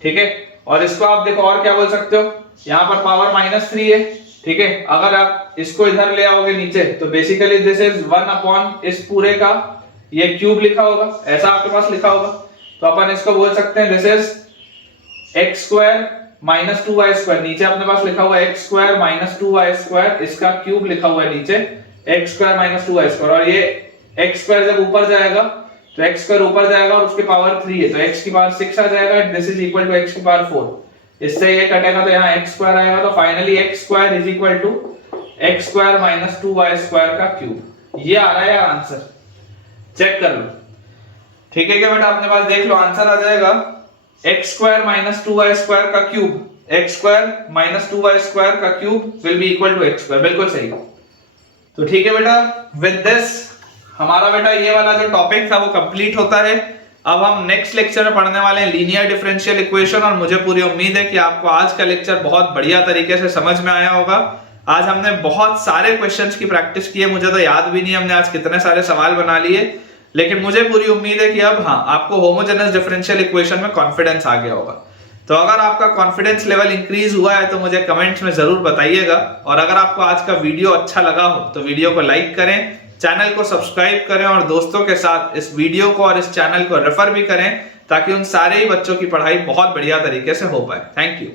ठीक है। और इसको आप देखो और क्या बोल सकते हो, यहां पर पावर -3 है, ठीक है। अगर आप इसको इधर ले आओगे नीचे तो बेसिकली दिस इज 1 अपॉन इस पूरे का ये क्यूब लिखा होगा, ऐसा आपके पास लिखा होगा, तो अपन इसको बोल सकते हैं this is x square minus 2y square, नीचे अपने पास लिखा हुआ है x square minus 2y square, इसका क्यूब लिखा हुआ है नीचे x square minus 2y square, और ये x स्क्वायर जब ऊपर जाएगा तो x स्क्वायर ऊपर जाएगा और उसकी पावर 3 है तो x की पावर 6 आ जाएगा, this is equal to x की पावर 4, इससे ये कटेगा तो यहाँ x स्क्वायर आएगा, तो finally x square is equal to x square minus 2y square का क्यूब। ये आ रहा है यार आंसर, चेक कर लो, ठीक है क्या बेटा, अपने पास देख लो आंसर आ जाएगा x square minus 2y square का cube, x square minus 2y square का cube will be equal to x square, बिल्कुल सही। तो ठीक है बेटा, विद दिस हमारा बेटा ये वाला जो टॉपिक था वो कंप्लीट होता है। अब हम नेक्स्ट लेक्चर में पढ़ने वाले हैं लीनियर डिफरेंशियल इक्वेशन, और मुझे पूरी उम्मीद है कि आपको आज का लेक्चर बहुत बढ़िया तरीके से समझ में आया होगा। आज हमने बहुत सारे क्वेश्चंस की प्रैक्टिस की है, मुझे तो याद भी नहीं हमने आज कितने सारे सवाल बना लिए, लेकिन मुझे पूरी उम्मीद है कि अब हाँ आपको होमोजेनस डिफरेंशियल इक्वेशन में कॉन्फिडेंस आ गया होगा। तो अगर आपका कॉन्फिडेंस लेवल इंक्रीज हुआ है तो मुझे कमेंट्स में जरूर बताइएगा, और अगर आपको आज का वीडियो अच्छा लगा हो तो वीडियो को लाइक करें, चैनल को सब्सक्राइब करें और दोस्तों के साथ इस वीडियो को और इस चैनल को रेफर भी करें ताकि उन सारे ही बच्चों की पढ़ाई बहुत बढ़िया तरीके से हो पाए। Thank you.